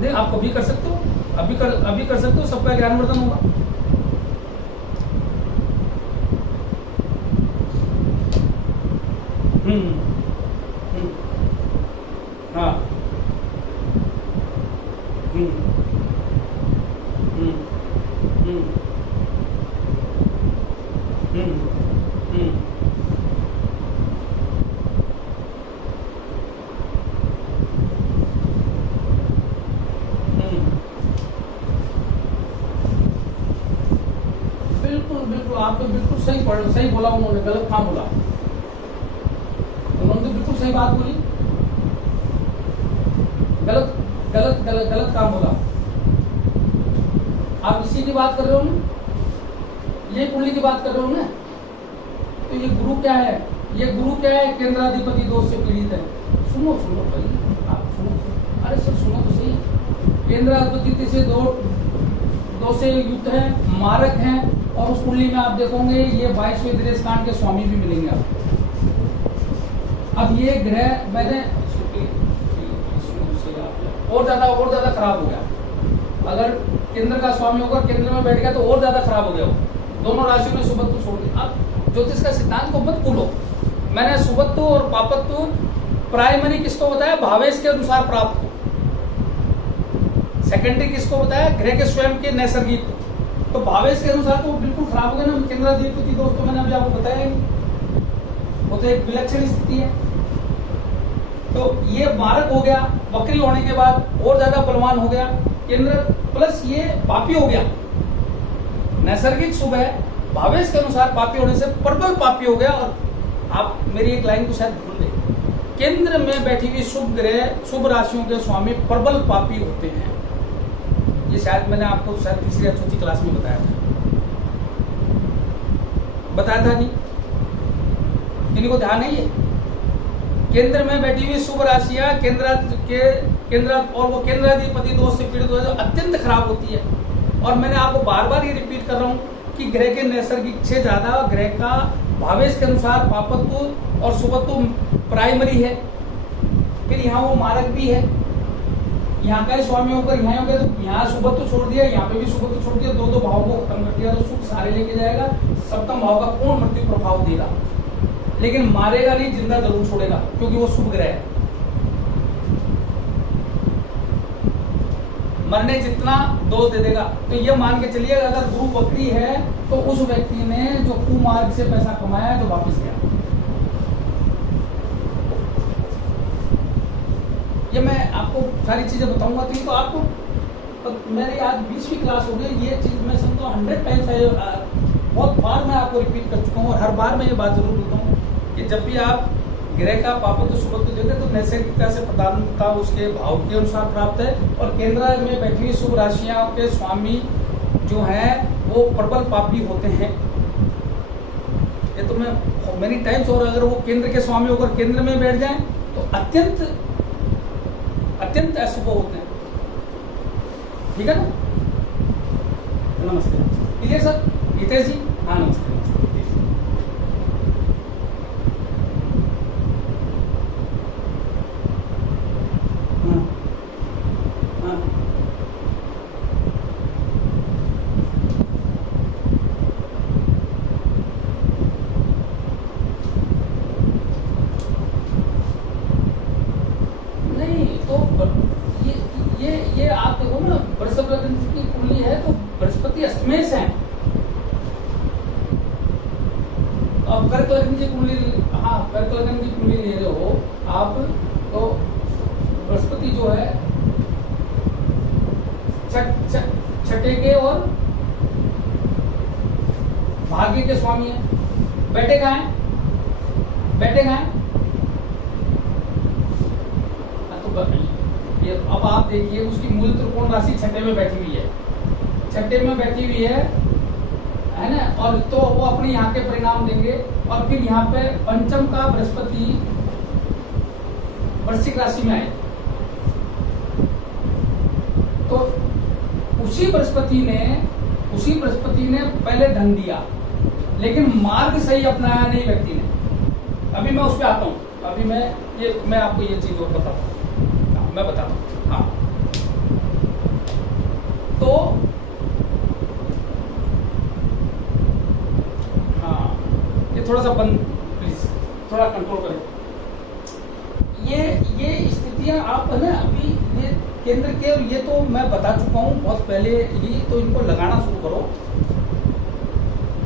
नहीं आप कभी कर सकते हो, अभी कर सकते हो, सबका ज्ञानवर्धन होगा। हम्म, हाँ, बिल्कुल आपने बिल्कुल सही बोला, उन्होंने गलत काम बोला, उन्होंने तो बिल्कुल सही बात बोली, गलत गलत गलत गलत काम बोला। आप इसी की बात कर रहे हो ना, ये कुंडली की बात कर रहे हो ना, तो ये गुरु क्या है, ये गुरु क्या है, केंद्राधिपति दोष से पीड़ित है। सुनो सुनो भाई, आप सुनो, अरे सर सुनो तो सही, केंद्राधिपति से दो से युक्त है, मारक है, और उस कुंडली में आप देखोगे ये 22वें दिनेश कांड के स्वामी भी मिलेंगे आपको। अब ये ग्रह मैंने और ज्यादा खराब हो गया, अगर केंद्र का स्वामी होगा, केंद्र में बैठ गया तो और ज्यादा खराब हो गया वो, दोनों राशियों में सुबत्तु छोड़ दिया। अब ज्योतिष का सिद्धांत को मत भूलो, मैंने सुबत्तु और पापत्तु प्राइमरी किसको बताया, भावेश के अनुसार प्राप्त हो, सेकेंडरी किसको बताया, ग्रह के स्वयं के नैसर्गिक। तो भावेश के अनुसार तो बिल्कुल खराब हो गया ना, केंद्राधिपति दोस्तों मैंने अभी आपको बताया नहीं, वो तो एक विलक्षण स्थिति है। तो ये मारक हो गया, वक्री होने के बाद और ज्यादा बलवान हो गया केंद्र, प्लस ये पापी हो गया, नैसर्गिक शुभ है, भावेश के अनुसार पापी होने से प्रबल पापी हो गया। और आप मेरी एक लाइन को शायद भूल गए, केंद्र में बैठी हुई शुभ ग्रह शुभ राशियों के स्वामी प्रबल पापी होते हैं। ये शायद मैंने आपको शायद तीसरी या चौथी क्लास में बताया था नहीं, किन्हीं को ध्यान नहीं है? केंद्र में बैठी हुई शुभ राशियां केंद्र और वो केंद्राधिपति दोष से पीड़ित हो जो अत्यंत खराब होती है। और मैंने आपको बार बार ये रिपीट कर रहा हूं कि ग्रह के नैसर्गिक से ज्यादा ग्रह का भावेश के अनुसार पापत्व और शुभत्व प्राइमरी है, फिर यहाँ वो मारक भी है, यहाँ का स्वामी होकर यहाँ हो गया तो यहाँ शुभत्व छोड़ दिया, यहाँ पे भी शुभत्व छोड़ दिया, दो भाव को खत्म कर दिया, तो सुख सारे लेके जाएगा, सप्तम भाव का पूर्ण मृत्यु प्रभाव देगा, लेकिन मारेगा नहीं, जिंदा जरूर छोड़ेगा, क्योंकि वो शुभ ग्रह है। मरने जितना दोष दे देगा। तो ये मान के चलिए अगर गुरु वक्री है तो उस व्यक्ति ने जो कुमार्ग से पैसा कमाया जो वापस गया। ये मैं आपको सारी चीजें बताऊंगा तो ये तो आपको तो मेरी आज 20वीं क्लास हो गई, ये चीज मैं समझता हूँ 100 टाइम्स बहुत बार मैं आपको रिपीट कर चुका हूँ, और हर बार मैं ये बात जरूर बोलता हूँ कि जब भी आप ग्रह का पापत्व शुभत्व देते तो नैसर्गिकता से प्रधानता उसके भाव के अनुसार प्राप्त है, और केंद्र में बैठी हुई शुभ राशियों के स्वामी जो हैं वो प्रबल पापी होते हैं। ये तो मैं मेनी टाइम्स, और अगर वो केंद्र के स्वामी होकर केंद्र में बैठ जाएं तो अत्यंत अत्यंत अशुभ होते हैं। ठीक है ना? नमस्ते, क्लियर सर? हितेश जी, हाँ नमस्ते। अब कर्क लग्न की कुंडली, हाँ कर्क लग्न की कुंडली ले रहे हो आप, तो बृहस्पति जो है छठे के और भाग्य के स्वामी है। बैठे कहाँ हैं? बैठे कहाँ हैं? तो ये अब आप देखिए, उसकी मूल त्रिकोण राशि छठे में बैठी हुई है, छठे में बैठी हुई है ना, और तो वो अपने यहाँ के परिणाम देंगे। और फिर यहाँ पे पंचम का बृहस्पति वृश्चिक राशि में आए, तो उसी बृहस्पति ने पहले धन दिया, लेकिन मार्ग सही अपनाया नहीं व्यक्ति ने। अभी मैं उस पर आता हूँ, अभी मैं आपको ये चीज और बताता हूँ, मैं बताता हूँ। हाँ, तो हाँ, ये थोड़ा सा बंद, प्लीज थोड़ा कंट्रोल करें। ये स्थितियां आप है ना, अभी ये केंद्र के, ये तो मैं बता चुका हूँ बहुत पहले ही, तो इनको लगाना शुरू करो।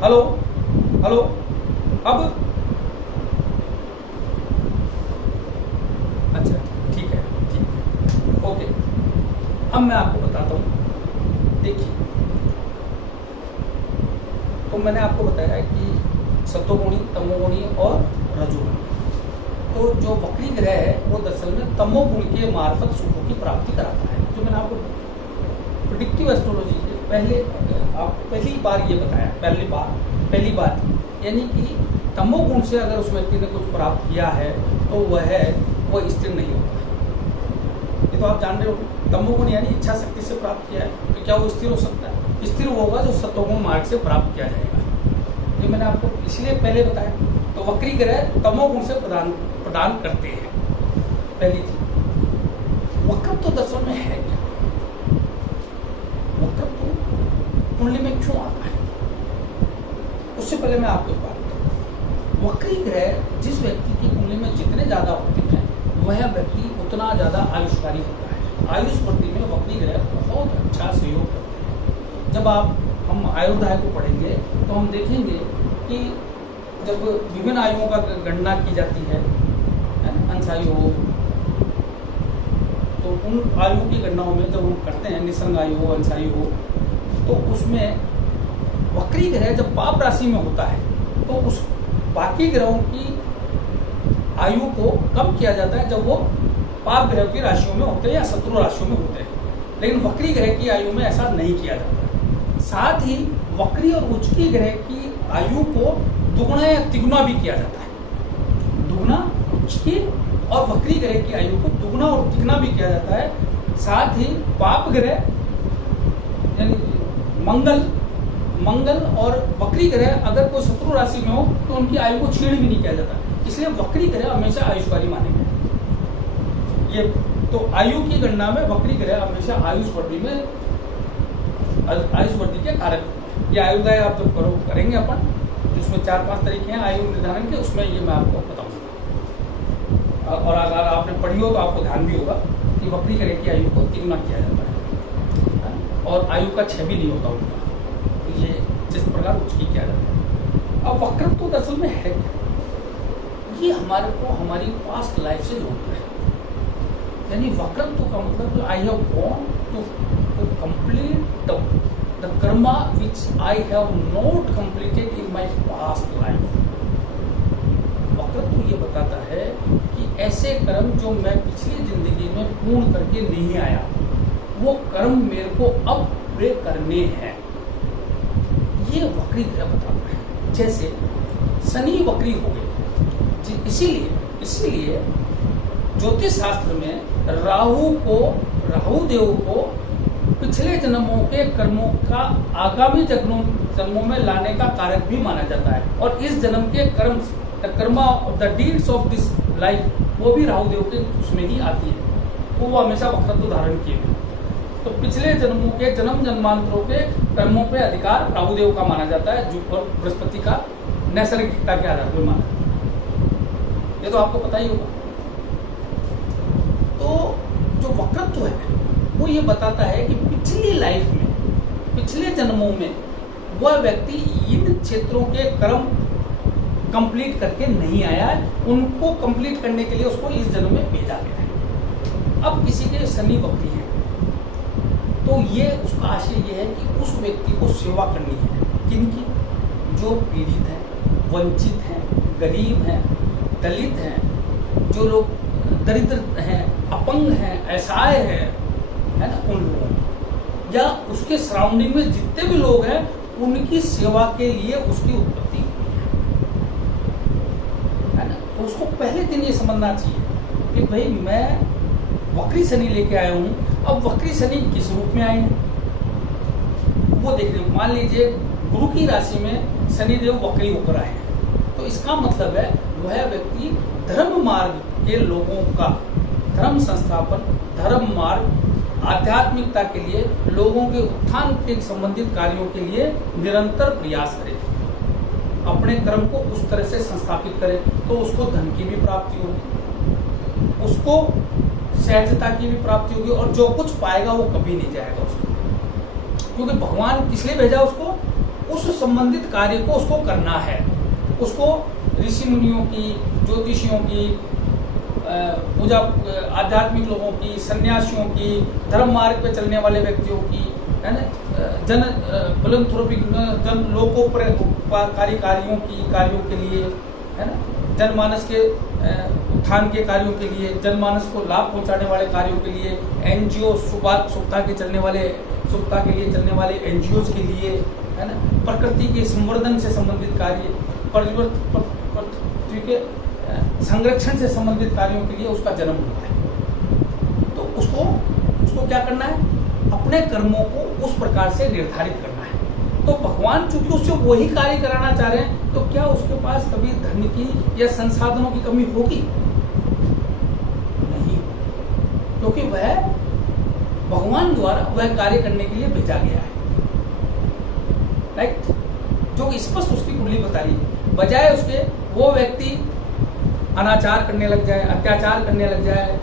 हेलो हेलो, अब अच्छा ठीक है, ओके। अब मैं आपको बताता हूँ, देखिए, तो मैंने आपको बताया कि सत्वगुणी, तमोगुणी और रजोगुणी। तो जो वक्री ग्रह है वो दरअसल में तमोगुण के मार्फत सुखों की प्राप्ति कराता है। जो मैंने आपको प्रेडिक्टिव एस्ट्रोलॉजी के पहली बार ये बताया, पहली बार यानी कि तमोगुण से अगर उस व्यक्ति ने कुछ प्राप्त किया है तो वह स्थिर नहीं होता। ये तो आप जान रहे हो, तमोगुण यानी इच्छा शक्ति से प्राप्त किया है, तो क्या वो स्थिर हो सकता है? स्थिर होगा जो सत्वगुण मार्ग से प्राप्त किया जाएगा। ये मैंने आपको इसलिए पहले बताया। तो वक्री ग्रह तमोगुण से प्रदान करते हैं। पहली चीज, वक्र तो दरअसल में है क्या? वक्र तो कुंडली में क्यों आता है? उससे पहले मैं आपको एक बात बताऊं। वक्री ग्रह जिस व्यक्ति की कुंडली में जितने ज्यादा होते हैं, वह व्यक्ति उतना ज्यादा आयुष्कारी होता है। आयुष वृद्धि में वक्री ग्रह बहुत अच्छा सहयोग करते हैं। जब हम आयुर्दाय को पढ़ेंगे तो हम देखेंगे कि जब विभिन्न आयुओं का गणना की जाती है, अंशायु हो, तो उन आयु की गणनाओं में जब हम करते हैं, निसंग आयु हो, अंशायु हो, तो उसमें वक्री ग्रह जब पाप राशि में होता है तो उस बाकी ग्रहों की आयु को कम किया जाता है जब वो पाप ग्रह की राशियों में होते हैं या शत्रु राशियों में होते हैं। लेकिन वक्री ग्रह की आयु में ऐसा नहीं किया जाता। साथ ही वक्री और उच्चकी ग्रह की आयु को दुगुना या तिगुना भी किया जाता है। दुगुना, उच्चकी और वक्री ग्रह की आयु को दुगुना और तिगुना भी किया जाता है। साथ ही पाप ग्रह यानी मंगल और वक्री ग्रह अगर कोई शत्रु राशि में हो तो उनकी आयु को छीण भी नहीं किया जाता। इसलिए वक्री ग्रह हमेशा आयुष्कारी माने गए। ये तो आयु की गणना में वक्री ग्रह हमेशा आयुष वृद्धि के कारक। ये आयुर्दाय आप जब करेंगे अपन, जिसमें 4-5 तरीके हैं आयु निर्धारण के, उसमें ये मैं आपको बताऊंगा। और अगर आपने पढ़ी हो तो आपको ध्यान भी होगा कि वक्री ग्रह की आयु को तिगुना किया जाता है और आयु का क्षय भी नहीं होता उनका। तो ये जिस प्रकार उच्च किया जाता है। अब वक्र तो दरअसल में है क्या? ये हमारे को हमारी पास्ट लाइफ से जोड़ता है। यानी वक्रत्व का मतलब I have gone to complete the karma which I have not completed in my past life. वक्रत्व ये बताता है कि ऐसे कर्म जो मैं पिछली जिंदगी में पूर्ण करके नहीं आया, वो कर्म मेरे को अब पूरे करने हैं। ये वक्री ग्रह बताता है। जैसे शनि वक्री हो गए, इसीलिए ज्योतिष शास्त्र में राहु देव को पिछले जन्मों के कर्मों का आगामी जन्मों में लाने का कारक भी माना जाता है। और इस जन्म के the deeds of this life वो भी राहु देव के उसमें ही आती है। वो हमेशा वक्रत्व धारण किए हुए। तो पिछले जन्मों के जन्मांतरों के कर्मों पे अधिकार राहु देव का माना जाता है, जो और बृहस्पति का नैसर्गिकता के आधार पर माना जाता है। ये तो आपको पता ही होगा। तो जो वक्रत्व है वो ये बताता है कि पिछली लाइफ में, पिछले जन्मों में वह व्यक्ति इन क्षेत्रों के कर्म कंप्लीट करके नहीं आया है, उनको कंप्लीट करने के लिए उसको इस जन्म में भेजा गया है। अब किसी के शनि वक्री है तो ये उसका आशय ये है कि उस व्यक्ति को सेवा करनी है। किनकी? जो पीड़ित हैं, वंचित हैं, गरीब हैं, दलित हैं, जो लोग दरिद्र हैं, अपंग हैं, असहाय हैं, है ना, उन लोगों को, या उसके सराउंडिंग में जितने भी लोग हैं उनकी सेवा के लिए उसकी उत्पत्ति हुई है ना। तो उसको पहले दिन ये समझना चाहिए कि भाई मैं वक्री शनि लेके आया हूं। अब वक्री शनि किस रूप में आए हैं वो देख रहे। मान लीजिए गुरु की राशि में शनिदेव वक्री होकर आए हैं, तो इसका मतलब है वह व्यक्ति धर्म मार्ग के लोगों का धर्म संस्थापन, धर्म मार्ग, आध्यात्मिकता के लिए, लोगों के उत्थान के संबंधित कार्यों के लिए निरंतर प्रयास करे, अपने कर्म को उस तरह से संस्थापित करे, तो उसको धन की भी प्राप्ति होगी, उसको सहजता की भी प्राप्ति होगी, और जो कुछ पाएगा वो कभी नहीं जाएगा उसको, क्योंकि भगवान किस लिए भेजा उसको? उस संबंधित कार्य को उसको करना है। उसको ऋषि मुनियों की, ज्योतिषियों की, पूजा, आध्यात्मिक लोगों की, सन्यासियों की, धर्म मार्ग पे चलने वाले व्यक्तियों की, है ना, जन फिलैंथ्रोपिक, जन लोकोपकारी कार्यों के लिए, है ना, जनमानस के उत्थान के कार्यों के लिए, जनमानस को लाभ पहुंचाने वाले कार्यों के लिए, एनजीओ, सुखता के लिए चलने वाले एनजीओज के लिए, है ना, प्रकृति के संवर्धन से संबंधित कार्य, पृथ्वी के संरक्षण से संबंधित कार्यों के लिए उसका जन्म हुआ है। तो उसको क्या करना है? अपने कर्मों को उस प्रकार से निर्धारित करना है। तो भगवान चूंकि उससे वही कार्य कराना चाह रहे हैं, तो क्या उसके पास कभी धन की या संसाधनों की कमी होगी? नहीं, क्योंकि वह भगवान द्वारा वह कार्य करने के लिए भेजा गया है। राइट? जो स्पष्ट उसकी कुंडली बता रही है। बजाय उसके वो व्यक्ति अनाचार करने लग जाए, अत्याचार करने लग जाए,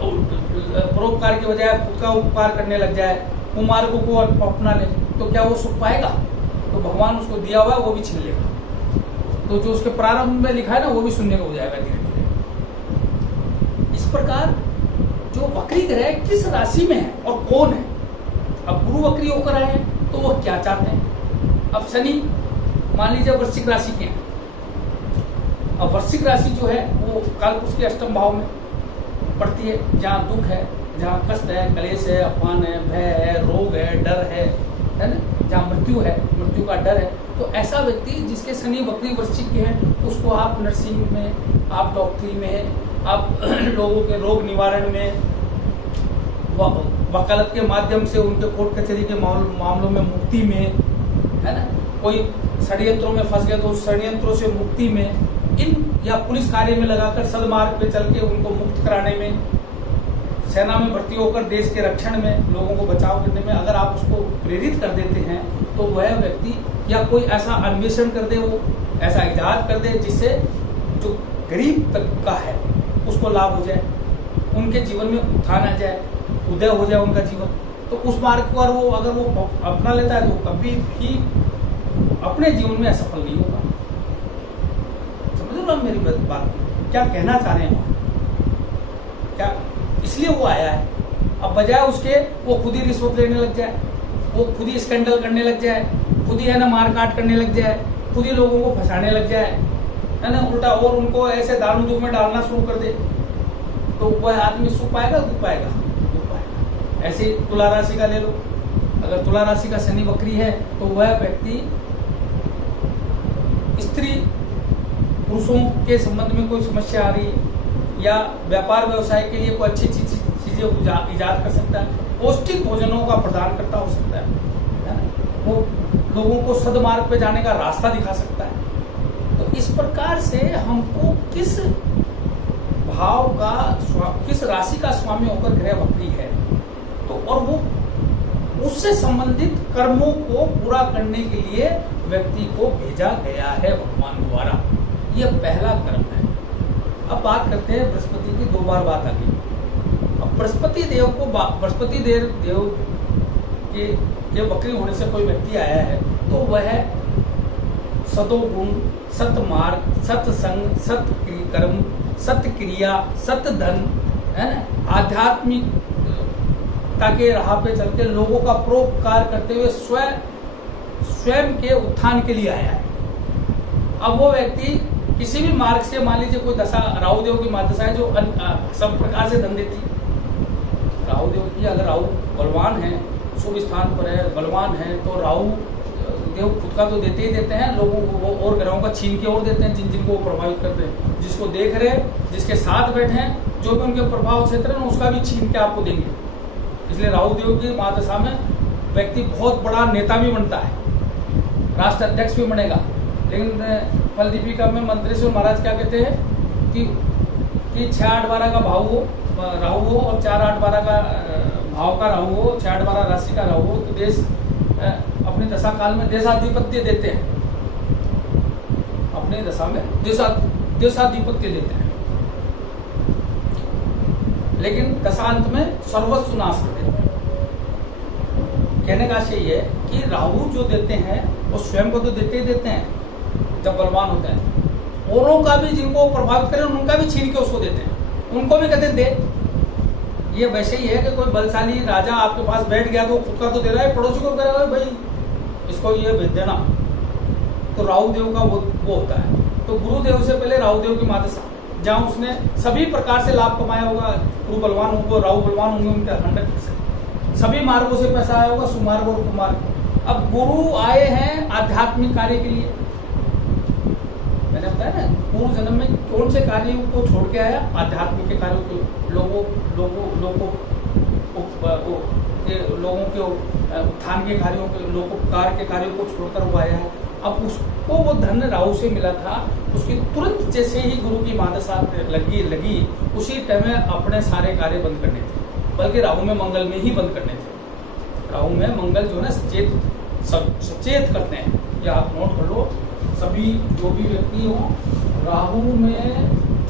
परोपकार के बजाय खुद का उपकार करने लग जाए, कुमार्गों को अपना ले, तो क्या वो सुख पाएगा? तो भगवान उसको दिया हुआ है वो भी छीन लेगा। तो जो उसके प्रारंभ में लिखा है ना वो भी सुनने को हो जाएगा धीरे धीरे। इस प्रकार जो वक्री ग्रह किस राशि में है और कौन है, अब गुरु वक्री होकर आए हैं तो वो क्या चाहते हैं। अब शनि मान लीजिए वृश्चिक राशि के हैं। अब वृश्चिक राशि जो है वो कालपुरुष के अष्टम भाव में पड़ती है, जहाँ दुख है, जहाँ कष्ट है, कलेश है, अपमान है, भय है, रोग है, डर है ना, जहाँ मृत्यु है, मृत्यु का डर है। तो ऐसा व्यक्ति जिसके शनि वक्री वृश्चिक के हैं, उसको आप नर्सिंग में, आप डॉक्टरी में, आप लोगों के रोग निवारण में, वकालत के माध्यम से उनके कोर्ट कचहरी के मामलों में मुक्ति में, है ना, कोई षड्यंत्रों में फंस गए तो उस षड्यंत्रों से मुक्ति में, इन या पुलिस कार्य में लगाकर सदमार्ग पे चल के उनको मुक्त कराने में, सेना में भर्ती होकर देश के रक्षण में, लोगों को बचाव करने में अगर आप उसको प्रेरित कर देते हैं, तो वह व्यक्ति या कोई ऐसा अन्वेषण कर दे, वो ऐसा इजाद कर दे जिससे जो गरीब तबका है उसको लाभ हो जाए, उनके जीवन में उत्थान आ जाए, उदय हो जाए उनका जीवन, तो उस मार्ग पर वो अगर वो अपना लेता है तो कभी भी अपने जीवन में असफल नहीं होगा। समझ लो मेरी बात, क्या कहना चाह रहे हैं क्या? इसलिए वो आया है। अब बजाय उसके वो खुद ही रिश्वत लेने लग जाए, वो खुद ही स्कैंडल करने लग जाए, खुद ही है ना मारकाट करने लग जाए, खुद ही लोगों को फंसाने लग जाए, है ना, उल्टा और उनको ऐसे दारू दूध में डालना शुरू कर दे, तो वह आदमी सुख पाएगा? दुख पाएगा? दुख पाएगा। ऐसे तुला राशि का ले लो, अगर तुला राशि का शनि वक्री है तो वह व्यक्ति स्त्री पुरुषों के संबंध में कोई समस्या आ रही है या व्यापार व्यवसाय के लिए कोई अच्छी चीजें इजाद कर सकता है, पौष्टिक भोजनों का प्रदान करता हो सकता है ना, वो लोगों को सदमार्ग पे जाने का रास्ता दिखा सकता है। तो इस प्रकार से हमको किस भाव का, किस राशि का स्वामी होकर ग्रह वक्री है, तो और वो उससे संबंधित कर्मों को पूरा करने के लिए व्यक्ति को भेजा गया है भगवान द्वारा। यह पहला कर्म है। अब बात करते हैं बृहस्पति की। दो बार बात आ गई। अब बृहस्पति देव को, बृहस्पति देव के वक्री होने से कोई व्यक्ति आया है तो वह सदोगुण, सतमार्ग, सत्संग, सत्कर्म, सत्क्रिया, सतधन, है ना, आध्यात्मिकता के राह पे चलते लोगों का परोपकार करते हुए स्वयं के उत्थान के लिए आया है। अब वो व्यक्ति किसी भी मार्ग से, मान लीजिए कोई दशा राहु देव की महादशा है जो सब प्रकार से धन देती है। राहु देव की अगर राहु बलवान है, शुभ स्थान पर है, बलवान है, तो राहु देव खुद का तो देते ही देते हैं, लोगों को वो और ग्रहों का छीन के और देते हैं जिनको वो प्रभावित करते हैं। जिसको देख रहे, जिसके साथ बैठे हैं, जो भी उनके प्रभाव क्षेत्र है उसका भी छीन के आपको देंगे। इसलिए राहु देव की महादशा में व्यक्ति बहुत बड़ा नेता भी बनता है, राष्ट्र अध्यक्ष भी बनेगा। लेकिन फल दीपिका में मंत्रेश्वर महाराज क्या कहते हैं कि 6-8-12 का भाव हो, राहु हो, और 4-8-12 का भाव का राहु हो, 6-8-12 राशि का राहु हो, तो देश अपने दशा काल में देशाधिपत्य देते हैं, अपने दशा में देशाधिपत्य देते हैं, लेकिन दशांत में सर्वस्व नाश कर देते हैं। कहने का आशय ये है कि राहु जो देते हैं वो स्वयं को तो देते ही देते हैं जब बलवान होते हैं, औरों का भी जिनको प्रभावित करें उनका भी छीन के उसको देते हैं, उनको भी कहते हैं दे। ये वैसे ही है कि कोई बलशाली राजा आपके पास बैठ गया तो खुद का तो दे रहा है, पड़ोसी को कह रहा है भाई इसको ये भेज देना, तो राहु देव का वो होता है। तो गुरुदेव से पहले राहु देव की महादशा जहाँ उसने सभी प्रकार से लाभ कमाया होगा, गुरु बलवान होंगे, राहु बलवान होंगे, उनके 100% सभी मार्गों से पैसा आया होगा, सुमार्ग और कुमार्ग। अब गुरु आए हैं आध्यात्मिक कार्य के लिए, मैंने बताया ना पूर्व जन्म में कौन से कार्यों को छोड़ के आया, आध्यात्मिक के कार्यों को, लोगों के उत्थान के कार्यों के, लोकोपकार के कार्यों को छोड़कर वो आया है। अब उसको वो धन राहु से मिला था, उसकी तुरंत जैसे ही गुरु की महादशा लगी उसी टाइम में अपने सारे कार्य बंद करने थे, बल्कि राहु में मंगल में ही बंद करने थे। राहु में मंगल जो है सचेत करते हैं, या आप नोट कर लो, सभी जो भी व्यक्ति हो, राहु में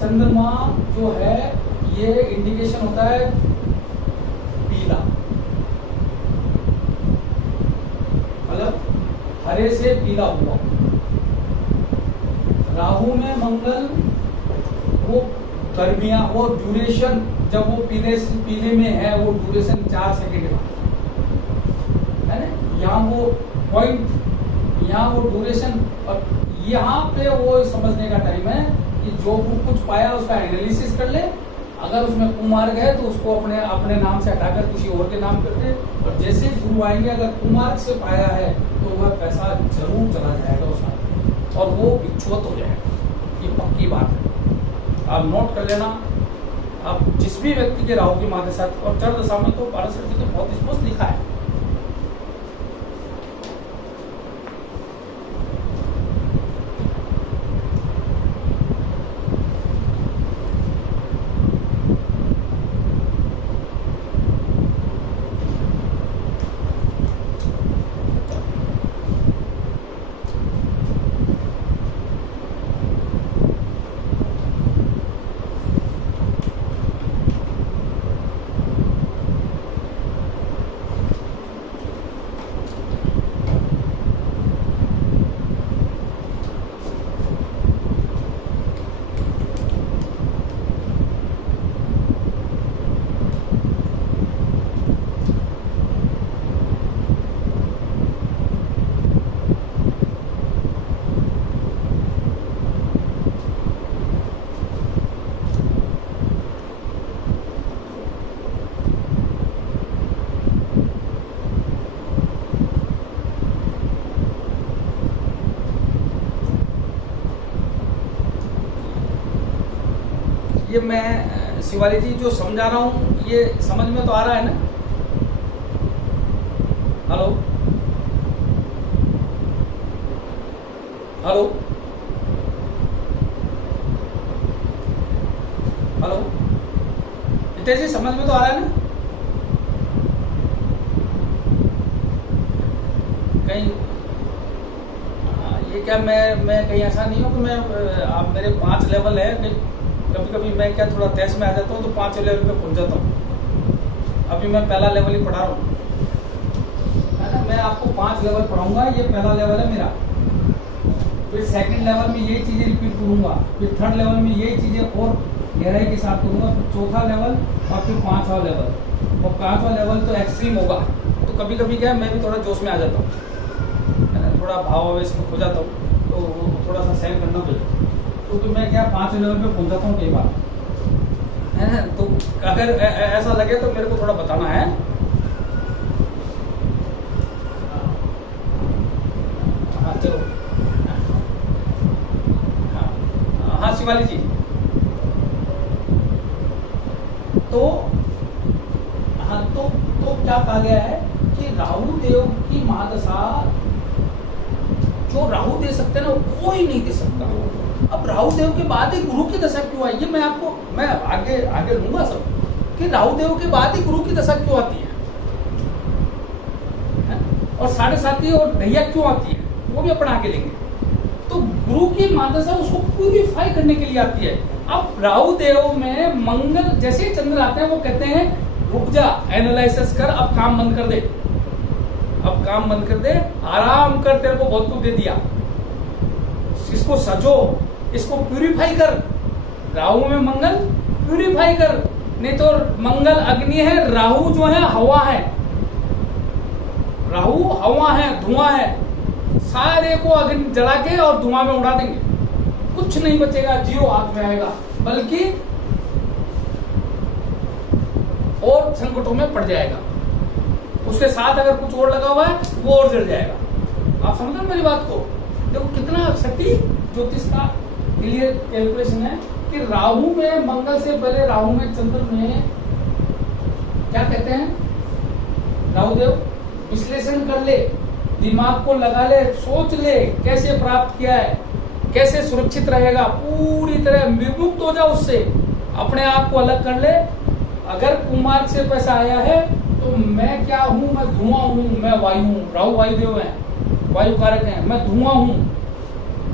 चंद्रमा जो है ये इंडिकेशन होता है पीला, मतलब हरे से पीला हुआ। राहु में मंगल वो गर्मियां, वो ड्यूरेशन जब वो पीले में है, वो ड्यूरेशन 4 सेकेंड का है ना, यहाँ वो पॉइंट, यहाँ वो ड्यूरेशन, और यहाँ पे वो समझने का टाइम है कि जो कुछ पाया उसका एनालिसिस कर ले, अगर उसमें कुमार्ग है तो उसको अपने नाम से हटाकर किसी और के नाम कर दे, और जैसे गुरु आएंगे अगर कुमार्ग से पाया है तो वह पैसा जरूर चला जाएगा उसका, और वो विच्छुत हो जाएगा, ये पक्की बात है, आप नोट कर लेना। आप जिस भी व्यक्ति के राहु की महादशा और चर दशा में तो पारसर जी तो बहुत स्पष्ट लिखा है। ये मैं शिवाली जी जो समझा रहा हूँ ये समझ में तो आ रहा है ना? हेलो हेलो हेलो, हितेश जी समझ में तो आ रहा है ना? कहीं ये क्या मैं कहीं ऐसा नहीं हूँ कि मैं आप मेरे 5 लेवल है, कभी कभी मैं क्या थोड़ा तैस में आ जाता हूँ तो 5 लेवल पे पहुँच जाता हूँ। अभी मैं पहला लेवल ही पढ़ा रहा हूँ, है ना? मैं आपको 5 लेवल पढ़ाऊंगा, ये पहला लेवल है मेरा, फिर सेकंड लेवल में यही चीजें रिपीट करूंगा, फिर थर्ड लेवल में यही चीजें और गहराई के साथ करूंगा, फिर चौथा लेवल और फिर पांचवा लेवल। और पांचवा लेवल तो एक्सट्रीम होगा, तो कभी कभी क्या है मैं भी थोड़ा जोश में आ जाता हूँ, है ना, थोड़ा भावावेश में खो जाता हूँ, तो थोड़ा सा सहन करना पड़ेगा। क्योंकि मैं क्या 5वें लेवल पे पहुंच जाता हूँ कई बार, है ना। तो अगर ऐसा लगे तो मेरे को थोड़ा बताना है। हाँ चलो, हाँ शिवाली जी, तो हाँ तो क्या कहा गया है कि राहु देव की महादशा जो राहु दे सकते हैं ना, वो कोई नहीं दे सकता। अब राहु देव के बाद ही गुरु की दशा क्यों आई, ये मैं आगे लूंगा सब, कि राहु देव के बाद ही गुरु की दशा क्यों आती है, और 7.5 और ढैया क्यों आती है, वो भी अपन आगे लेंगे। तो गुरु की महादशा उसको प्यूरिफाई करने के लिए आती है। अब राहु देव में मंगल जैसे ही चंद्र आते हैं, वो कहते हैं रुक जा, एनालिसिस कर, अब काम बंद कर दे, अब काम बंद कर दे, आराम कर, तेरे को बहुत कुछ दे दिया, इसको सजो, इसको प्यूरिफाई कर। राहु में मंगल प्यूरिफाई कर, नहीं तो मंगल अग्नि है, राहु जो है हवा है, राहु हवा है, धुआं है, सारे को अग्नि जला के और धुआं में उड़ा देंगे, कुछ नहीं बचेगा, जीरो हाथ में आएगा, बल्कि और संकटों में पड़ जाएगा। उसके साथ अगर कुछ और लगा हुआ है वो और जल जाएगा। आप समझ रहे मेरी बात को? देखो कितना सटीक ज्योतिष का क्लियर कैलकुलेशन है कि राहु में मंगल से पहले राहु में चंद्र में क्या कहते हैं, राहु देव विश्लेषण कर ले, दिमाग को लगा ले, सोच ले कैसे प्राप्त किया है, कैसे सुरक्षित रहेगा, पूरी तरह विमुक्त हो जा उससे, अपने आप को अलग कर ले। अगर कुमार से पैसा आया है तो मैं क्या हूं, मैं धुआं हूं, मैं वायु हूं, राहु वायुदेव है, वायु कारक है, मैं धुआं हूं,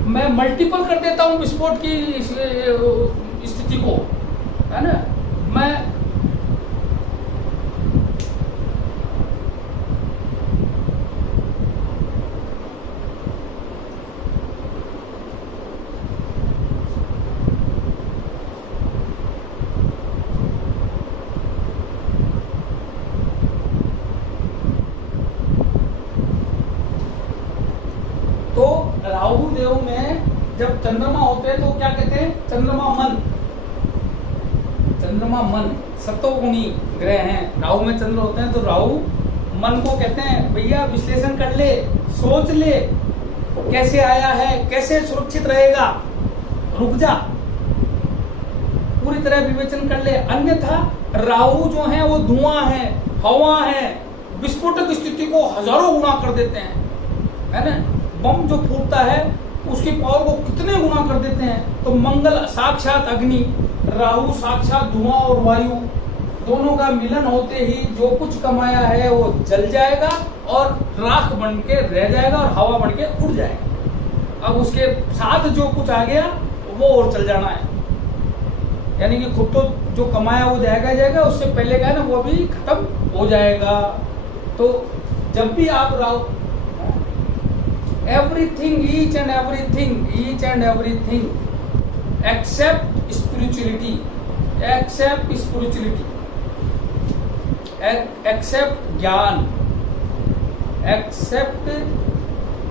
मैं मल्टीपल कर देता हूं विस्फोट की स्थिति को, है ना। मैं तो राहु देव में जब चंद्रमा होते हैं तो क्या कहते हैं, चंद्रमा मन सत्वगुणी ग्रह हैं। राहु में चंद्र होते हैं तो राहु मन को कहते हैं भैया विश्लेषण कर ले, सोच ले, कैसे आया है, कैसे सुरक्षित रहेगा, रुक जा, पूरी तरह विवेचन कर ले। अन्यथा राहु जो है वो धुआं है, हवा है, विस्फोटक स्थिति को हजारों गुना कर देते हैं, है ना। बम जो फूटता है उसकी पावर को कितने गुना कर देते हैं। तो मंगल साक्षात अग्नि, राहु साक्षात धुआं और वायु, दोनों का मिलन होते ही जो कुछ कमाया है वो जल जाएगा और राख बन के रह जाएगा और हवा बन के उड़ जाएगा। अब उसके साथ जो कुछ आ गया वो और चल जाना है, यानी कि खुद तो जो कमाया वो जाएगा, उससे पहले का है ना वो भी खत्म हो जाएगा। तो जब भी आप Rahu everything, each and everything except spirituality, except ज्ञान, except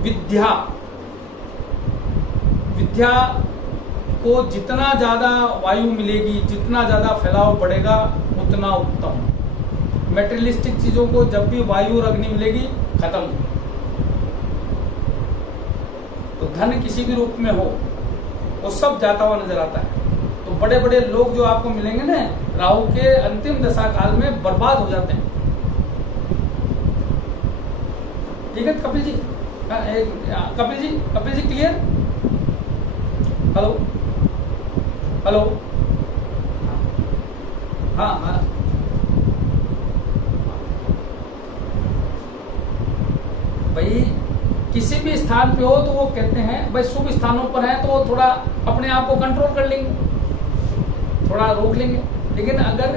विद्या को जितना ज्यादा वायु मिलेगी, जितना ज्यादा फैलाव बढ़ेगा उतना उत्तम। मेटेरियलिस्टिक चीजों को जब भी वायु और अग्नि मिलेगी खत्म। तो धन किसी भी रूप में हो वो सब जाता हुआ नजर आता है। तो बड़े बड़े लोग जो आपको मिलेंगे ना, राहु के अंतिम दशा काल में बर्बाद हो जाते हैं। ठीक है कपिल जी, कपिल जी क्लियर? हेलो, हाँ, भाई किसी भी स्थान पे हो तो वो कहते हैं भाई शुभ स्थानों पर है तो वो थोड़ा अपने आप को कंट्रोल कर लेंगे, थोड़ा रोक लेंगे। लेकिन अगर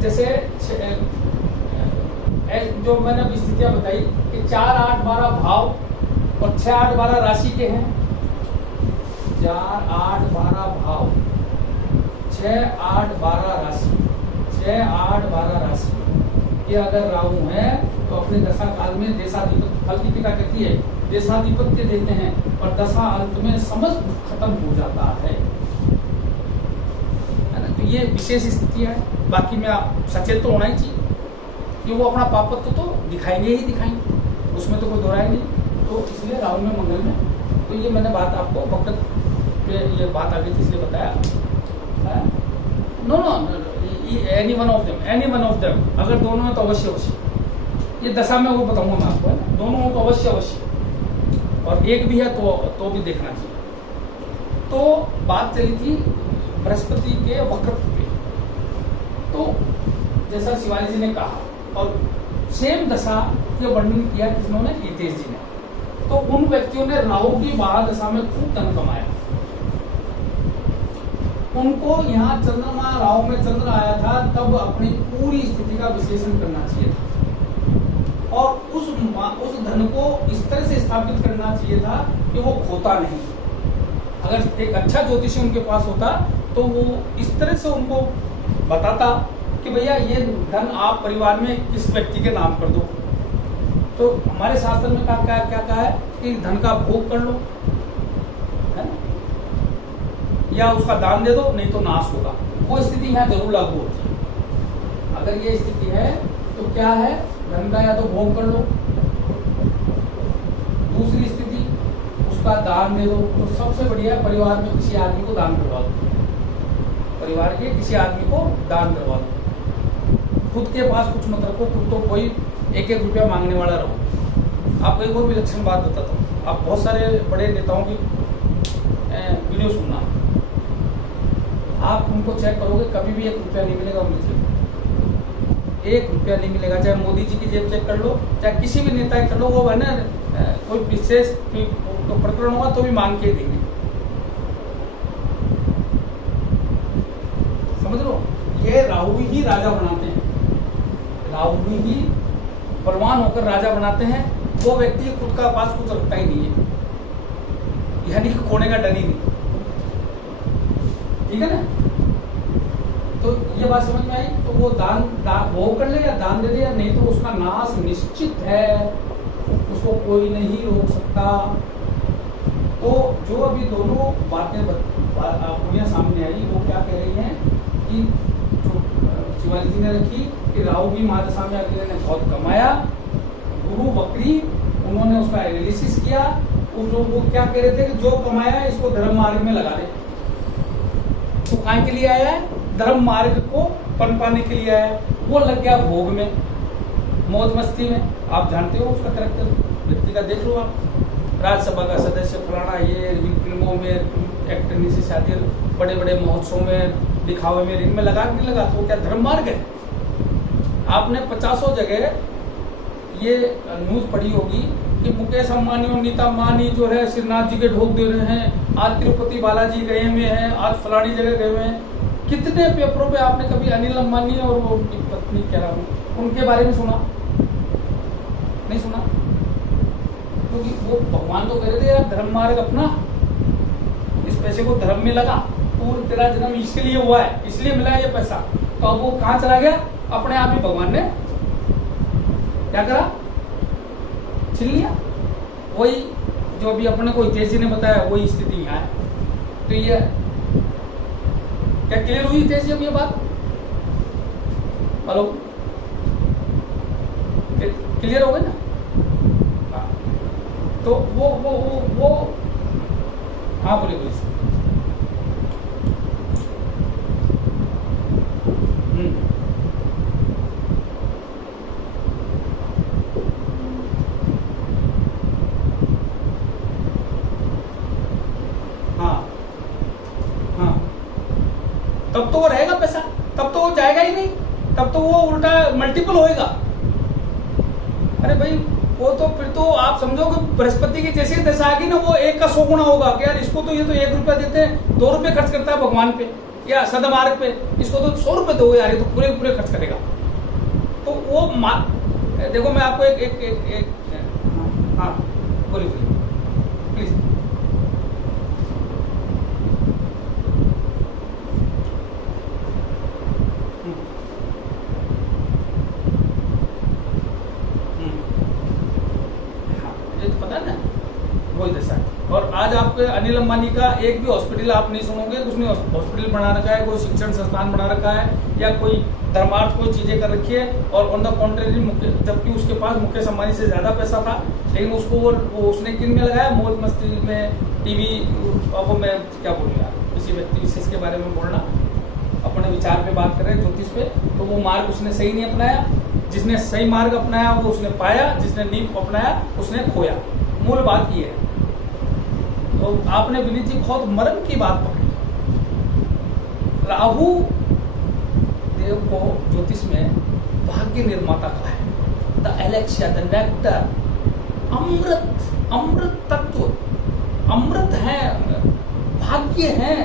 जैसे जो मैंने अभी स्थितियां बताई कि 4, 8, 12 भाव और 6, 8, 12 राशि के हैं, 4, 8, 12 भाव, 6, 8, 12 राशि, 6, 8, 12 राशि ये अगर राहु है तो अपने दशा काल में देशाधिपत्य, फल की पिता कहती है देशाधिपत्य देते हैं और दशा अंत में समस्त खत्म हो जाता है ना। तो ये विशेष स्थितियां है। बाकी में आप सचेत तो होना ही चाहिए कि वो अपना पापत्व तो दिखाएंगे ही दिखाएंगे, उसमें तो कोई दोहराई नहीं। तो इसलिए राहु में मंगल में, तो ये मैंने बात आपको वक्त पे ये बात आ गई थी इसलिए बताया। No any one of them, अगर दोनों में तो अवश्य ये दशा में वो बताऊंगा मैं आपको, है ना। दोनों हो तो अवश्य और एक भी है तो भी देखना चाहिए। तो बात चली थी बृहस्पति के वक्रत्व पे, तो जैसा शिवाजी जी ने कहा और सेम दशा के वर्णन किया किसने, हितेश जी ने। तो उन व्यक्तियों ने राहु की महादशा में खूब धन कमाया। उनको यहाँ चंद्रमा राहु में चंद्र आया था तब अपनी पूरी स्थिति का विश्लेषण करना चाहिए था और उस धन को इस तरह से स्थापित करना चाहिए था कि वो खोता नहीं। अगर एक अच्छा ज्योतिषी उनके पास होता तो वो इस तरह से उनको बताता कि भैया ये धन आप परिवार में किस व्यक्ति के नाम कर दो। तो हमारे शास्त्र में क्या कहा है कि धन का भोग कर लो, है ना, या उसका दान दे दो, नहीं तो नाश होगा। वो स्थिति यहाँ जरूर लागू होती है। अगर ये स्थिति है तो क्या है, धन का या तो भोग कर लो, दूसरी स्थिति उसका दान दे दो। तो सबसे बढ़िया परिवार में किसी आदमी को दान करवा दो, परिवार के किसी आदमी को दान करवा दो। खुद के पास कुछ मत रखो, खुद तो कोई 1-1 रुपया मांगने वाला रहो। आपको एक और विलक्षण बात बताता हूँ, आप बहुत सारे बड़े नेताओं की वीडियो सुनना, आप उनको चेक करोगे कभी भी 1 रुपया नहीं मिलेगा उनकी जेब में, 1 रुपया नहीं मिलेगा। चाहे मोदी जी की जेब चेक कर लो, चाहे किसी भी नेता की कर लो, वो है ना कोई विशेष तो प्रकरण होगा तो भी मांग के देंगे। समझ लो, ये राहु ही राजा बनाते हैं, राहु ही बलवान होकर राजा बनाते हैं। वो व्यक्ति खुद का पास कुछ रखता ही नहीं है, यानी खोने का डर ही नहीं, ठीक है ना। तो ये बात समझ में आई। तो वो दान भोग कर ले या दान दे दे, या नहीं तो उसका नाश निश्चित है, उसको कोई नहीं रोक सकता। तो जो अभी दोनों बातें अपने सामने आई, वो क्या कह रही हैं कि जो शिवाजी जी ने रखी कि राहु की महादशा में अगले ने बहुत कमाया, गुरु वक्री, उन्होंने उसका एनालिसिस किया। उन लोग वो क्या कह रहे थे कि जो कमाया इसको धर्म मार्ग में लगा दे। तो खाने के लिए आया है, धर्म मार्ग को पनपाने के लिए आया है, वो लग गया भोग में, मौज मस्ती में। आप जानते हो उसका कैरेक्टर व्यक्ति का, देख लो आप, राज्यसभा का सदस्य फलाना, ये फिल्मों में एक्टर नीचे शादी, बड़े बड़े महोत्सव में, दिखावे में, इनमें लगा नहीं लगा, तो क्या धर्म मार्ग है। आपने 50 जगह ये न्यूज पढ़ी होगी कि मुकेश अंबानी और नीता अंबानी जो है श्रीनाथ जी के ढोक दे रहे हैं, आज तिरुपति बालाजी गए हुए हैं, आज फलानी जगह गए हुए हैं। कितने पेपरों पे आपने कभी अनिल अंबानी और वो उनकी पत्नी क्या नाम उनके बारे में सुना? नहीं सुना, क्योंकि वो भगवान तो कह रहे थे यार धर्म मार्ग अपना, इस पैसे को धर्म में लगा, पूर्ण तेरा जन्म इसके लिए हुआ है, इसलिए मिला है ये पैसा। तो अब वो कहाँ चला गया? अपने आप ही भगवान ने क्या करा, छीन लिया। वही जो अभी अपने को हितेश जी ने बताया, वही स्थिति यहाँ है। तो ये क्या क्लियर हुई हितेश जी अब ये बात? हेलो, क्लियर हो गई ना? हाँ। तो वो हाँ बोलिए। तब तो वो रहेगा पैसा, तब तो वो जाएगा ही नहीं, तब तो वो उल्टा मल्टीपल होएगा। अरे भाई वो तो फिर तो आप समझो कि बृहस्पति की जैसी दशा आएगी ना, वो 1 का 100 गुना होगा कि यार इसको तो ये तो 1 रुपया देते हैं, 2 रुपये खर्च करता है भगवान पे या सदमार्ग पे, इसको तो 100 रुपये दो यार, ये तो पूरे खर्च करेगा। तो वो देखो मैं आपको एक हाँ बोलिए। आपके अनिल अंबानी का एक भी हॉस्पिटल आप नहीं सुनोगे उसने हॉस्पिटल बना रखा है, कोई शिक्षण संस्थान बना रखा है या कोई धर्मार्थ कोई चीजें कर रखी है। और ऑन द कॉन्ट्रेरी जबकि उसके पास मुकेश अंबानी से ज्यादा पैसा था, लेकिन उसको वो उसने किन में लगाया, मौज मस्ती में, टीवी। अब मैं क्या बोलूँ यार, किसी व्यक्ति विशेष के बारे में बोलना, अपने विचार पे बात कर रहे हैं ज्योतिष पे, तो वो मार्ग उसने सही नहीं अपनाया। जिसने सही मार्ग अपनाया वो उसने पाया, जिसने नहीं अपनाया उसने खोया। मूल बात ये है। तो आपने विनीत जी बहुत मर्म की बात पकड़ी। राहु देव को ज्योतिष में भाग्य निर्माता कहा है, द एलेक्सिया, द नेक्टर, अमृत तत्व, अमृत है, भाग्य है,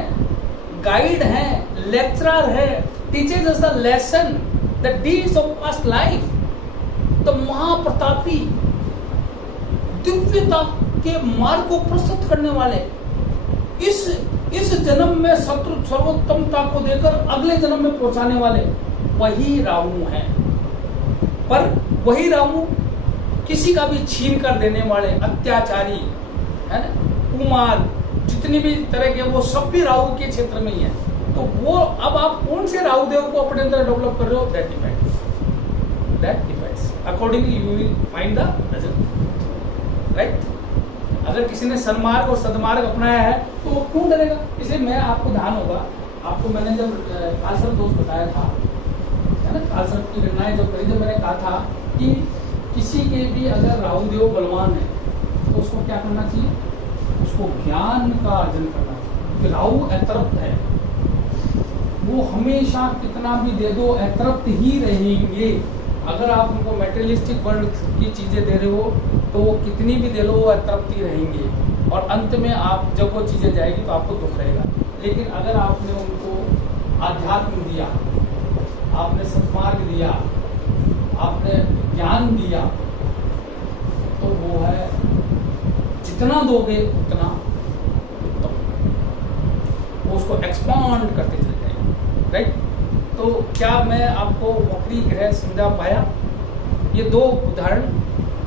गाइड है, लेक्चरर है, teaches us the lesson, the deeds of past life, the महाप्रतापी, दिव्यता के मार्ग को प्रस्तुत करने वाले, इस जन्म में शत्रु सर्वोत्तमता को देकर अगले जन्म में पहुंचाने वाले वही राहु हैं। पर वही राहु किसी का भी छीन कर देने वाले अत्याचारी है ना, कुमार, जितनी भी तरह के, वो सब भी राहु के क्षेत्र में ही है। तो वो अब आप कौन से राहु देव को अपने अंदर डेवलप कर रहे हो, that depends accordingly you will find the result, right. अगर किसी ने सन्मार्ग और सदमार्ग अपनाया है तो वो क्यों डरेगा। इसलिए मैं आपको ध्यान होगा, आपको मैंने जब कालसर्प दोष बताया था, है ना, कालसर्प की घटनाएं जब करी, जब मैंने कहा था कि किसी के भी अगर राहु देव बलवान है तो उसको क्या करना चाहिए, उसको ज्ञान का अर्जन करना चाहिए। राहु अतृप्त है, वो हमेशा कितना भी दे दो अतृप्त ही रहेंगे। अगर आप उनको मेटेरियलिस्टिक वर्ल्ड की चीजें दे रहे हो तो वो कितनी भी दे लो वो अतृप्त ही रहेंगे, और अंत में आप जब वो चीजें जाएगी तो आपको दुख रहेगा। लेकिन अगर आपने उनको आध्यात्म दिया, आपने सत्मार्ग दिया, आपने ज्ञान दिया, तो वो है जितना दोगे उतना उत्तम, वो उसको एक्सपांड करते चले जाएंगे, राइट। तो क्या मैं आपको वक्री ग्रह समझा पाया? ये दो उदाहरण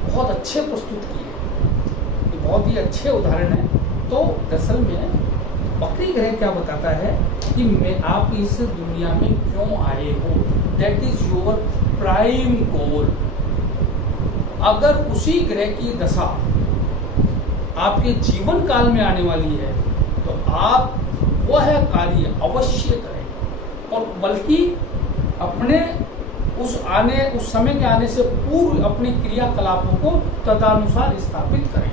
बहुत अच्छे प्रस्तुत किए, ये बहुत ही अच्छे उदाहरण हैं। तो दरअसल में वक्री ग्रह क्या बताता है कि मैं आप इस दुनिया में क्यों आए हो, दैट इज योर प्राइम गोल। अगर उसी ग्रह की दशा आपके जीवन काल में आने वाली है तो आप वह कार्य अवश्य करें, और बल्कि अपने उस समय के आने से पूर्व अपने क्रियाकलापों को तदनुसार स्थापित करें।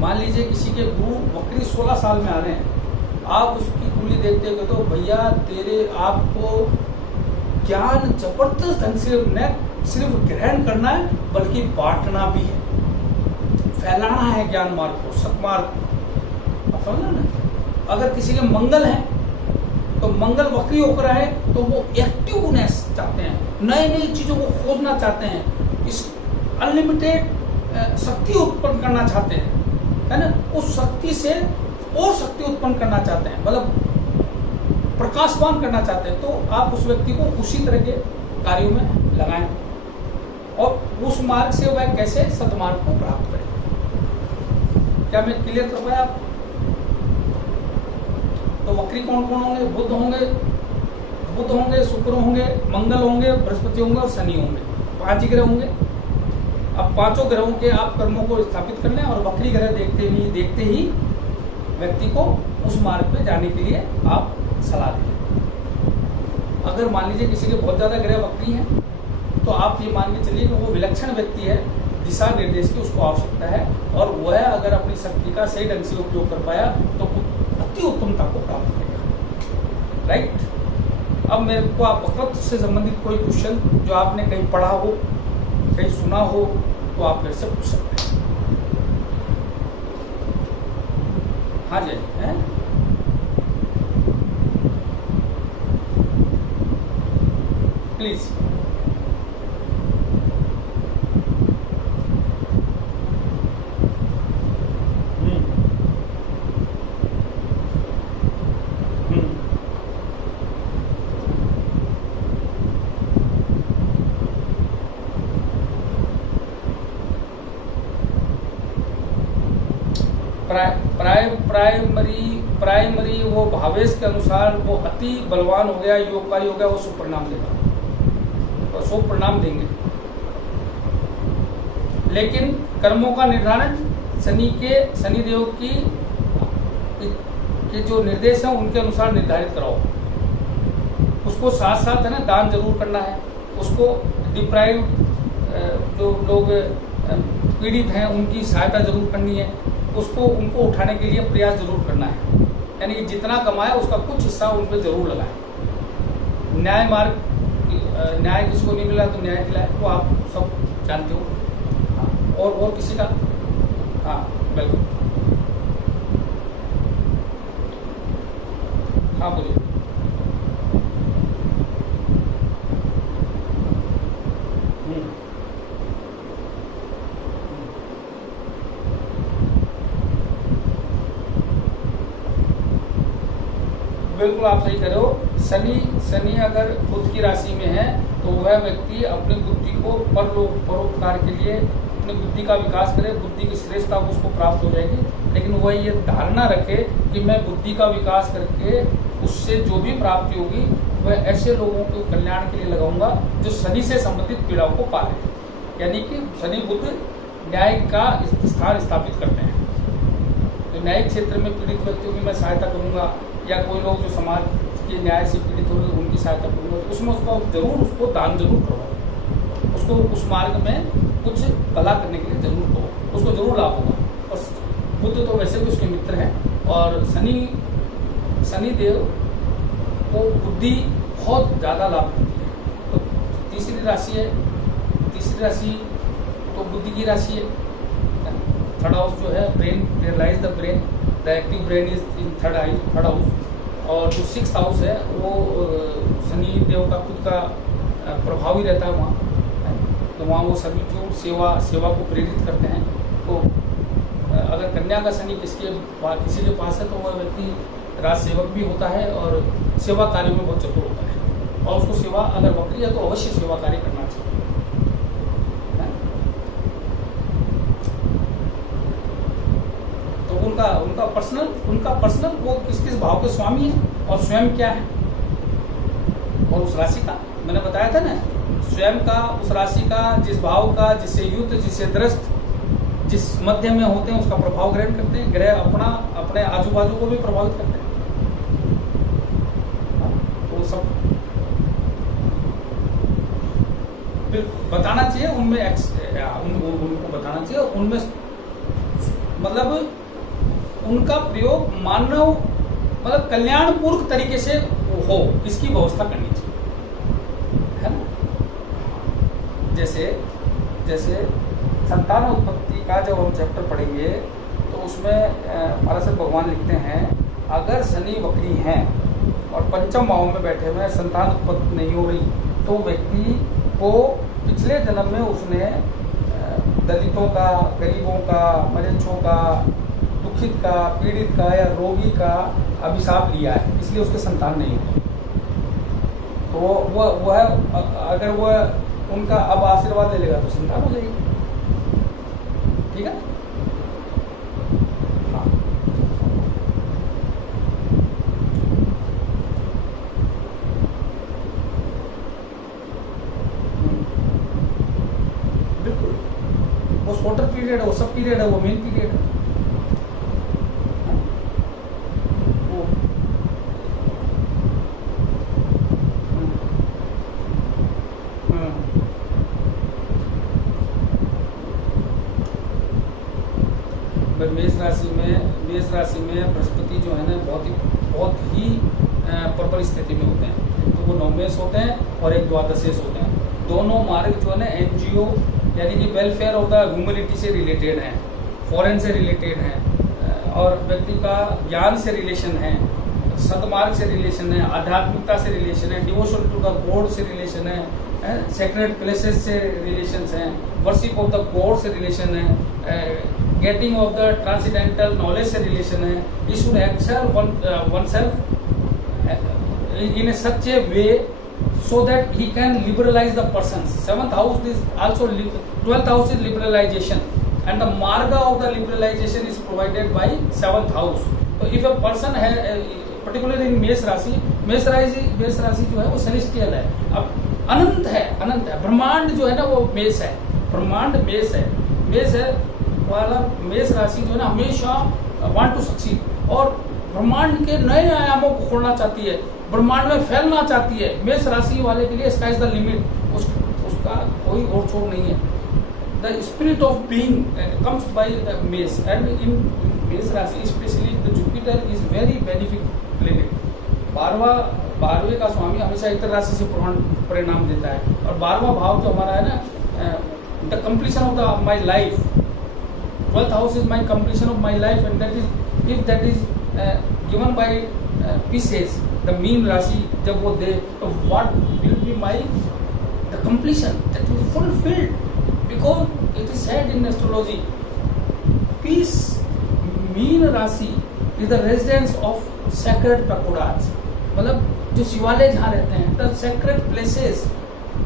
मान लीजिए किसी के गुरु वक्री 16 साल में आ रहे हैं, आप उसकी कुंडली देखते हो तो भैया तेरे आपको ज्ञान जबरदस्त ढंग से न सिर्फ ग्रहण करना है बल्कि बांटना भी है, फैलाना है ज्ञान मार्ग को, सत्मार्ग। आप समझ ना, अगर किसी के मंगल है तो मंगल वक्री होकर आए तो वो एक्टिवनेस चाहते हैं, नई नई चीजों को खोजना चाहते हैं, इस अनलिमिटेड शक्ति उत्पन्न करना चाहते हैं, है ना, उस शक्ति से और शक्ति उत्पन्न करना चाहते हैं, मतलब प्रकाशवान करना चाहते हैं। तो आप उस व्यक्ति को उसी तरह के कार्यों में लगाएं और उस मार्ग से वह कैसे सद्मार्ग को प्राप्त करें। क्या मैं क्लियर कर पाया आप? तो वक्री कौन कौन होंगे? बुध होंगे, शुक्र होंगे, मंगल होंगे, बृहस्पति होंगे और शनि होंगे, 5 ग्रह होंगे। अब 5 ग्रहों के आप कर्मों को स्थापित कर लें और वक्री ग्रह देखते ही व्यक्ति को उस मार्ग पे जाने के लिए आप सलाह दें। अगर मान लीजिए किसी के बहुत ज्यादा ग्रह वक्री हैं तो आप ये मान के चलिए कि वो विलक्षण व्यक्ति है, दिशा निर्देश की उसको आवश्यकता है, और वह अगर अपनी शक्ति का सही ढंग से उपयोग कर पाया तो अति उत्तमता को प्राप्त करेगा, राइट। अब मेरे को आप वक्त से संबंधित कोई क्वेश्चन जो आपने कहीं पढ़ा हो, कहीं सुना हो, तो आप मेरे से पूछ सकते हैं। हाँ जी, हैं? प्लीज। प्राइमरी वो भावेश के अनुसार वो अति बलवान हो गया, योगकारी हो गया, वो शुभ परिणाम देगा, तो शुभ परिणाम देंगे। लेकिन कर्मों का निर्धारण शनिदेव के जो निर्देश हैं उनके अनुसार निर्धारित कराओ। उसको साथ साथ है ना दान जरूर करना है, उसको डिप्राइव जो लोग पीड़ित हैं उनकी सहायता जरूर करनी है, उनको उठाने के लिए प्रयास जरूर करना है, यानी कि जितना कमाए उसका कुछ हिस्सा उन पर जरूर लगाए। न्याय किसी को नहीं मिला तो न्याय दिलाए, वो आप सब जानते हो। और किसी का, हाँ बिल्कुल, हाँ बोलिए। बिल्कुल आप सही कह रहे हो। शनि अगर बुध की राशि में है तो वह व्यक्ति अपनी बुद्धि को परोपकार के लिए अपनी बुद्धि का विकास करे, बुद्धि की श्रेष्ठता उसको प्राप्त हो जाएगी। लेकिन वह ये धारणा रखे कि मैं बुद्धि का विकास करके उससे जो भी प्राप्ति होगी वह ऐसे लोगों के कल्याण के लिए लगाऊंगा जो शनि से संबंधित पीड़ाओं को पाले, यानी कि शनि बुध न्याय का स्थान स्थापित करते हैं। तो न्यायिक क्षेत्र में पीड़ित व्यक्तियों की मैं सहायता करूंगा, या कोई लोग जो समाज के न्याय से पीड़ित हो उनकी सहायता करूंगा, तो उसमें उसको दान जरूर करो, उसको उस मार्ग में कुछ कला करने के लिए जरूर करो, उसको जरूर लाभ होगा। और बुद्ध तो वैसे भी उसके मित्र हैं, और शनिदेव को बुद्धि बहुत ज़्यादा लाभ देती है। तो तीसरी राशि तो बुद्धि की राशि है। थर्ड हाउस जो है brain, realise the brain, the active brain is in third house. और जो 6th हाउस है वो शनि देव का खुद का प्रभावी रहता है वहाँ, तो वहाँ वो सर्विट्यूड सेवा को प्रेरित करते हैं। तो अगर कन्या का शनि किसी के पास है तो वह व्यक्ति राज सेवक भी होता है और सेवा कार्य में बहुत चतुर होता है, और उसको सेवा अगर वक्री है तो अवश्य सेवा कार्य करना चाहिए। तो उनका पर्सनल वो किस भाव के स्वामी है और स्वयं क्या है, और उस राशि का मैंने बताया था ना, स्वयं का, उस राशि का, जिस भाव का, जिससे युद्ध, जिससे द्रस्त, जिस मध्य में होते हैं उसका प्रभाव ग्रहण करते हैं। ग्रह अपने आजू बाजू को भी प्रभावित करते हैं। तो सब बताना चाहिए उनमें, उनको बताना चाहिए उनमें, मतलब उनका प्रयोग मानव मतलब कल्याणपूर्वक तरीके से हो, इसकी व्यवस्था करनी चाहिए, है ना। जैसे संतान उत्पत्ति का जब हम चैप्टर पढ़ेंगे तो उसमें पाराशर भगवान लिखते हैं, अगर शनि वक्री हैं और पंचम भाव में बैठे हुए संतान उत्पत्ति नहीं हो रही, तो व्यक्ति को पिछले जन्म में उसने दलितों का, गरीबों का, मरीजों का, दुखित का, पीड़ित का या रोगी का अभिशाप लिया है, इसलिए उसके संतान नहीं होते। तो वह अगर वह उनका अब आशीर्वाद ले लेगा तो संतान हो जाएगी, ठीक है। हाँ, बिल्कुल, वो शॉर्टर पीरियड है, वो सब पीरियड है, वो मेन पीरियड है। मेष राशि में बृहस्पति जो है ना बहुत ही प्रबल स्थिति में होते हैं। तो वो नवमेश होते हैं और एक द्वादशेश होते हैं। दोनों मार्ग जो है ना एनजीओ यानी कि वेलफेयर ऑफ द ह्यूमैनिटी से रिलेटेड हैं, फॉरेन से रिलेटेड हैं, और व्यक्ति का ज्ञान से रिलेशन है, सदमार्ग से रिलेशन है, आध्यात्मिकता से रिलेशन है, डिवोशन टू द गॉड से रिलेशन है, सेक्रेड प्लेसेस से रिलेशन हैं, वर्शिप ऑफ द गॉड से रिलेशन है, getting of the transcendental knowledge से रिलेशन है। He should excel oneself in a such a way so that he can liberalize the persons. 7th house is also 12th house is liberalization and the marga of the liberalization is provided by 7th house. So if a person है particularly in मेष राशि जो है वो celestial है, अब अनंत है, ब्रह्मांड जो है ना वो मेष है, ब्रह्मांड मेष है वाला मेष राशि जो है ना हमेशा वांट टू सक्सीड और ब्रह्मांड के नए आयामों को खोलना चाहती है, ब्रह्मांड में फैलना चाहती है। मेष राशि वाले के लिए स्काई इज द लिमिट, उसका कोई और छोर नहीं है। The spirit of being comes by the Mesh, and in Mesh Rashi especially the Jupiter is very benefic planet. 12वें का स्वामी हमेशा इतर राशि से परिणाम देता है और 12वां भाव जो हमारा है ना, the completion of the my life, 12th house is my completion of my life, and that is if that is given by Pisces, the mean राशि जब वो दे तो what will be my the completion that will fulfilled. Because it is said in astrology, Peace mean राशि is the residence of sacred pagodas, मतलब जो शिवालय जहाँ रहते हैं, the sacred places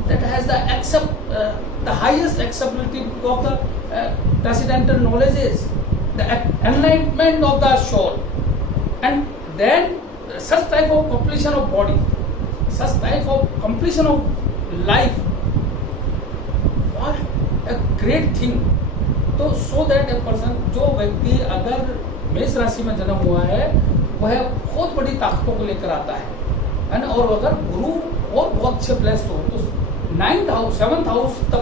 that has the highest acceptability of the transcendental knowledges, the enlightenment of the soul, and then such type of completion of body, such type of completion of life, what a great thing. तो so that a person, जो व्यक्ति अगर मेष राशि में जन्म हुआ है वह बहुत बड़ी ताकतों को लेकर आता है ना, और अगर गुरु और बहुत अच्छे ब्लेस्ड हो तो 9th house 7th house the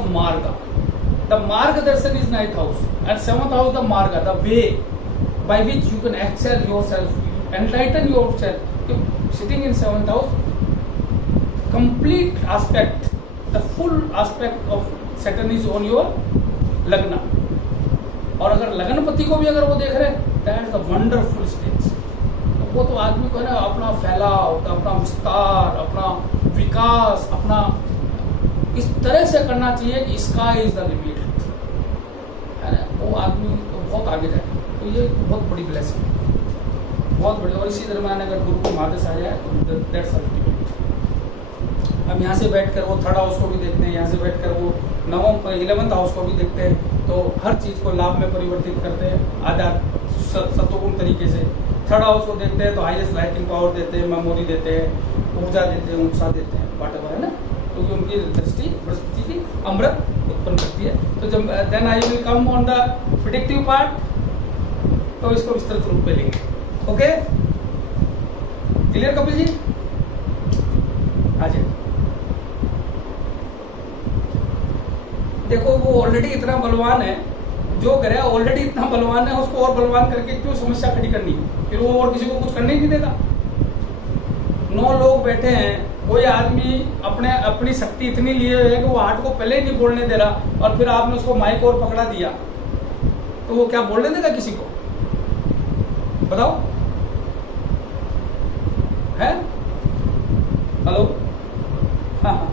marga darshan is 9th house and 7th house the marga, the way by which you can excel yourself, enlighten yourself. Sitting in 7th house, complete aspect, the full aspect of Saturn is on your लग्न, और अगर लग्नपति को भी अगर वो देख रहे हैं, that is the wonderful stage. वो तो आदमी को है ना अपना फैलाव, अपना विस्तार, अपना विकास, अपना इस तरह से करना चाहिए कि स्काई इज द लिमिट, है ना, वो आदमी तो बहुत आगे जाए। तो ये बहुत बड़ी ब्लेसिंग है, बहुत बड़ी। और इसी दरम्यान अगर गुरु को महादेश आ जाए तो दैट्स अल्टीमेट। हम यहाँ से बैठकर वो 3rd हाउस को भी देखते हैं, यहाँ से बैठकर वो 11th हाउस को भी देखते हैं, तो हर चीज़ को लाभ में परिवर्तित करते हैं आध्यात्म सत्वगुण तरीके से। 3rd हाउस को देखते हैं तो हाईएस्ट लाइटिंग पावर देते हैं, मेमोरी देते हैं, ऊर्जा देते हैं, उत्साह देते हैं, वॉटेवर, है ना, क्योंकि उनकी दृष्टि बृहस्पति की अमृत उत्पन्न करती है। तो जब then I will come on the predictive part, तो इसको विस्तृत रूप में लेंगे। Okay, clear Kapil ji? आज देखो वो ऑलरेडी इतना बलवान है, जो ग्रह ऑलरेडी इतना बलवान है, उसको और बलवान करके क्यों समस्या खड़ी करनी है? फिर वो और किसी को कुछ करने ही नहीं देगा। 9 लोग बैठे हैं, कोई आदमी अपनी शक्ति इतनी लिए है कि वो हार्ट को पहले ही नहीं बोलने दे रहा, और फिर आपने उसको माइक और पकड़ा दिया, तो वो क्या बोलने देगा किसी को? बताओ, है? हेलो, हाँ हाँ,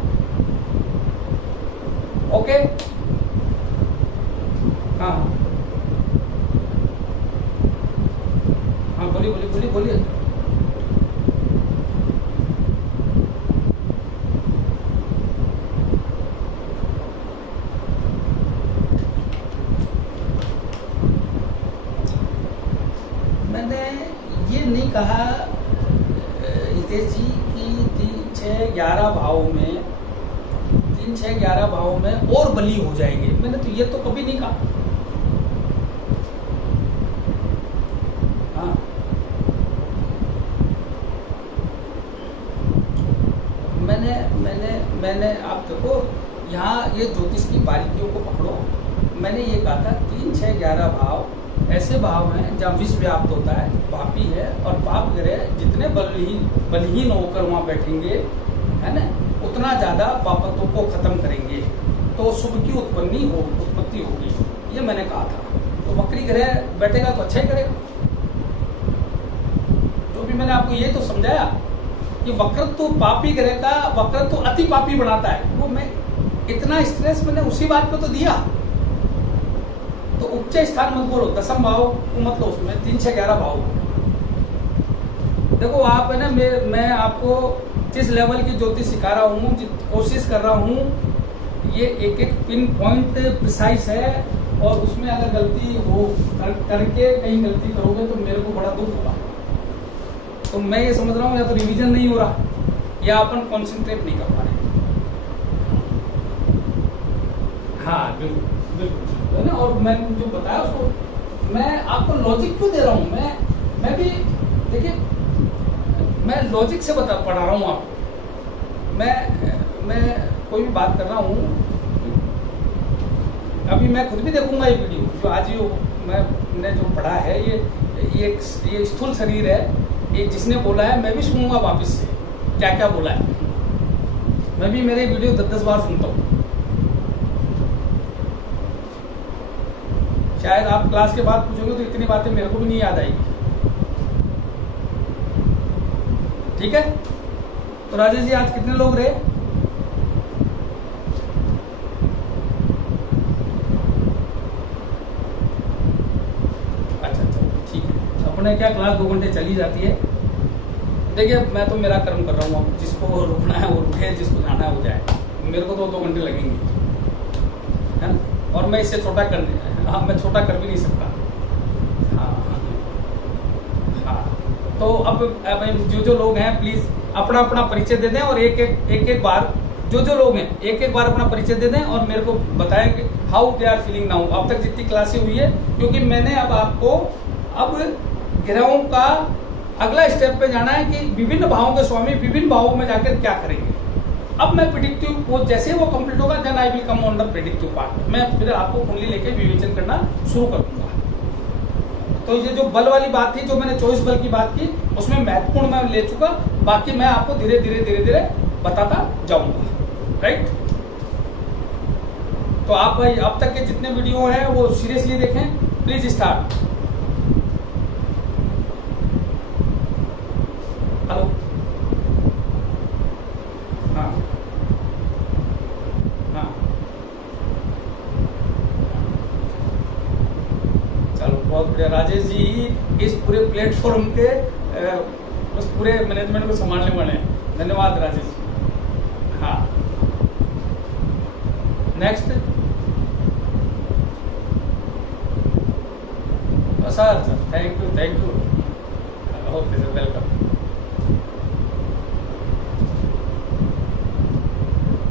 ओके, हाँ हाँ, बोलिए। मैंने ये नहीं कहा हितेश जी कि 3, 6, 11 भाव में 3, 6, 11 भाव में और बली हो जाएंगे, मैंने तो ये तो कभी नहीं कहा। हाँ, मैंने आप देखो यहाँ ये ज्योतिष की बारीकियों को पकड़ो। मैंने ये कहा था 3, 6, 11 भाव ऐसे भाव हैं जहाँ विष व्याप्त होता है, पापी है, और पाप ग्रह जितने बलहीन होकर वहाँ बैठेंगे, है ना, उतना ज़्यादा पापत्वों को खत्म करेंगे, तो शुभ की उत्पत्ति होगी, ये मैंने कहा था। तो वक्री ग्रह बैठेगा तो अच्छा ही करेगा। जो भी मैंने आपको ये तो समझाया कि वक्रत्व पापी ग्रह का वक्रत्व अति पापी बनाता है, वो मैं इतना स्ट्रेस मैंने उसी बात पे तो दिया। तो उच्च स्थान मत बोलो, 10th भाव को मत लो उसमें, 3, 6, 11 भाव। देखो आप है ना, मैं आपको जिस लेवल की ज्योतिष सिखा रहा हूँ, कोशिश कर रहा हूँ, ये एक पिन पॉइंट प्रिसाइज है, और उसमें अगर गलती हो करके कहीं गलती करोगे तो मेरे को बड़ा दुख होगा। तो मैं ये समझ रहा हूँ या तो रिवीजन नहीं हो रहा या अपन कॉन्सेंट्रेट नहीं कर पा रहे। हाँ बिल्कुल बिल्कुल है ना। और मैंने जो बताया उसको मैं आपको लॉजिक क्यों दे रहा हूँ, मैं भी देखिए मैं लॉजिक से पढ़ा रहा हूँ आपको। मैं कोई भी बात कर रहा हूँ, अभी मैं खुद भी देखूंगा ये वीडियो जो आज ये मैंने जो पढ़ा है, ये स्थूल शरीर है, ये जिसने बोला है मैं भी सुनूंगा वापस से क्या क्या बोला है। मैं भी मेरे वीडियो 10-10 बार सुनता हूँ। शायद आप क्लास के बाद पूछोगे तो इतनी बातें मेरे को भी नहीं याद आएगी। ठीक है, तो राजेश जी आज कितने लोग रहे? अच्छा ठीक है, अपने क्या क्लास 2 घंटे चली जाती है। देखिए मैं तो मेरा कर्म कर रहा हूँ, अब जिसको रुकना है वो रुके, जिसको जाना है वो जाए। मेरे को तो 2 घंटे लगेंगे, है ना। और मैं इससे छोटा मैं छोटा कर भी नहीं सकता। हाँ तो अब जो लोग हैं प्लीज अपना अपना परिचय दे दें और एक बार जो लोग हैं एक बार अपना परिचय दे दें और मेरे को बताएं कि how they are feeling now. अब तक जितनी क्लासें हुई है, क्योंकि मैंने अब आपको ग्रहों का अगला स्टेप पे जाना है कि विभिन्न भावों के स्वामी विभिन्न भावों में जाकर क्या करेंगे। अब मैं प्रेडिक्टिव वो जैसे वो कंप्लीट होगा then I will come on the predictive part. मैं फिर आपको कुंडली लेके विवेचन करना शुरू कर दूंगा। तो ये जो बल वाली बात थी, जो मैंने चॉइस बल की बात की, उसमें महत्वपूर्ण मैं ले चुका। बाकी मैं आपको धीरे धीरे बताता जाऊंगा। राइट, तो आप भाई अब तक के जितने वीडियो हैं वो सीरियसली देखें। Please start. हेलो, हाँ हाँ चलो बहुत बढ़िया। राजेश जी इस पूरे प्लेटफॉर्म के उस पूरे मैनेजमेंट को संभालने वाले हैं। धन्यवाद राजेश जी। हाँ next sir thank you okay sir, welcome.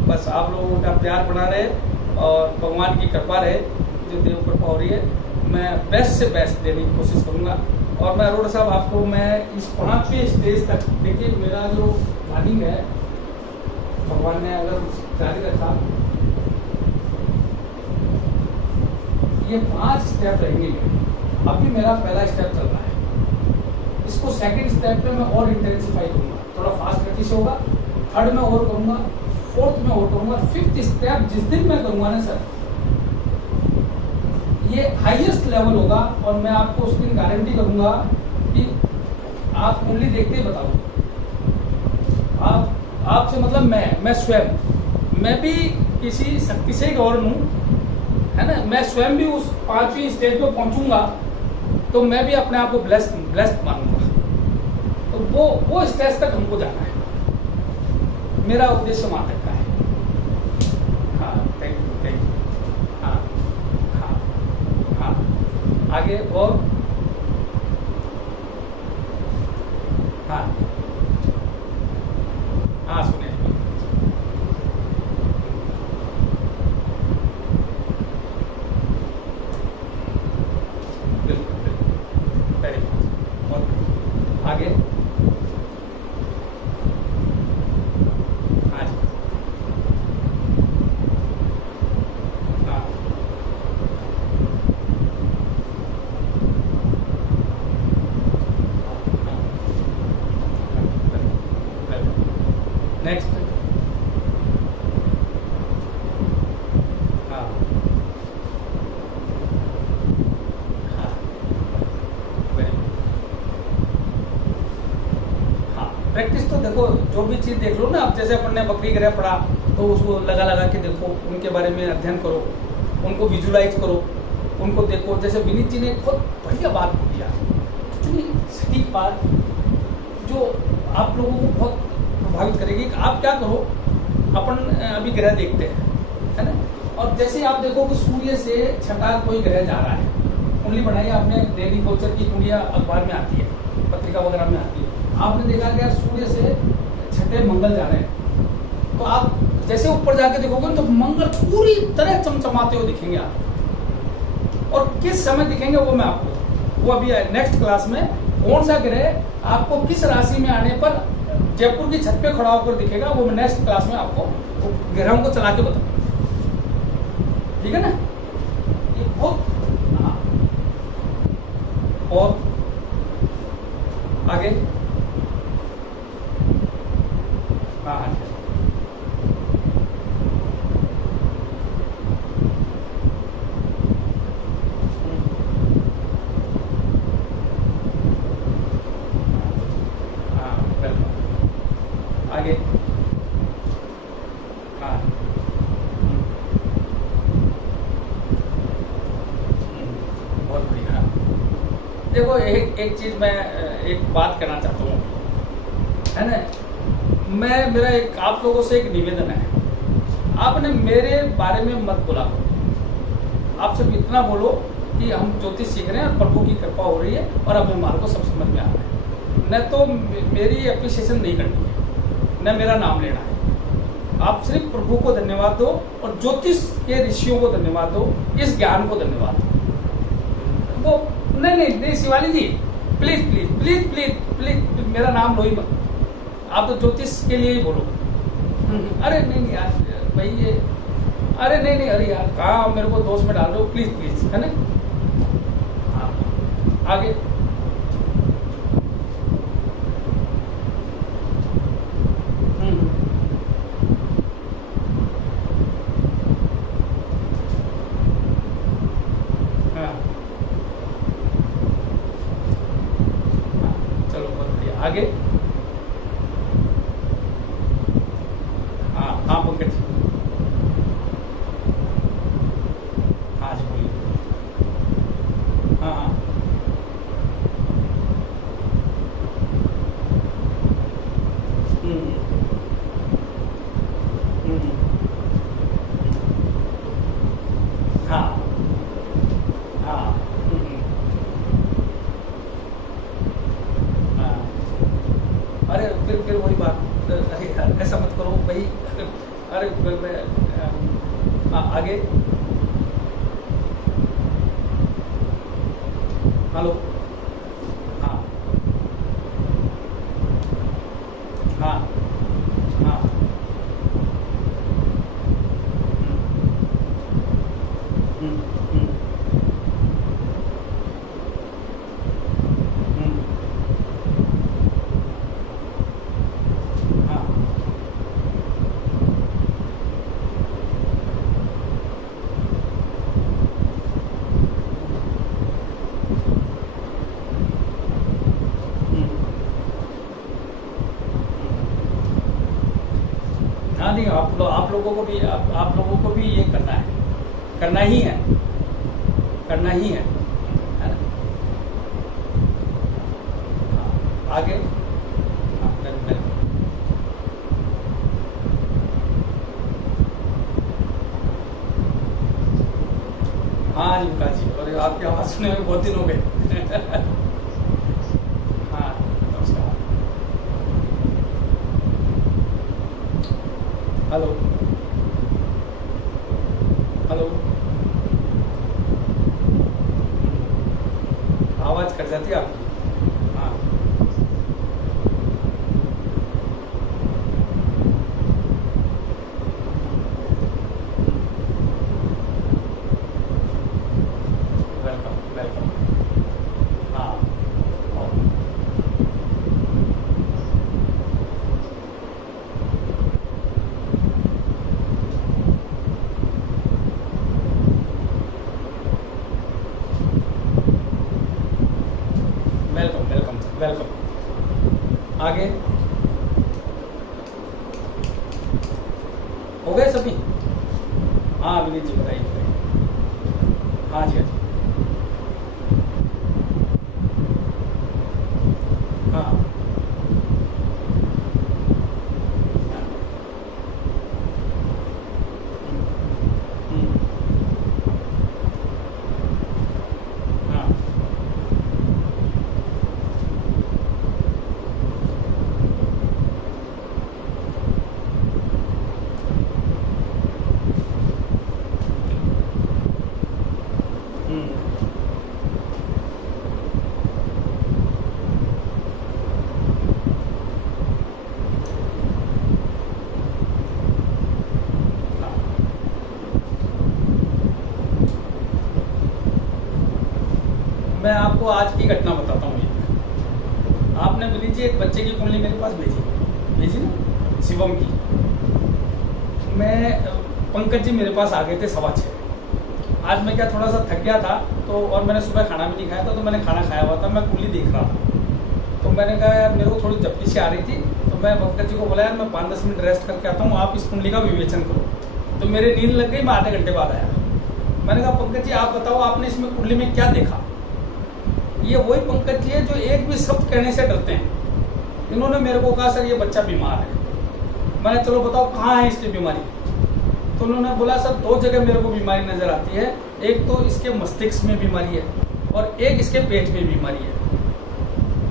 बस आप लोगों का प्यार बना रहे और भगवान की कृपा रहे, जो देव कृपा हो रही है। मैं बेस्ट से बेस्ट देने की कोशिश करूंगा। और मैं अरोड़ा साहब आपको मैं इस 5वें स्टेज तक, देखिए मेरा जो प्लानिंग है भगवान ने अगर जारी रखा, ये 5 स्टेप रहेंगे। अभी मेरा पहला स्टेप चल रहा है, इसको सेकंड स्टेप पे मैं और इंटेंसिफाई करूंगा, थोड़ा फास्ट गति से होगा। थर्ड में और करूंगा, फोर्थ में और करूंगा, 5th स्टेप जिस दिन मैं करूंगा ना सर, ये हाईएस्ट लेवल होगा। और मैं आपको उस दिन गारंटी करूंगा कि आप कुंडली देखते ही बताओ। आपसे मतलब मैं स्वयं, मैं भी किसी शक्ति से गौर हूं, है ना। मैं स्वयं भी उस 5वीं स्टेज पे पहुंचूंगा तो मैं भी अपने आप को ब्लेस्ड मानूंगा। तो वो स्टेज तक हमको जाना है, मेरा उद्देश्य वहां तक का है। हाँ थैंक यू। हाँ हाँ हाँ आगे और हाँ हाँ सुनिए। आगे हाँ जी हाँ नेक्स्ट हाँ हाँ प्रैक्टिस तो देखो, जो भी चीज़ देख लो ना, अब जैसे अपन ने बकरी ग्रह पढ़ा तो उसको लगा के देखो, उनके बारे में अध्ययन करो, उनको विजुलाइज करो, उनको देखो। जैसे विनीत जी ने बहुत बढ़िया बात किया, इतनी सटीक बात जो आप लोगों को बहुत प्रभावित करेगी। कि आप क्या करो, अपन अभी ग्रह देखते हैं, है ना, और जैसे आप देखो कि सूर्य से छठा कोई ग्रह जा रहा है, कुंडली बनाई आपने, डेली गोचर की कुंडलियां अखबार में आती है, पत्रिका वगैरह में आती है, आपने देखा कि यार सूर्य से छठे मंगल जा रहे हैं, तो आप जैसे ऊपर जाके देखोगे तो मंगल पूरी तरह चमचमाते हुए दिखेंगे आप। और किस समय दिखेंगे वो मैं आपको, वो अभी नेक्स्ट क्लास में कौन सा ग्रह आपको किस राशि में आने पर जयपुर की छत पे खड़ा होकर दिखेगा, वो मैं नेक्स्ट क्लास में आपको ग्रहों को चला के बताऊंगा, ठीक है ना। ये बहुत, हाँ, और आगे, हाँ हाँ आगे, हाँ, बहुत बढ़िया। देखो एक चीज मैं एक बात कहना चाहता हूँ, है ना, मेरा एक आप लोगों से एक निवेदन है, आपने मेरे बारे में मत बोला करो, आप सिर्फ इतना बोलो कि हम ज्योतिष सीख रहे हैं और प्रभु की कृपा हो रही है और अब हमारे को सब समझ में आ रहा है, न तो मेरी एप्रिसिएशन नहीं करनी है, न मेरा नाम लेना है। आप सिर्फ प्रभु को धन्यवाद दो और ज्योतिष के ऋषियों को धन्यवाद दो, इस ज्ञान को धन्यवाद दो। वो नहीं Shivali ji, please please please please please मेरा नाम लो ही मत, आप तो ज्योतिष के लिए ही बोलो। अरे नहीं यार भाई ये, अरे नहीं अरे यार कहाँ मेरे को दोस्त में डाल दो, प्लीज प्लीज, है ना। हाँ, आगे, आगे, हाँ हाँ पंकज, हाँ जी बोलिए, हाँ हाँ, हम्म हम्म, हाँ हाँ, हाँ, अरे फिर वही बात, अरे यार ऐसा मत करो भाई, अरे आगे, हेलो, हाँ हाँ हाँ, हम्म हम्म हम्म, हाँ हाँ, नहीं आप लोगों को भी आप लोगों को भी ये करना है, करना ही है, करना ही है ना। हाँ, आगे, हाँ, हाँ जी विकास जी, और आपकी आवाज़ सुने में बहुत दिन हो गए। हाँ नमस्कार, हेलो हेलो, आवाज़ कट जाती है आपकी, हाँ वेलकम वेलकम, हाँ वेलकम वेलकम वेलकम, आगे, हो गए सभी, हाँ विनीत जी बताइए बताइए, हाँ जी हाँ जी, हाँ हम्म, विनीत जी एक बच्चे की कुंडली मेरे पास भेजी ना, शिवम की। मैं पंकज जी मेरे पास आ गए थे 6:15। आज मैं क्या थोड़ा सा थक गया था, तो और मैंने सुबह खाना भी नहीं खाया था, तो मैंने खाना खाया हुआ था, मैं कुंडली देख रहा था। तो मैंने कहा यार मेरे को थोड़ी झपकी सी आ रही थी, तो मैं पंकज जी को बोला यार मैं 5-10 मिनट रेस्ट करके आता हूँ, आप इस कुंडली का विवेचन करो। तो मेरी नींद लग गई, मैं आधे घंटे बाद आया। मैंने कहा पंकज जी आप बताओ आपने इसमें कुंडली में क्या देखा। ये वही पंकज जी है जो एक भी शब्द कहने से डरते हैं। इन्होंने मेरे को कहा सर ये बच्चा बीमार है। मैंने चलो बताओ कहाँ है इसकी बीमारी। तो उन्होंने बोला सर 2 जगह मेरे को बीमारी नजर आती है, एक तो इसके मस्तिष्क में बीमारी है और एक इसके पेट में बीमारी है।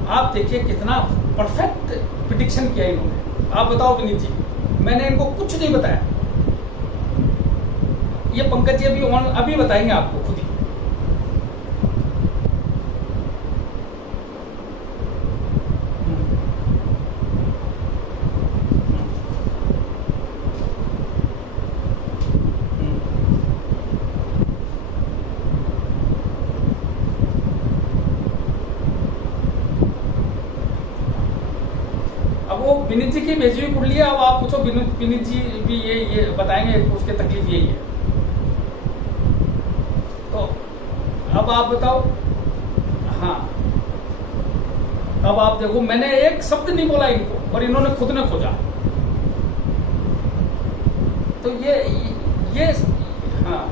आप देखिए कितना परफेक्ट प्रिडिक्शन किया इन्होंने। आप बताओ विनीत जी, मैंने इनको कुछ नहीं बताया। ये पंकज जी अभी बताएंगे आपको खुद ही। अब वो विनीत जी की भेजी हुई कुंडली है। अब आप पूछो विनीत जी भी ये बताएंगे, उसके तकलीफ यही है। तो अब आप बताओ। हाँ, अब आप देखो मैंने एक शब्द नहीं बोला इनको और इन्होंने खुद ने खोजा। तो ये हाँ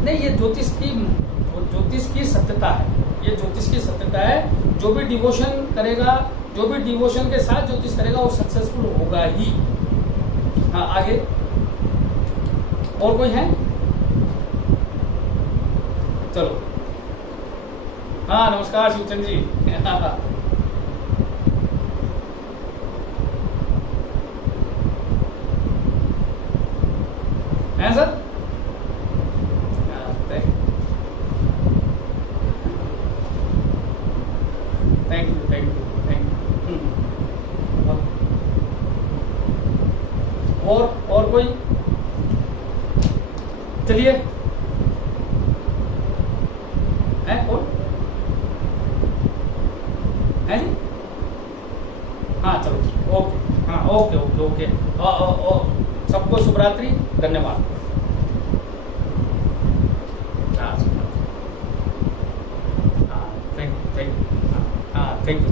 नहीं, ये ज्योतिष की सत्यता है। ये ज्योतिष की सत्यता है। जो भी डिवोशन करेगा, जो भी डिवोशन के साथ ज्योतिष करेगा वो सक्सेसफुल होगा ही। हाँ आगे और कोई है? चलो। हाँ नमस्कार शिवचंद जी। हैं सर? Thank you. और कोई? चलिए, है कौन है जी? हाँ चलो ठीक, ओके। हाँ ओके। सबको शुभ रात्रि, धन्यवाद। हाँ थैंक यू। हाँ थैंक यू।